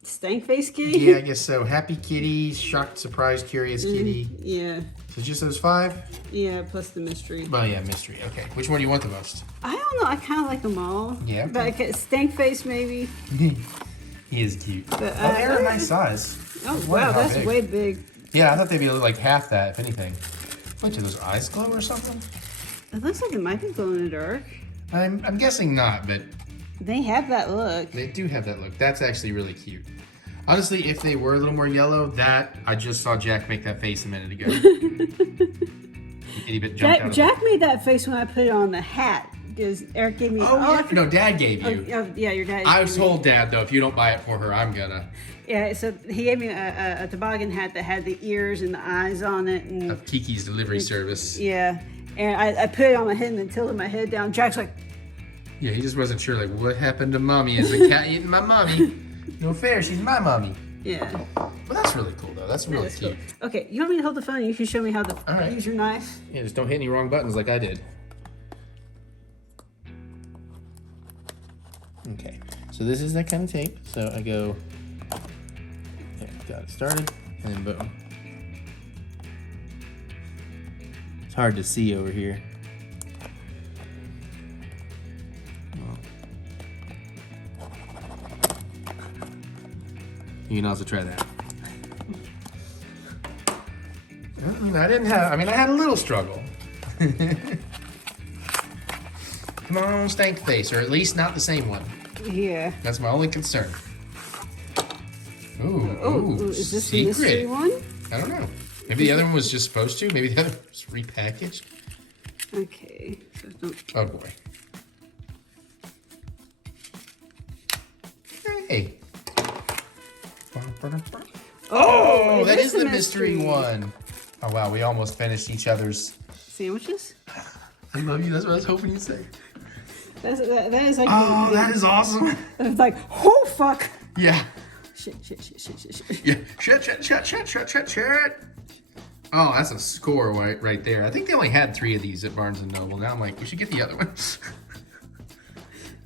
Stank face kitty? Yeah, I guess so. Happy kitty, shocked, surprised, curious kitty. Yeah. So just those 5? Yeah, plus the mystery. Oh yeah, mystery. Okay. Which one do you want the most? I don't know. I kind of like them all. Yeah. But stank face maybe. He is cute. But, Oh, they're a nice size. Oh, Wonder wow. how That's big. way big. Yeah, I thought they'd be like half that, if anything. What, do those eyes glow or something? It looks like it might be glow in the dark. I'm guessing not, but They have that look. they do have that look. That's actually really cute. Honestly, if they were a little more yellow, I just saw Jack make that face a minute ago. Itty bit jumped out of Jack made that face when I put it on the hat. Because Eric gave me... Oh, yeah. No, Dad gave you. Yeah, your dad. I was told Dad, though, if you don't buy it for her, I'm gonna. Yeah, so he gave me a toboggan hat that had the ears and the eyes on it. And Of Kiki's delivery service. yeah, and I put it on my head and then tilted my head down. Jack's like, Yeah, he just wasn't sure, like, what happened to Mommy? Is the cat eating my mommy? No fair, she's my mommy. yeah. Well, that's really cool, though. That's really That's cute. cool. Okay, you want me to hold the phone? You can show me how to All right. use your knife. Yeah, just don't hit any wrong buttons like I did. Okay, so this is that kind of tape. So I go, yeah, got it started, and then boom. It's hard to see over here. You can also try that. I didn't have, I mean, I had a little struggle. Come on, stank face, or at least not the same one. Yeah. That's my only concern. Ooh, Ooh, is this the secret. mystery one? I don't know. Maybe the other one was just supposed to. Maybe the other one was repackaged. Okay. So don't... Oh boy. Hey. Oh, that is the mystery one. Oh wow, we almost finished each other's. Sandwiches? I love you. That's what I was hoping you'd say. That is like... Oh, that is awesome. It's like, oh, fuck. Yeah. Shit. Yeah. Shit. Oh, that's a score right there. I think they only had 3 of these at Barnes & Noble. Now I'm like, we should get the other one.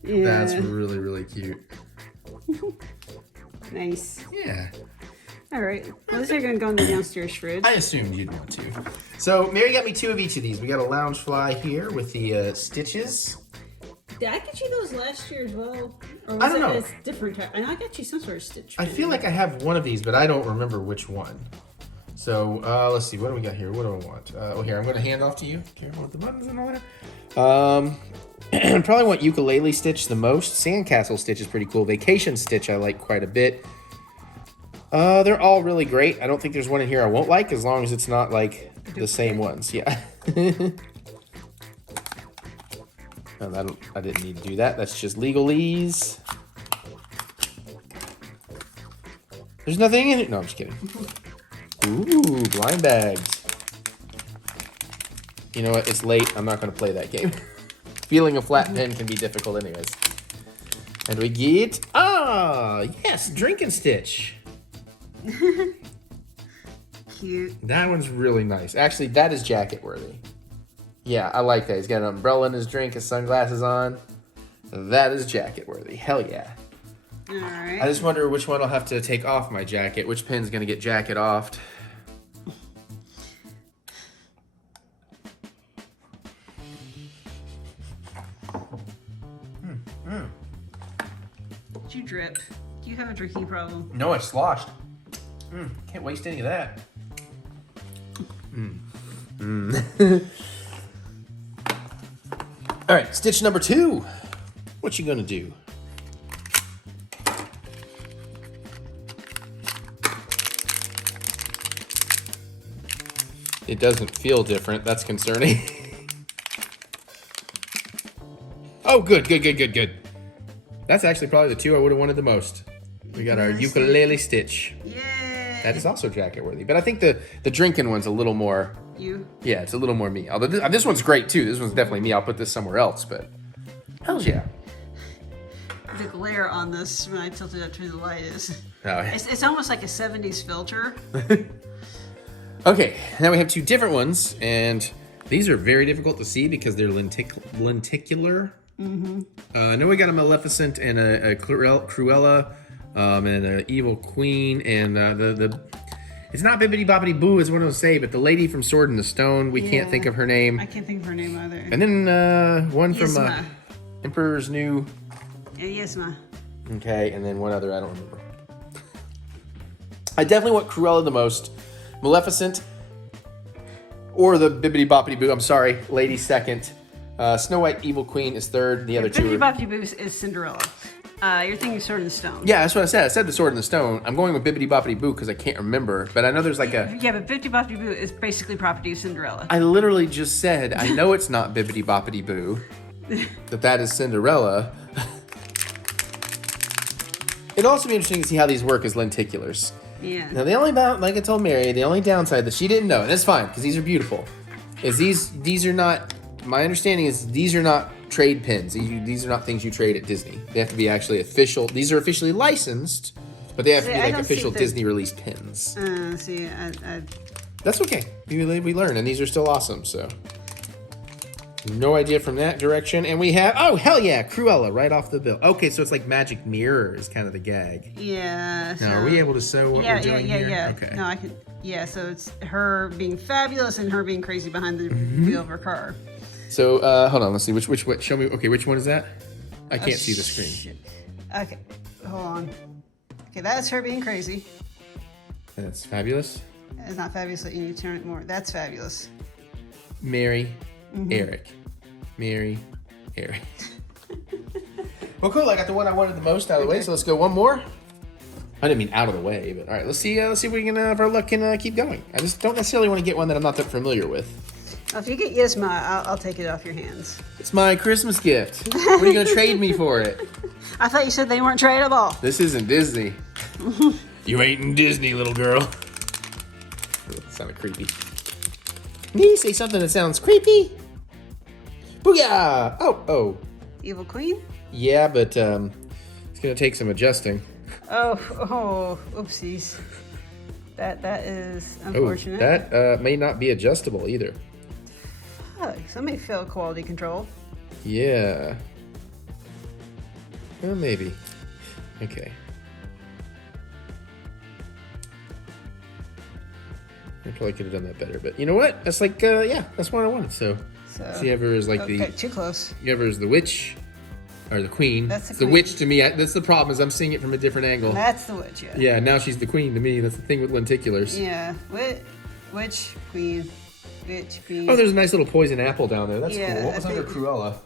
Yeah. That's really, really cute. Nice. Yeah. All right. Well, these are going to go in the downstairs fridge. I assumed you'd want to. So Mary got me 2 of each of these. We got a lounge fly here with the stitches. Did I get you those last year as well? Or was I don't know. It's different. I know I got you some sort of stitch. I feel like I have one of these, but I don't remember which one. So let's see. What do we got here? What do I want? Oh, here. I'm going to hand off to you. Careful with the buttons and all that. Probably want ukulele stitch the most. Sandcastle stitch is pretty cool. Vacation stitch I like quite a bit. They're all really great. I don't think there's one in here I won't like, as long as it's not like the same ones. Yeah. Oh, I didn't need to do that. That's just legalese. There's nothing in it. No, I'm just kidding. Ooh, blind bags. You know what? It's late. I'm not going to play that game. Feeling a flat pen can be difficult anyways. And we get... Ah, yes, drink and stitch. Cute. That one's really nice. Actually, that is jacket worthy. Yeah, I like that. He's got an umbrella in his drink, his sunglasses on. That is jacket worthy. Hell yeah. All right. I just wonder which one I'll have to take off my jacket. Which pin's going to get jacket offed. Did you drip? Do you have a drinking problem? No, it's sloshed. Can't waste any of that. All right, stitch number 2. What you gonna do? It doesn't feel different. That's concerning. Oh, good. That's actually probably the 2 I would have wanted the most. We got our ukulele stitch. Yay! That is also jacket worthy, but I think the drinking one's a little more. You? Yeah, it's a little more me. Although this one's great too. This one's definitely me. I'll put this somewhere else, but hell's yeah. The glare on this when I tilt it up to the light is. Oh. It's almost like a 70s filter. Okay, now we have 2 different ones, and these are very difficult to see because they're lenticular. Mm-hmm. I know we got a Maleficent and a Cruella, and an Evil Queen, and the it's not Bibbidi Bobbidi Boo, as one will say, but the lady from Sword in the Stone. We can't think of her name. I can't think of her name either. And then one from Yasma. Emperor's New. Yeah, Yasma. Okay, and then one other I don't remember. I definitely want Cruella the most. Maleficent or the Bibbidi Bobbidi Boo. I'm sorry, lady second. Snow White Evil Queen is third. The other 2 Bibbidi are... Bobbidi Boo is Cinderella. You're thinking Sword in the Stone. Yeah, that's what I said. I said the Sword in the Stone. I'm going with Bibbidi Bobbidi Boo because I can't remember, but I know there's like a... Yeah, but Bibbidi Bobbidi Boo is basically property of Cinderella. I literally just said, I know it's not Bibbidi Bobbidi Boo, that is Cinderella. It'd also be interesting to see how these work as lenticulars. Yeah. Now the only like I told Mary, the only downside that she didn't know, and it's fine because these are beautiful, is these are not. My understanding is these are not trade pins. These are not things you trade at Disney. They have to be actually official. These are officially licensed, but they have to be like official Disney released pins. That's okay. We learn, and these are still awesome. So no idea from that direction, and we have hell yeah, Cruella right off the bill. Okay, so it's like magic mirror is kind of the gag. Yeah. Now, are we able to sew what we're doing here? Yeah. Okay. No, I can. Yeah, so it's her being fabulous and her being crazy behind the wheel of her car. So hold on, let's see which show me. Okay, which one is that? I can't see the screen. Shit. Okay, hold on. Okay, that's her being crazy. That's fabulous. It's not fabulous. You need to turn it more. That's fabulous. Mary, Eric. Mary, Eric. Well, cool. I got the one I wanted the most out of the way. So let's go one more. I didn't mean out of the way, but all right. Let's see if we can, if our luck can keep going. I just don't necessarily want to get one that I'm not that familiar with. If you get Yasma, I'll take it off your hands. It's my Christmas gift. What are you gonna trade me for it? I thought you said they weren't tradable. This isn't Disney. You ain't in Disney, little girl. That sounded creepy. Can you say something that sounds creepy? Booyah! Oh. Evil Queen? Yeah, but it's gonna take some adjusting. Oh, oopsies. That is unfortunate. That may not be adjustable either. Fuck, somebody failed quality control. Yeah. Well, maybe. Okay. I probably could have done that better, but you know what? That's like, yeah, that's what I wanted. So see, ever is like okay, too close. Ever is the witch, or the queen. That's the It's the queen. witch to me. That's the problem, is I'm seeing it from a different angle. That's the witch, yeah. Yeah, now she's the queen to me. That's the thing with lenticulars. Yeah, witch, queen, witch, queen. Oh, there's a nice little poison apple down there. That's Yeah, cool. What was I under think- Cruella?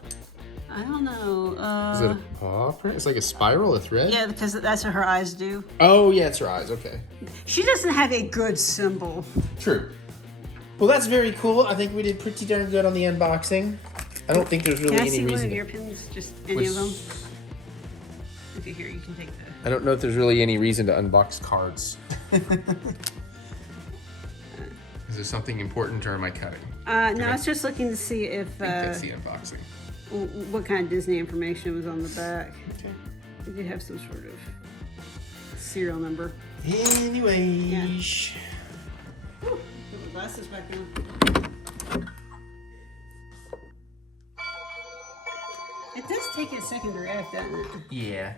I don't know. Is it a paw print? It's like a spiral, a thread? Yeah, because that's what her eyes do. Oh, yeah, it's her eyes. Okay. She doesn't have a good symbol. True. Well, that's very cool. I think we did pretty darn good on the unboxing. I don't think there's really Can I any see one reason. of your pins? Just any Which- of them? If you're here, you can take the... I don't know if there's really any reason to unbox cards. Is there something important, or am I cutting? No, I was just looking to see if... I think that's the unboxing. what kind of Disney information was on the back. Okay. We did have some sort of serial number. Anyways. Put the glasses back on. It does take a second to react, doesn't it? Yeah.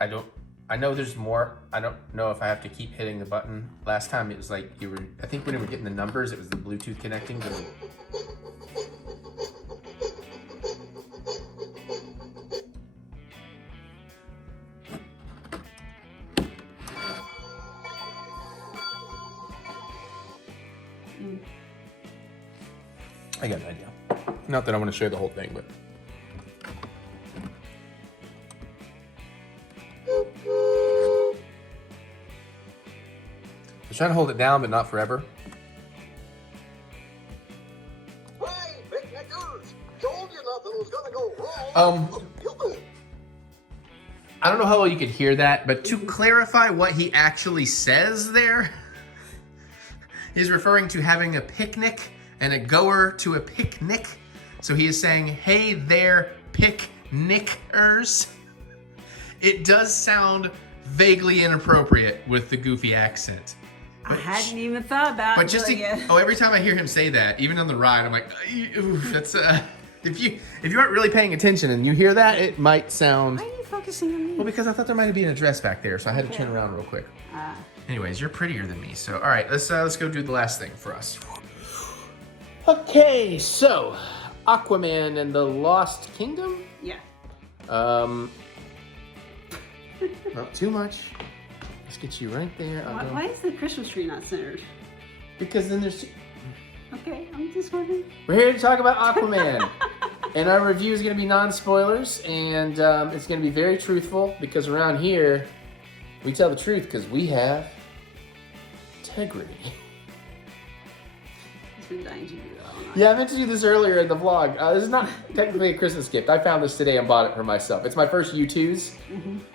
I know there's more. I don't know if I have to keep hitting the button. Last time it was like I think when we were getting the numbers, it was the Bluetooth connecting to the... I got an idea. Not that I want to show the whole thing, but. I was trying to hold it down, but not forever. Hey, big niggers! Told you nothing was gonna go wrong. I don't know how well you could hear that, but to clarify what he actually says there, he's referring to having a picnic and a goer to a picnic. So he is saying, hey there, picnickers. It does sound vaguely inappropriate with the goofy accent. I hadn't even thought about it. But just every time I hear him say that, even on the ride, I'm like, oof, that's if you aren't really paying attention and you hear that, it might sound. Why are you focusing on me? Well, because I thought there might be an address back there, so I had to turn around real quick. Anyways, you're prettier than me, so all right, let's go do the last thing for us. Okay, so Aquaman and the Lost Kingdom. Yeah. Not too much. Let's get you right there. Why is the Christmas tree not centered? Because then there's. Okay, I'm just wondering. We're here to talk about Aquaman. And our review is going to be non-spoilers, and it's going to be very truthful, because around here, we tell the truth because we have integrity. He's been dying to do that all night. Yeah, I meant to do this earlier in the vlog. This is not technically a Christmas gift. I found this today and bought it for myself. It's my first U2s,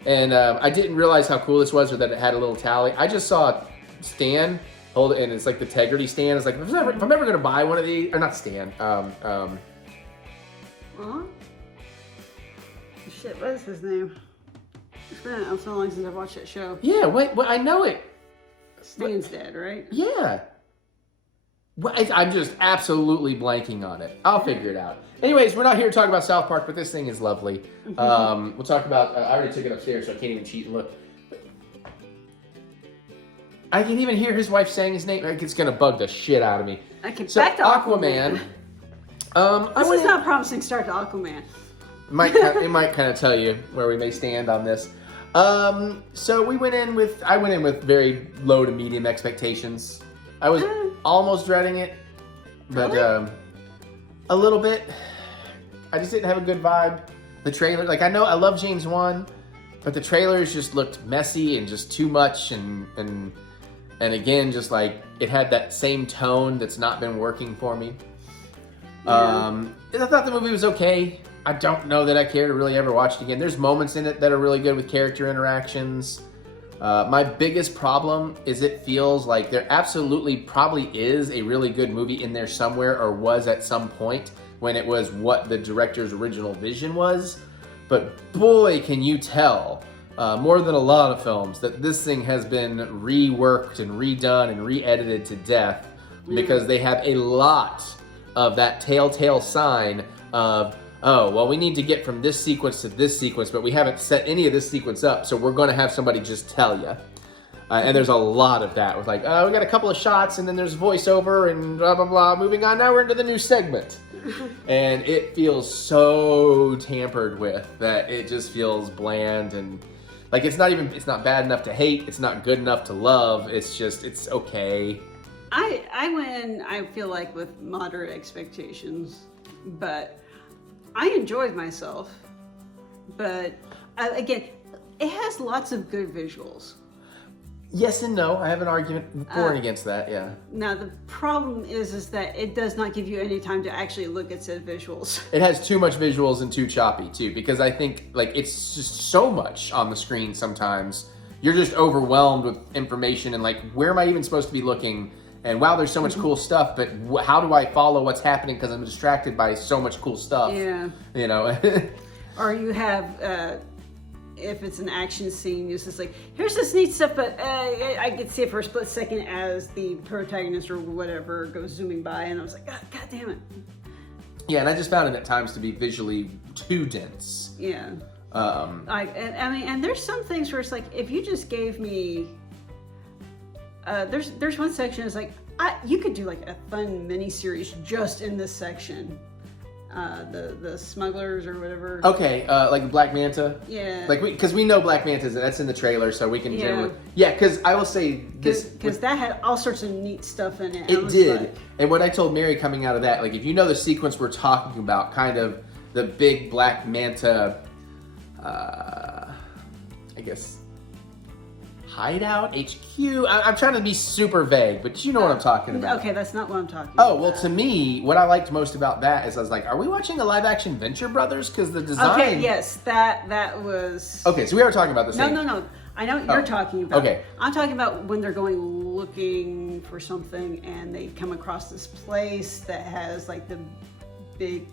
and I didn't realize how cool this was or that it had a little tally. I just saw Stan hold it, and it's like the integrity stand. It's like, if I'm ever going to buy one of these, or not Stan, Shit, what is his name? It's been so long since I've watched that show. Yeah, wait, I know it. Stan's dead, right? Yeah. Well, I'm just absolutely blanking on it. I'll figure it out. Anyways, we're not here to talk about South Park, but this thing is lovely. We'll talk about, I already took it upstairs, so I can't even cheat and look. I can even hear his wife saying his name. It's going to bug the shit out of me. Okay, So, back to Aquaman. This is not a promising start to Aquaman. It might kind of tell you where we may stand on this. So I went in with very low to medium expectations. I was almost dreading it, but Really? a little bit. I just didn't have a good vibe. The trailer, like, I know I love James Wan, but the trailers just looked messy and just too much, and again, just like it had that same tone that's not been working for me. Yeah. I thought the movie was okay. I don't know that I care to really ever watch it again. There's moments in it that are really good with character interactions. My biggest problem is it feels like there absolutely probably is a really good movie in there somewhere, or was at some point when it was what the director's original vision was. But boy, can you tell, more than a lot of films, that this thing has been reworked and redone and re-edited to death, because they have a lot of that telltale sign of, oh, well, we need to get from this sequence to this sequence, but we haven't set any of this sequence up, so we're going to have somebody just tell you. And there's a lot of that with like, we got a couple of shots, and then there's voiceover and blah, blah, blah. Moving on, now we're into the new segment. And it feels so tampered with that it just feels bland, and like it's not bad enough to hate, it's not good enough to love, it's okay. I went, I feel like, with moderate expectations, but I enjoyed myself. But again, it has lots of good visuals. Yes and no. I have an argument for and against that, yeah. Now the problem is that it does not give you any time to actually look at said visuals. It has too much visuals and too choppy too, because I think like it's just so much on the screen sometimes. You're just overwhelmed with information, and like, where am I even supposed to be looking? And wow, there's so much cool stuff, but how do I follow what's happening because I'm distracted by so much cool stuff? Yeah. You know? Or you have, if it's an action scene, it's just like, here's this neat stuff, but I could see it for a split second as the protagonist or whatever goes zooming by, and I was like, God damn it. Yeah, and I just found it at times to be visually too dense. Yeah. And there's some things where it's like, if you just gave me, there's one section, it's like, you could do like a fun mini series just in this section. the smugglers or whatever. Okay, like the Black Manta. Yeah. Like because we know Black Manta's that's in the trailer, so we can Yeah. generally. Yeah, because I will say this because that had all sorts of neat stuff in it. It was did, like, and what I told Mary coming out of that, like if you know the sequence we're talking about, kind of the big Black Manta, I guess. Hideout, HQ. I'm trying to be super vague, but you know what I'm talking about. Okay, that's not what I'm talking Oh, about. well, to me, what I liked most about that is I was like, are we watching a live-action Venture Brothers? Because the design... Okay, yes, that was... Okay, so we are talking about the same... No. I know what you're talking about. Okay. I'm talking about when they're going looking for something and they come across this place that has like the big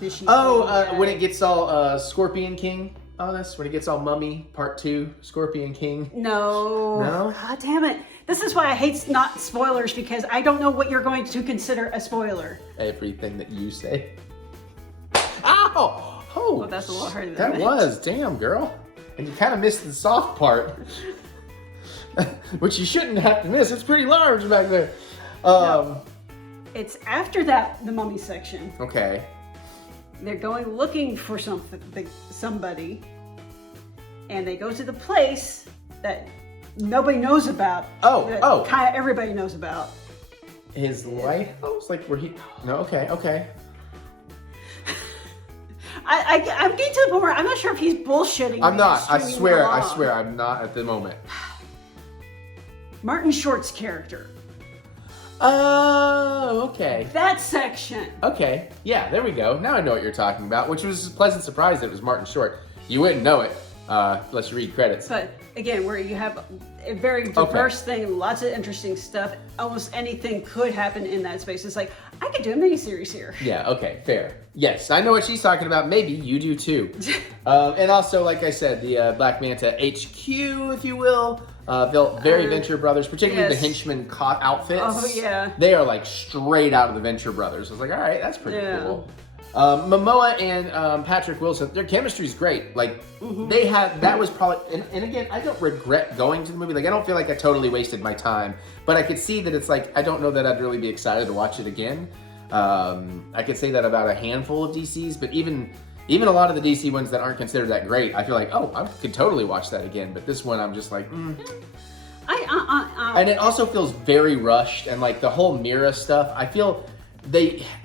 fishy... Oh, when it gets all Scorpion King on us, when it gets all Mummy Part 2, Scorpion King. No. No? God damn it. This is why I hate not spoilers, because I don't know what you're going to consider a spoiler. Everything that you say. Ow! Oh, Well, that's a little harder than that was. Damn, girl. And you kind of missed the soft part. Which you shouldn't have to miss. It's pretty large back there. It's after that, the mummy section. Okay. They're going looking for somebody, and they go to the place that nobody knows about. That kind of everybody knows about. His lighthouse? Like where he... No, okay. I'm getting to the point where I'm not sure if he's bullshitting. I'm not. I stringing swear, along. I'm not at the moment. Martin Short's character. Oh, okay. That section. Okay, yeah, there we go. Now I know what you're talking about, which was a pleasant surprise that it was Martin Short. You wouldn't know it unless you read credits. But again, where you have a very diverse thing, lots of interesting stuff, almost anything could happen in that space. It's like, I could do a miniseries here. Yeah, okay, fair. Yes, I know what she's talking about. Maybe you do too. And also, like I said, the Black Manta HQ, if you will. Very Venture Brothers, particularly the henchman outfits. Oh, yeah. They are like straight out of the Venture Brothers. I was like, all right, that's pretty cool. Momoa and Patrick Wilson, their chemistry's great. Like, they had, that was probably, and again, I don't regret going to the movie. Like, I don't feel like I totally wasted my time. But I could see that it's like, I don't know that I'd really be excited to watch it again. I could say that about a handful of DCs, but even a lot of the DC ones that aren't considered that great, I feel like, oh, I could totally watch that again. But this one, I'm just like, And it also feels very rushed, and like the whole Mira stuff, I feel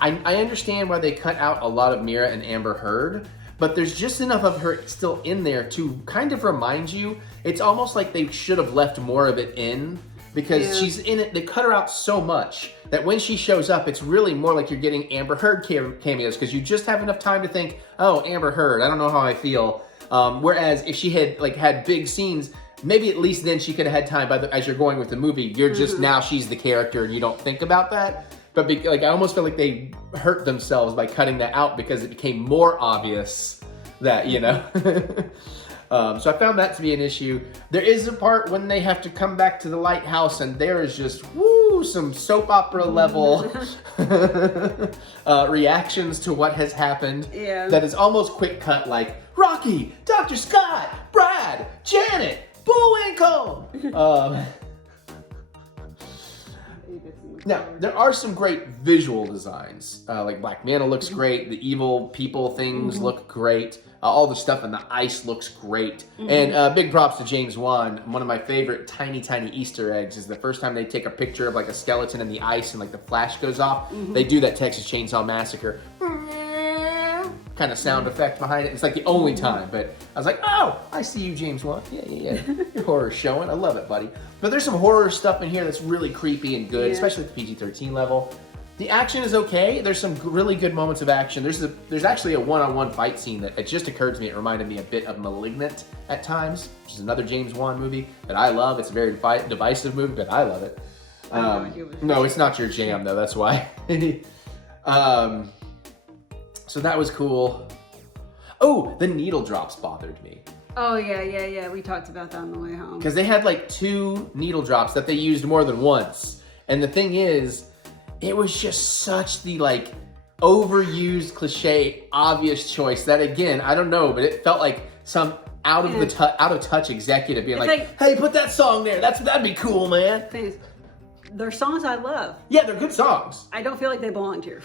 I understand why they cut out a lot of Mira and Amber Heard, but there's just enough of her still in there to kind of remind you. It's almost like they should have left more of it in, because she's in it. They cut her out so much that when she shows up, it's really more like you're getting Amber Heard cameos, because you just have enough time to think, oh, Amber Heard, I don't know how I feel. Whereas if she had big scenes, maybe at least then she could have had time as you're going with the movie. You're just now she's the character and you don't think about that. But like I almost feel like they hurt themselves by cutting that out, because it became more obvious that, you know. So I found that to be an issue. There is a part when they have to come back to the lighthouse, and there is just some soap opera level reactions to what has happened. Yeah. That is almost quick cut, like Rocky, Dr. Scott, Brad, Janet, Bullwinkle. Now, there are some great visual designs. Like Black Manta looks great. The evil people things look great. All the stuff in the ice looks great. And big props to James Wan. One of my favorite tiny Easter eggs is the first time they take a picture of like a skeleton in the ice and like the flash goes off. They do that Texas Chainsaw Massacre kind of sound effect behind it. It's like the only time, but I was like, oh, I see you, James Wan. Yeah. Your horror's showing. I love it, buddy. But there's some horror stuff in here that's really creepy and good, especially at the PG-13 level. The action is okay. There's some really good moments of action. There's actually a one-on-one fight scene that it just occurred to me. It reminded me a bit of Malignant at times, which is another James Wan movie that I love. It's a very divisive movie, but I love it. No, it's not your jam though. That's why. So that was cool. Oh, the needle drops bothered me. Oh, yeah. We talked about that on the way home. Because they had like 2 needle drops that they used more than once. And the thing is, it was just such the like overused cliche, obvious choice that again, I don't know, but it felt like some out of touch executive being like, hey, put that song there. That'd be cool, man. They're songs I love. Yeah, they're good songs. I don't feel like they belonged here.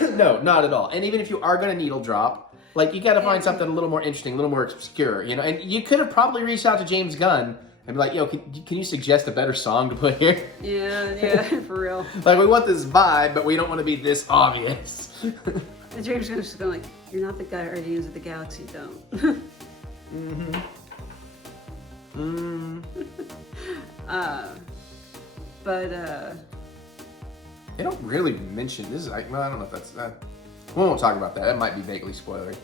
No, not at all. And even if you are going to needle drop, like, you got to find something a little more interesting, a little more obscure, you know? And you could have probably reached out to James Gunn and be like, yo, can you suggest a better song to put here? Yeah, for real. Like, we want this vibe, but we don't want to be this obvious. And James Gunn's just going like, you're not the Guardians of the Galaxy, don't. They don't really mention this. Well, I don't know if that's we won't talk about that. That might be vaguely spoilery.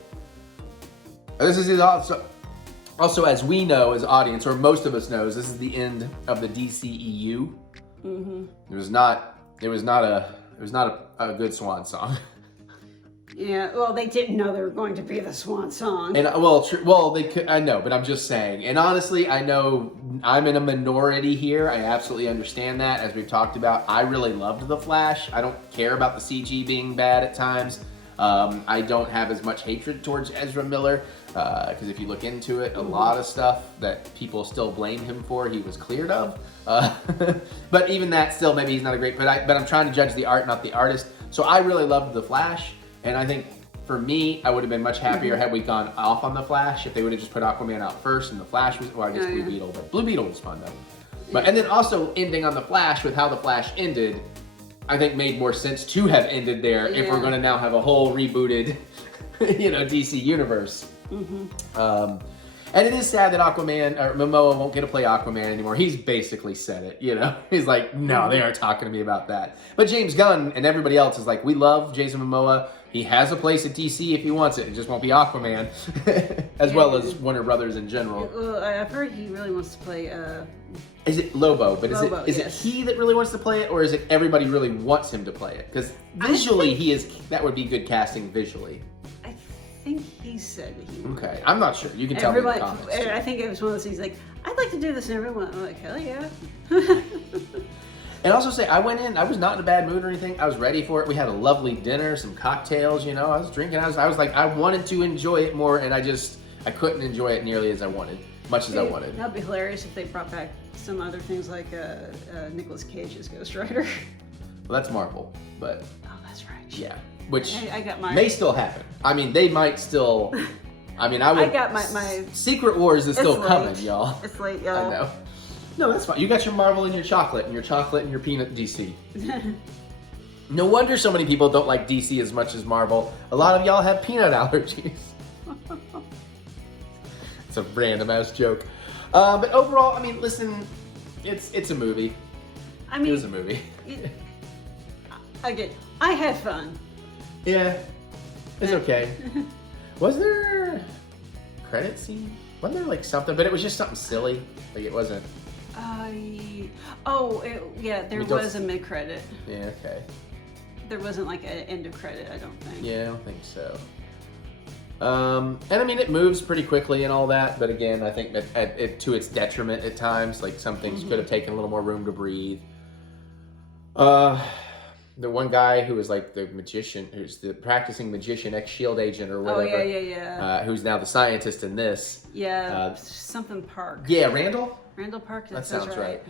This is also, as we know as audience, or most of us knows, this is the end of the DCEU. It was not a good swan song. Yeah, well, they didn't know they were going to be the swan song. And they could. I know, but I'm just saying. And honestly, I know I'm in a minority here. I absolutely understand that. As we've talked about, I really loved The Flash. I don't care about the CG being bad at times. I don't have as much hatred towards Ezra Miller because if you look into it, a lot of stuff that people still blame him for, he was cleared of. But even that, still, maybe he's not a great. But I'm trying to judge the art, not the artist. So I really loved The Flash. And I think, for me, I would have been much happier had we gone off on The Flash, if they would have just put Aquaman out first and The Flash was, well, I guess Blue Beetle, but Blue Beetle was fun, though. But, and then also ending on The Flash with how The Flash ended, I think made more sense to have ended there if we're going to now have a whole rebooted, DC universe. And it is sad that Momoa won't get to play Aquaman anymore. He's basically said it, He's like, no, they aren't talking to me about that. But James Gunn and everybody else is like, we love Jason Momoa. He has a place at DC if he wants it. It just won't be Aquaman, as well as Warner Brothers in general. Well, I've heard he really wants to play... Is it Lobo? But is yes. it he that really wants to play it, or is it everybody really wants him to play it? Because visually, that would be good casting visually. I think he said that he wanted. Okay, I'm not sure. You can tell me in the comments. I think it was one of those things like, I'd like to do this, and everyone, I'm like, hell yeah. And also say, I went in, I was not in a bad mood or anything. I was ready for it. We had a lovely dinner, some cocktails, I was drinking. I was like, I wanted to enjoy it more, and I couldn't enjoy it nearly as I wanted, much as I wanted. That'd be hilarious if they brought back some other things like Nicolas Cage as Ghost Rider. Well, that's Marvel, but... Oh, that's right. Yeah, which I got my... may still happen. I mean, they might still... I got my... Secret Wars is still coming, y'all. It's late, y'all. I know. No, that's fine. You got your Marvel and your chocolate and your peanut DC. No wonder so many people don't like DC as much as Marvel. A lot of y'all have peanut allergies. It's a random ass joke. But overall, listen, it's a movie. It was a movie. Again, I had fun. Yeah, it's okay. Was there a credit scene? Wasn't there something? But it was just something silly. It wasn't. There was a mid-credit. Yeah, okay. There wasn't an end of credit, I don't think. Yeah, I don't think so. And it moves pretty quickly and all that, but again, I think that to its detriment at times, some things could have taken a little more room to breathe. The one guy who was the magician, who's the practicing magician, ex-SHIELD agent or whatever. Oh, yeah. Who's now the scientist in this. Yeah, something Park. Yeah, Randall? Randall Park, that sounds right.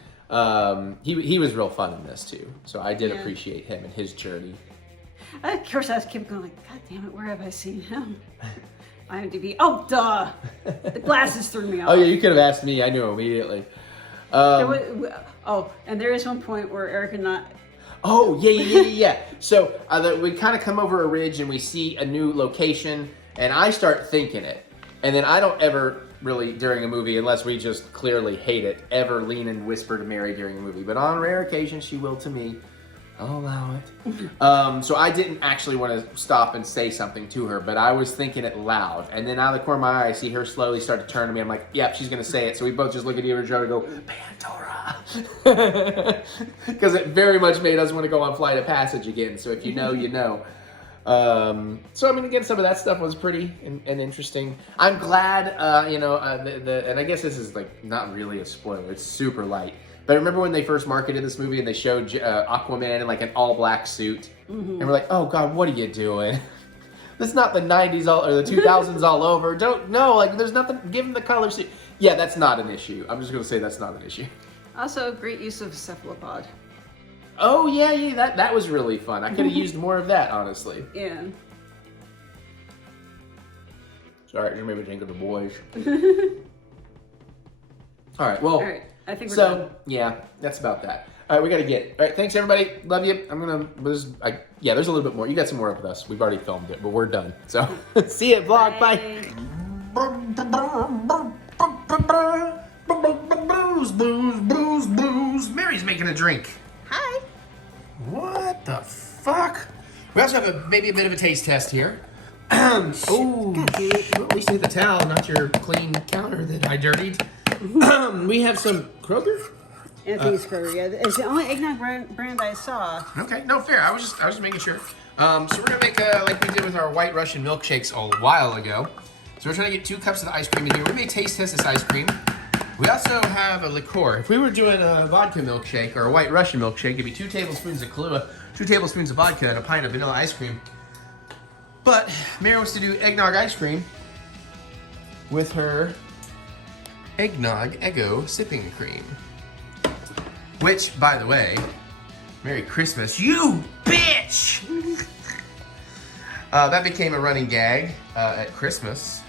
He was real fun in this too, so I did appreciate him and his journey. Of course, I kept going God damn it, where have I seen him? IMDb. Oh, duh! The glasses threw me off. Oh yeah, you could have asked me. I knew immediately. And there is one point where Eric and I... Oh, yeah. So we kind of come over a ridge and we see a new location, and I start thinking it. And then I don't ever really, during a movie, unless we just clearly hate it, ever lean and whisper to Mary during a movie. But on rare occasions, she will to me. I'll allow it. So I didn't actually want to stop and say something to her, but I was thinking it loud. And then out of the corner of my eye, I see her slowly start to turn to me. I'm like, yep, she's going to say it. So we both just look at each other and go, Pandora. Because it very much made us want to go on Flight of Passage again. So if you know, you know. Again, some of that stuff was pretty and interesting. I'm glad, and I guess this is not really a spoiler. It's super light. But I remember when they first marketed this movie and they showed Aquaman in an all-black suit. And we're like, oh God, what are you doing? This is not the 90s or the 2000s all over. There's nothing, give him the color suit. Yeah, that's not an issue. I'm just going to say that's not an issue. Also, great use of cephalopod. Oh yeah, that was really fun. I could have used more of that, honestly. Yeah. Sorry, just made me think of the boys. All right, well. All right, I think we're done. Yeah, that's about that. All right, we got to get. All right, thanks everybody. Love you. There's a little bit more. You got some more up with us. We've already filmed it, but we're done. So see you, vlog. Bye. Booze. Mary's making a drink. Hi. What the fuck? We also have maybe a bit of a taste test here. Oh, at least hit the towel, not your clean counter that I dirtied. We have some Kroger. I think it's Kroger. Yeah, it's the only eggnog brand I saw. Okay, no, fair. I was just making sure. So we're gonna make like we did with our White Russian milkshakes a while ago. So we're trying to get 2 cups of the ice cream in here. We may taste test this ice cream. We also have a liqueur. If we were doing a vodka milkshake or a White Russian milkshake, it'd be 2 tablespoons of Kahlua, 2 tablespoons of vodka, and a pint of vanilla ice cream. But Mary wants to do eggnog ice cream with her eggnog Eggo sipping cream. Which, by the way, Merry Christmas, you bitch! That became a running gag at Christmas.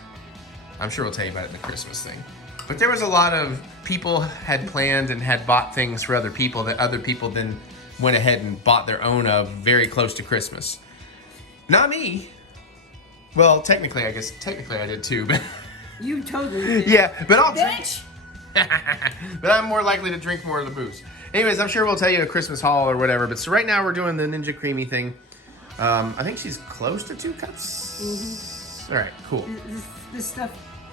I'm sure we'll tell you about it in the Christmas thing. But there was a lot of people had planned and had bought things for other people that other people then went ahead and bought their own of very close to Christmas. Not me. Well, technically I did too, but You totally did. yeah, but I'll drink. Bitch! But I'm more likely to drink more of the booze. Anyways, I'm sure we'll tell you a Christmas haul or whatever. But so right now we're doing the Ninja Creamy thing. I think she's close to 2 cups. Mm-hmm. All right, cool. This stuff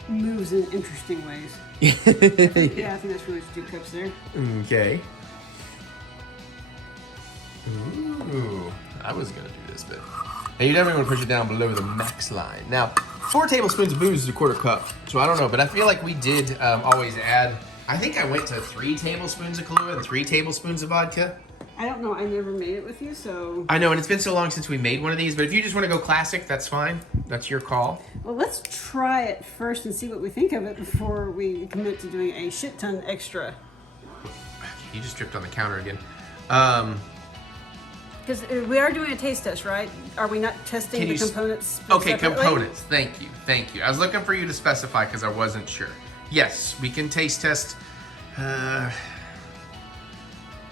moves in interesting ways. Yeah, Yeah, I think that's really 2 cups there. Okay. Ooh, I was gonna do this bit. And you definitely want to push it down below the max line. Now, 4 tablespoons of booze is a 1/4 cup. So I don't know, but I feel like we did always add, I think I went to 3 tablespoons of Kahlua and 3 tablespoons of vodka. I don't know, I never made it with you, so... I know, and it's been so long since we made one of these, but if you just want to go classic, that's fine. That's your call. Well, let's try it first and see what we think of it before we commit to doing a shit ton extra. You just tripped on the counter again. Because we are doing a taste test, right? Are we not testing the components Okay, separately? components. Thank you. I was looking for you to specify because I wasn't sure. Yes, we can taste test. I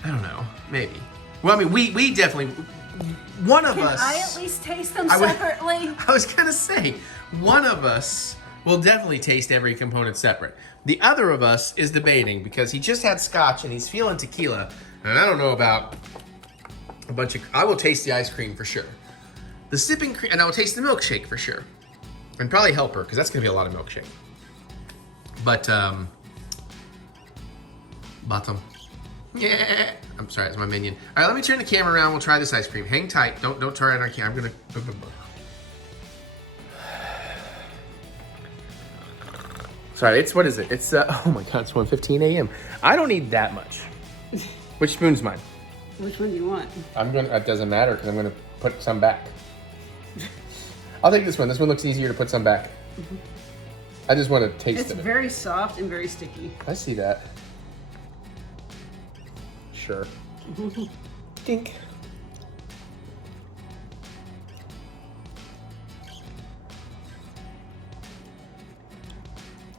don't know, maybe. Well, I mean, we definitely, one of us. Can I at least taste them separately? I was gonna say, one of us will definitely taste every component separate. The other of us is debating because he just had scotch and he's feeling tequila, and I don't know about a bunch of. I will taste the ice cream for sure, the sipping cream, and I will taste the milkshake for sure, and probably help her because that's gonna be a lot of milkshake. But bottom. Yeah, I'm sorry, it's my minion. All right, let me turn the camera around. We'll try this ice cream. Hang tight. Don't turn it on camera. I'm gonna. Sorry, what is it? It's oh my god, it's 1:15 a.m. I don't need that much. Which spoon's mine? Which one do you want? It doesn't matter because I'm gonna put some back. I'll take this one. This one looks easier to put some back. Mm-hmm. I just want to taste it. It's very soft and very sticky. I see that. Sure. Dink.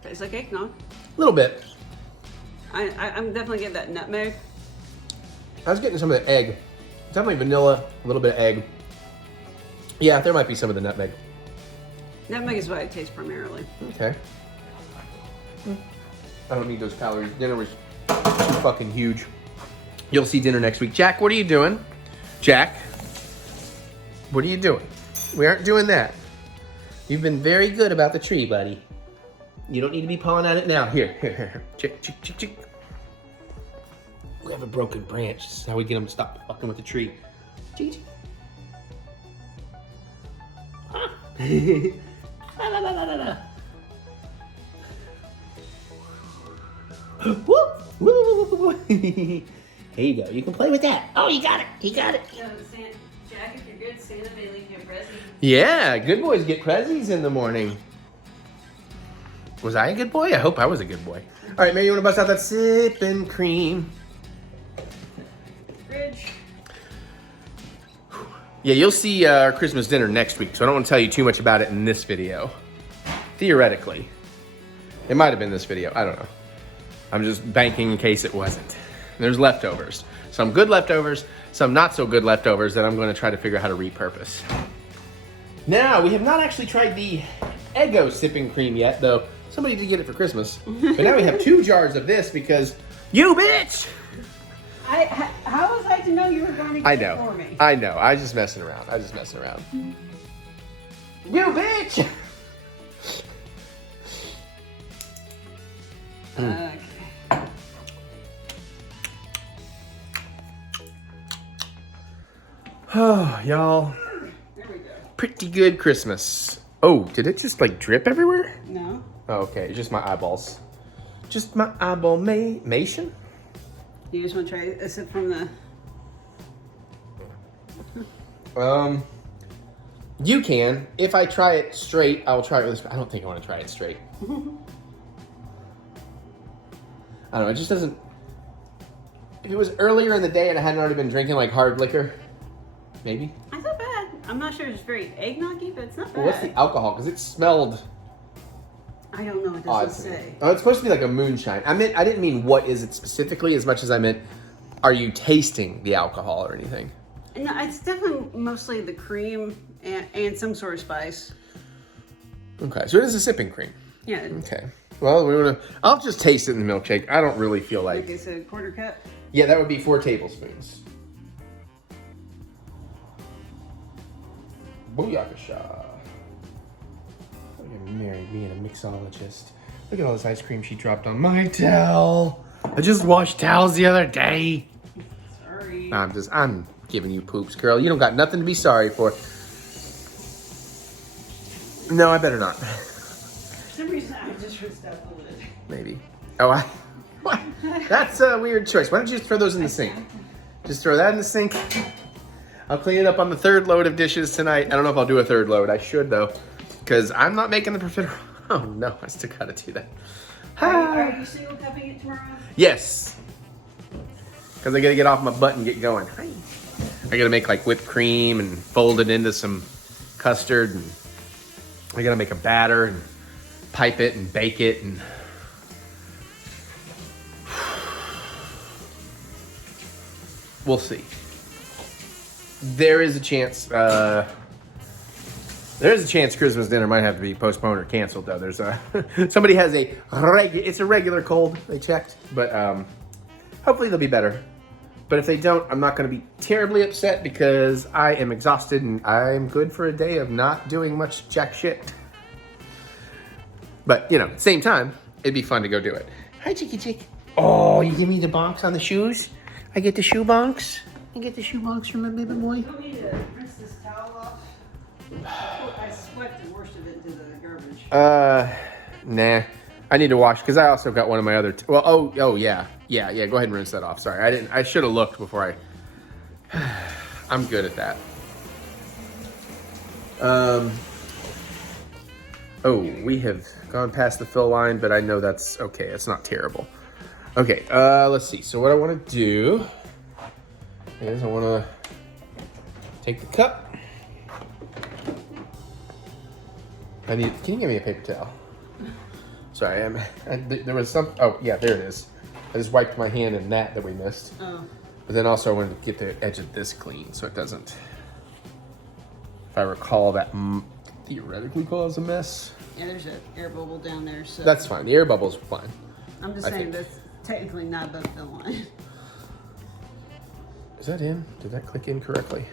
Tastes like eggnog. A little bit. I'm definitely getting that nutmeg. I was getting some of the egg. Definitely vanilla, a little bit of egg. Yeah, there might be some of the nutmeg. Nutmeg is what I taste primarily. Okay. I don't need those calories. Dinner was too fucking huge. You'll see dinner next week. Jack, what are you doing? Jack, what are you doing? We aren't doing that. You've been very good about the tree, buddy. You don't need to be pulling at it now. Here. Chick. We have a broken branch. This is how we get them to stop fucking with the tree. Chick. Here you go. You can play with that. Oh, you got it. Jack, if you're good, Santa may leave you a present. Yeah, good boys get prezzies in the morning. Was I a good boy? I hope I was a good boy. All right, Mary, you want to bust out that sipping cream? Fridge. Yeah, you'll see our Christmas dinner next week, so I don't want to tell you too much about it in this video. Theoretically. It might have been this video, I don't know. I'm just banking in case it wasn't. There's leftovers. Some good leftovers, some not so good leftovers that I'm going to try to figure out how to repurpose. Now, we have not actually tried the Eggo sipping cream yet, though somebody did get it for Christmas. But now we have 2 jars of this because you bitch! How was I to know you were going to get it for me? I know. I was just messing around. You bitch! Okay. Oh, y'all. There we go. Pretty good Christmas. Oh, did it just like drip everywhere? No. Oh, okay, just my eyeballs. Just my eyeball mation? You just want to try a sip from the... You can. If I try it straight, I'll try it with this. I don't think I want to try it straight. I don't know, it just doesn't... If it was earlier in the day and I hadn't already been drinking like hard liquor, maybe. It's not bad. I'm not sure it's very eggnoggy, but it's not bad. Well, what's the alcohol? Because it smelled... I don't know. It doesn't say. Oh, it's supposed to be like a moonshine. I didn't mean what is it specifically as much as I meant, are you tasting the alcohol or anything? No, it's definitely mostly the cream and some sort of spice. Okay, so it is a sipping cream. Yeah. Okay. Well, I'll just taste it in the milkshake. I don't really feel like... Okay, so quarter cup. Yeah, that would be 4 tablespoons. Booyakasha. Look at Mary being a mixologist. Look at all this ice cream she dropped on my towel. I just washed towels the other day. Sorry. I'm giving you poops, girl. You don't got nothing to be sorry for. No, I better not. For some reason, I just rinsed out the lid. Maybe. Oh, what? That's a weird choice. Why don't you just throw those in the sink? Just throw that in the sink. I'll clean it up on the 3rd load of dishes tonight. I don't know if I'll do a 3rd load. I should, though. Because I'm not making the profiterole. Oh, no. I still got to do that. Are you single cupping it tomorrow? Yes. Because I got to get off my butt and get going. I got to make, like, whipped cream and fold it into some custard. And I got to make a batter and pipe it and bake it. And we'll see. There is a chance Christmas dinner might have to be postponed or canceled, though. There's somebody has it's a regular cold, they checked, but hopefully they'll be better. But if they don't, I'm not going to be terribly upset because I am exhausted and I'm good for a day of not doing much jack shit. But, you know, at the same time, it'd be fun to go do it. Hi, Chicky Chick. Oh, you give me the bonks on the shoes? I get the shoe bonks? I get the shoe bonks from my baby boy? You want me to rinse this towel off? I swept the worst of it into the garbage. Nah. I need to wash because I also got one of my other. Oh yeah. Go ahead and rinse that off. Sorry, I should have looked before I'm good at that. Oh, we have gone past the fill line, but I know that's okay. It's not terrible. Okay. Let's see. So what I want to do is I want to take the cup. Can you give me a paper towel? Sorry, there was some. Oh yeah, there it is. I just wiped my hand in that we missed. Oh. But then also I wanted to get the edge of this clean so it doesn't. If I recall, that theoretically cause a mess. Yeah, there's an air bubble down there. So that's fine. The air bubbles are fine. I'm just saying that's technically not above the line. Is that in? Did that click in correctly?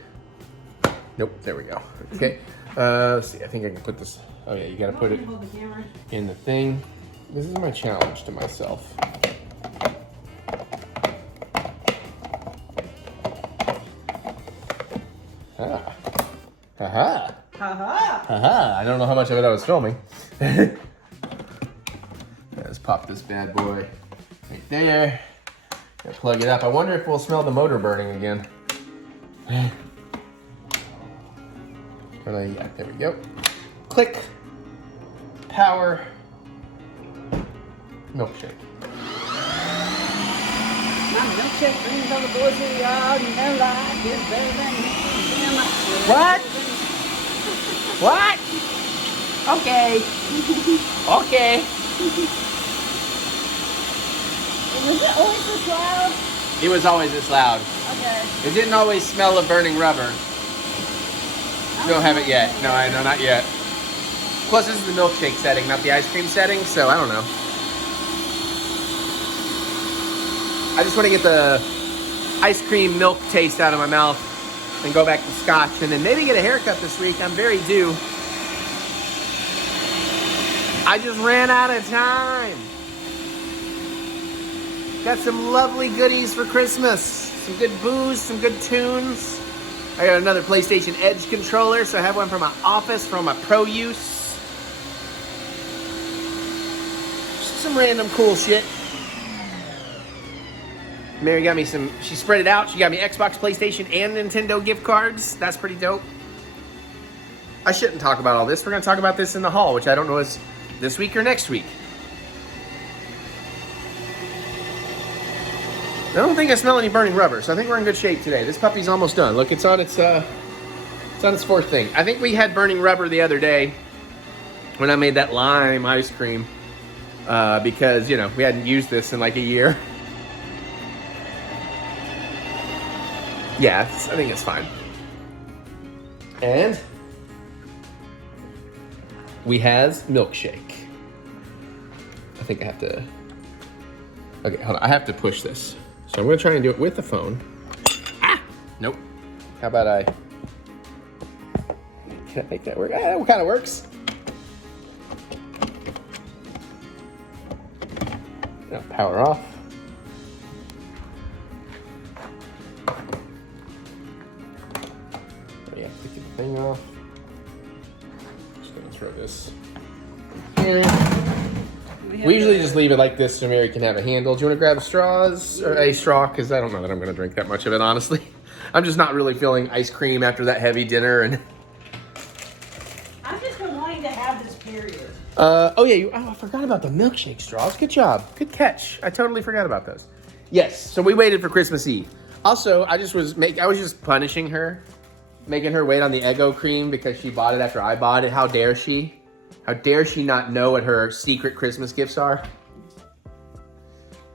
Nope. There we go. Okay. Let's see. I think I can put this. Oh yeah, you gotta put it in the thing. This is my challenge to myself. Ah. Ha-ha. Ha-ha. Ha-ha. I don't know how much of it I was filming. Let's pop this bad boy right there. Gotta plug it up. I wonder if we'll smell the motor burning again. Yeah, there we go. Click. Power. Milkshake. My milkshake brings all the boys in the yard and their life is better than What? What? Okay. Okay. Was it always this loud? It was always this loud. Okay. It didn't always smell of burning rubber. Don't have it yet. No, not yet. Plus, this is the milkshake setting, not the ice cream setting, so I don't know. I just want to get the ice cream milk taste out of my mouth and go back to scotch, and then maybe get a haircut this week. I'm very due. I just ran out of time. Got some lovely goodies for Christmas. Some good booze, some good tunes. I got another PlayStation Edge controller, so I have one for my office, for my pro use. Just some random cool shit. Mary got me some, she spread it out. She got me Xbox, PlayStation, and Nintendo gift cards. That's pretty dope. I shouldn't talk about all this. We're going to talk about this in the haul, which I don't know is this week or next week. I don't think I smell any burning rubber, so I think we're in good shape today. This puppy's almost done. Look, it's on its fourth thing. I think we had burning rubber the other day when I made that lime ice cream because, you know, we hadn't used this in like a year. Yeah, I think it's fine. And we has milkshake. I think I have to, okay, hold on. I have to push this. So I'm gonna try and do it with the phone. Ah, nope. How about I, can I make that work? Ah, that kind of works. Now power off. Yeah, take the thing off. Just gonna throw this here. We usually just leave it like this so Mary can have a handle. Do you want to grab straws or a straw? Because I don't know that I'm going to drink that much of it, honestly. I'm just not really feeling ice cream after that heavy dinner. And I've just been wanting to have this period. oh yeah, I forgot about the milkshake straws. Good job, good catch. I totally forgot about those. Yes, so we waited for Christmas Eve. Also, I was just punishing her, making her wait on the Eggo cream because she bought it after I bought it. How dare she? How dare she not know what her secret Christmas gifts are?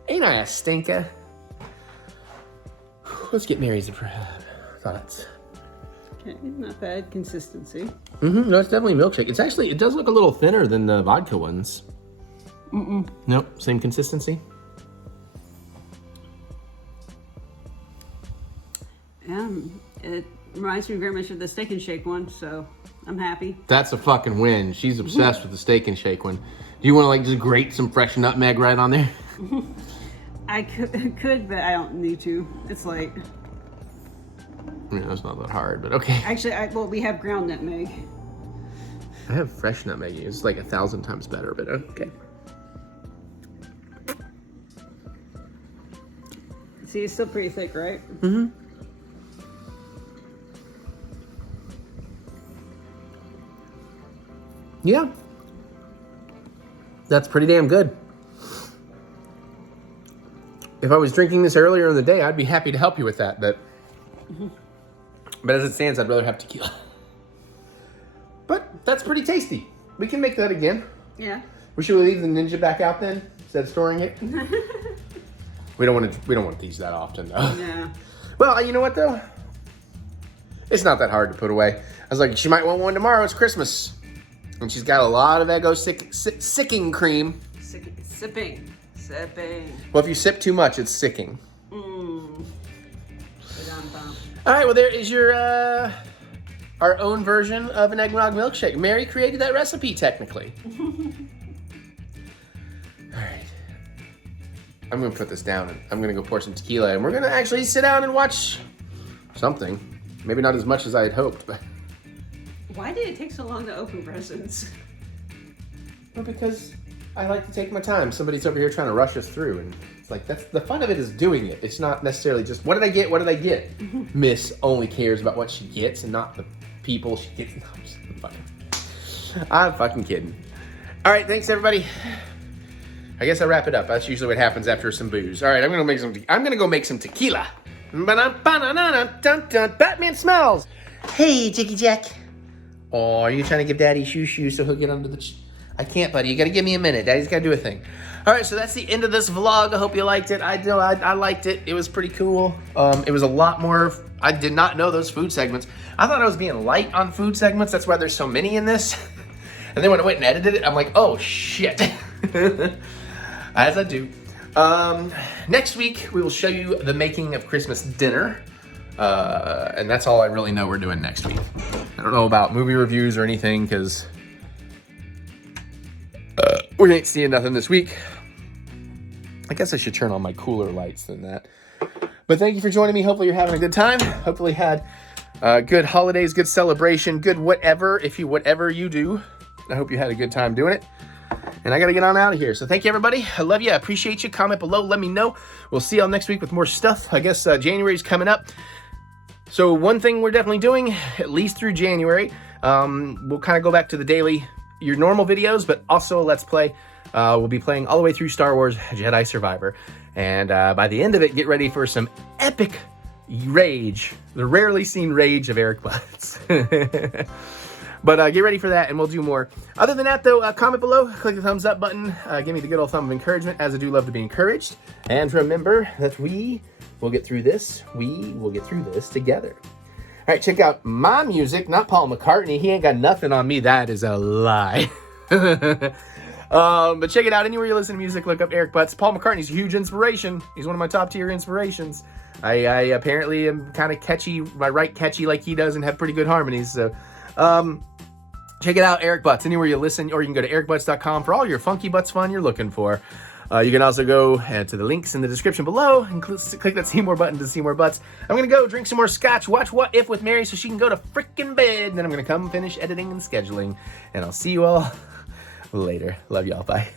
Ain't I a stinker? Let's get Mary's thoughts. Okay, not bad consistency. Mm-hmm, no, it's definitely milkshake. It's actually, it does look a little thinner than the vodka ones. Mm-mm. Nope, same consistency. It reminds me very much of the Steak and Shake one, so I'm happy. That's a fucking win. She's obsessed with the Steak and Shake one. Do you want to like just grate some fresh nutmeg right on there? I could, but I don't need to. It's late. I mean, that's not that hard, but okay. Actually, well, we have ground nutmeg. I have fresh nutmeg. It's like 1,000 times better, but okay. See, it's still pretty thick, right? Mm-hmm. Yeah. That's pretty damn good. If I was drinking this earlier in the day, I'd be happy to help you with that, but as it stands, I'd rather have tequila. But that's pretty tasty. We can make that again. Yeah. Should we leave the Ninja back out then instead of storing it? We don't want these that often though. Yeah. Well, you know what though? It's not that hard to put away. I was like, she might want one tomorrow. It's Christmas. And she's got a lot of Eggo sicking cream. Sipping. Well, if you sip too much, it's sicking. Mmm. All right, well, there is your our own version of an Eggo Nog Milkshake. Mary created that recipe, technically. All right. I'm going to put this down, and I'm going to go pour some tequila, and we're going to actually sit down and watch something. Maybe not as much as I had hoped, but... Why did it take so long to open presents? Well, because I like to take my time. Somebody's over here trying to rush us through, and it's like, that's the fun of it is doing it. It's not necessarily just, what did I get? What did I get? Miss only cares about what she gets and not the people she gets. No, I'm fucking kidding. All right, thanks everybody. I guess I wrap it up. That's usually what happens after some booze. All right, I'm gonna go make some tequila. Batman smells. Hey, Jiggy Jack. Oh, are you trying to give Daddy shoo so he'll get under the... I can't, buddy. You got to give me a minute. Daddy's got to do a thing. All right, so that's the end of this vlog. I hope you liked it. I know I liked it. It was pretty cool. It was a lot more... I did not know those food segments. I thought I was being light on food segments. That's why there's so many in this. And then when I went and edited it, I'm like, oh, shit. As I do. Next week, we will show you the making of Christmas dinner. And that's all I really know we're doing next week. I don't know about movie reviews or anything, because we ain't seeing nothing this week. I guess I should turn on my cooler lights than that. But thank you for joining me. Hopefully you're having a good time. Hopefully you had good holidays, good celebration, good whatever you do. I hope you had a good time doing it. And I got to get on out of here. So thank you, everybody. I love you. I appreciate you. Comment below. Let me know. We'll see y'all next week with more stuff. I guess January's coming up. So one thing we're definitely doing, at least through January, we'll kind of go back to the your normal videos, but also a Let's Play. We'll be playing all the way through Star Wars Jedi Survivor. And by the end of it, get ready for some epic rage. The rarely seen rage of EricButts. But get ready for that, and we'll do more. Other than that, though, comment below, click the thumbs up button, give me the good old thumb of encouragement, as I do love to be encouraged. And remember that we will get through this. We will get through this together. All right, check out my music, not Paul McCartney. He ain't got nothing on me. That is a lie. But check it out anywhere you listen to music. Look up EricButts. Paul McCartney's a huge inspiration. He's one of my top tier inspirations. I apparently am kind of catchy. I write catchy like he does and have pretty good harmonies. So check it out, EricButts, anywhere you listen, or you can go to ericbutts.com for all your funky butts fun you're looking for. You can also go to the links in the description below and click that see more button to see more butts. I'm going to go drink some more scotch, watch What If with Mary so she can go to frickin' bed, and then I'm going to come finish editing and scheduling. And I'll see you all later. Love y'all. Bye.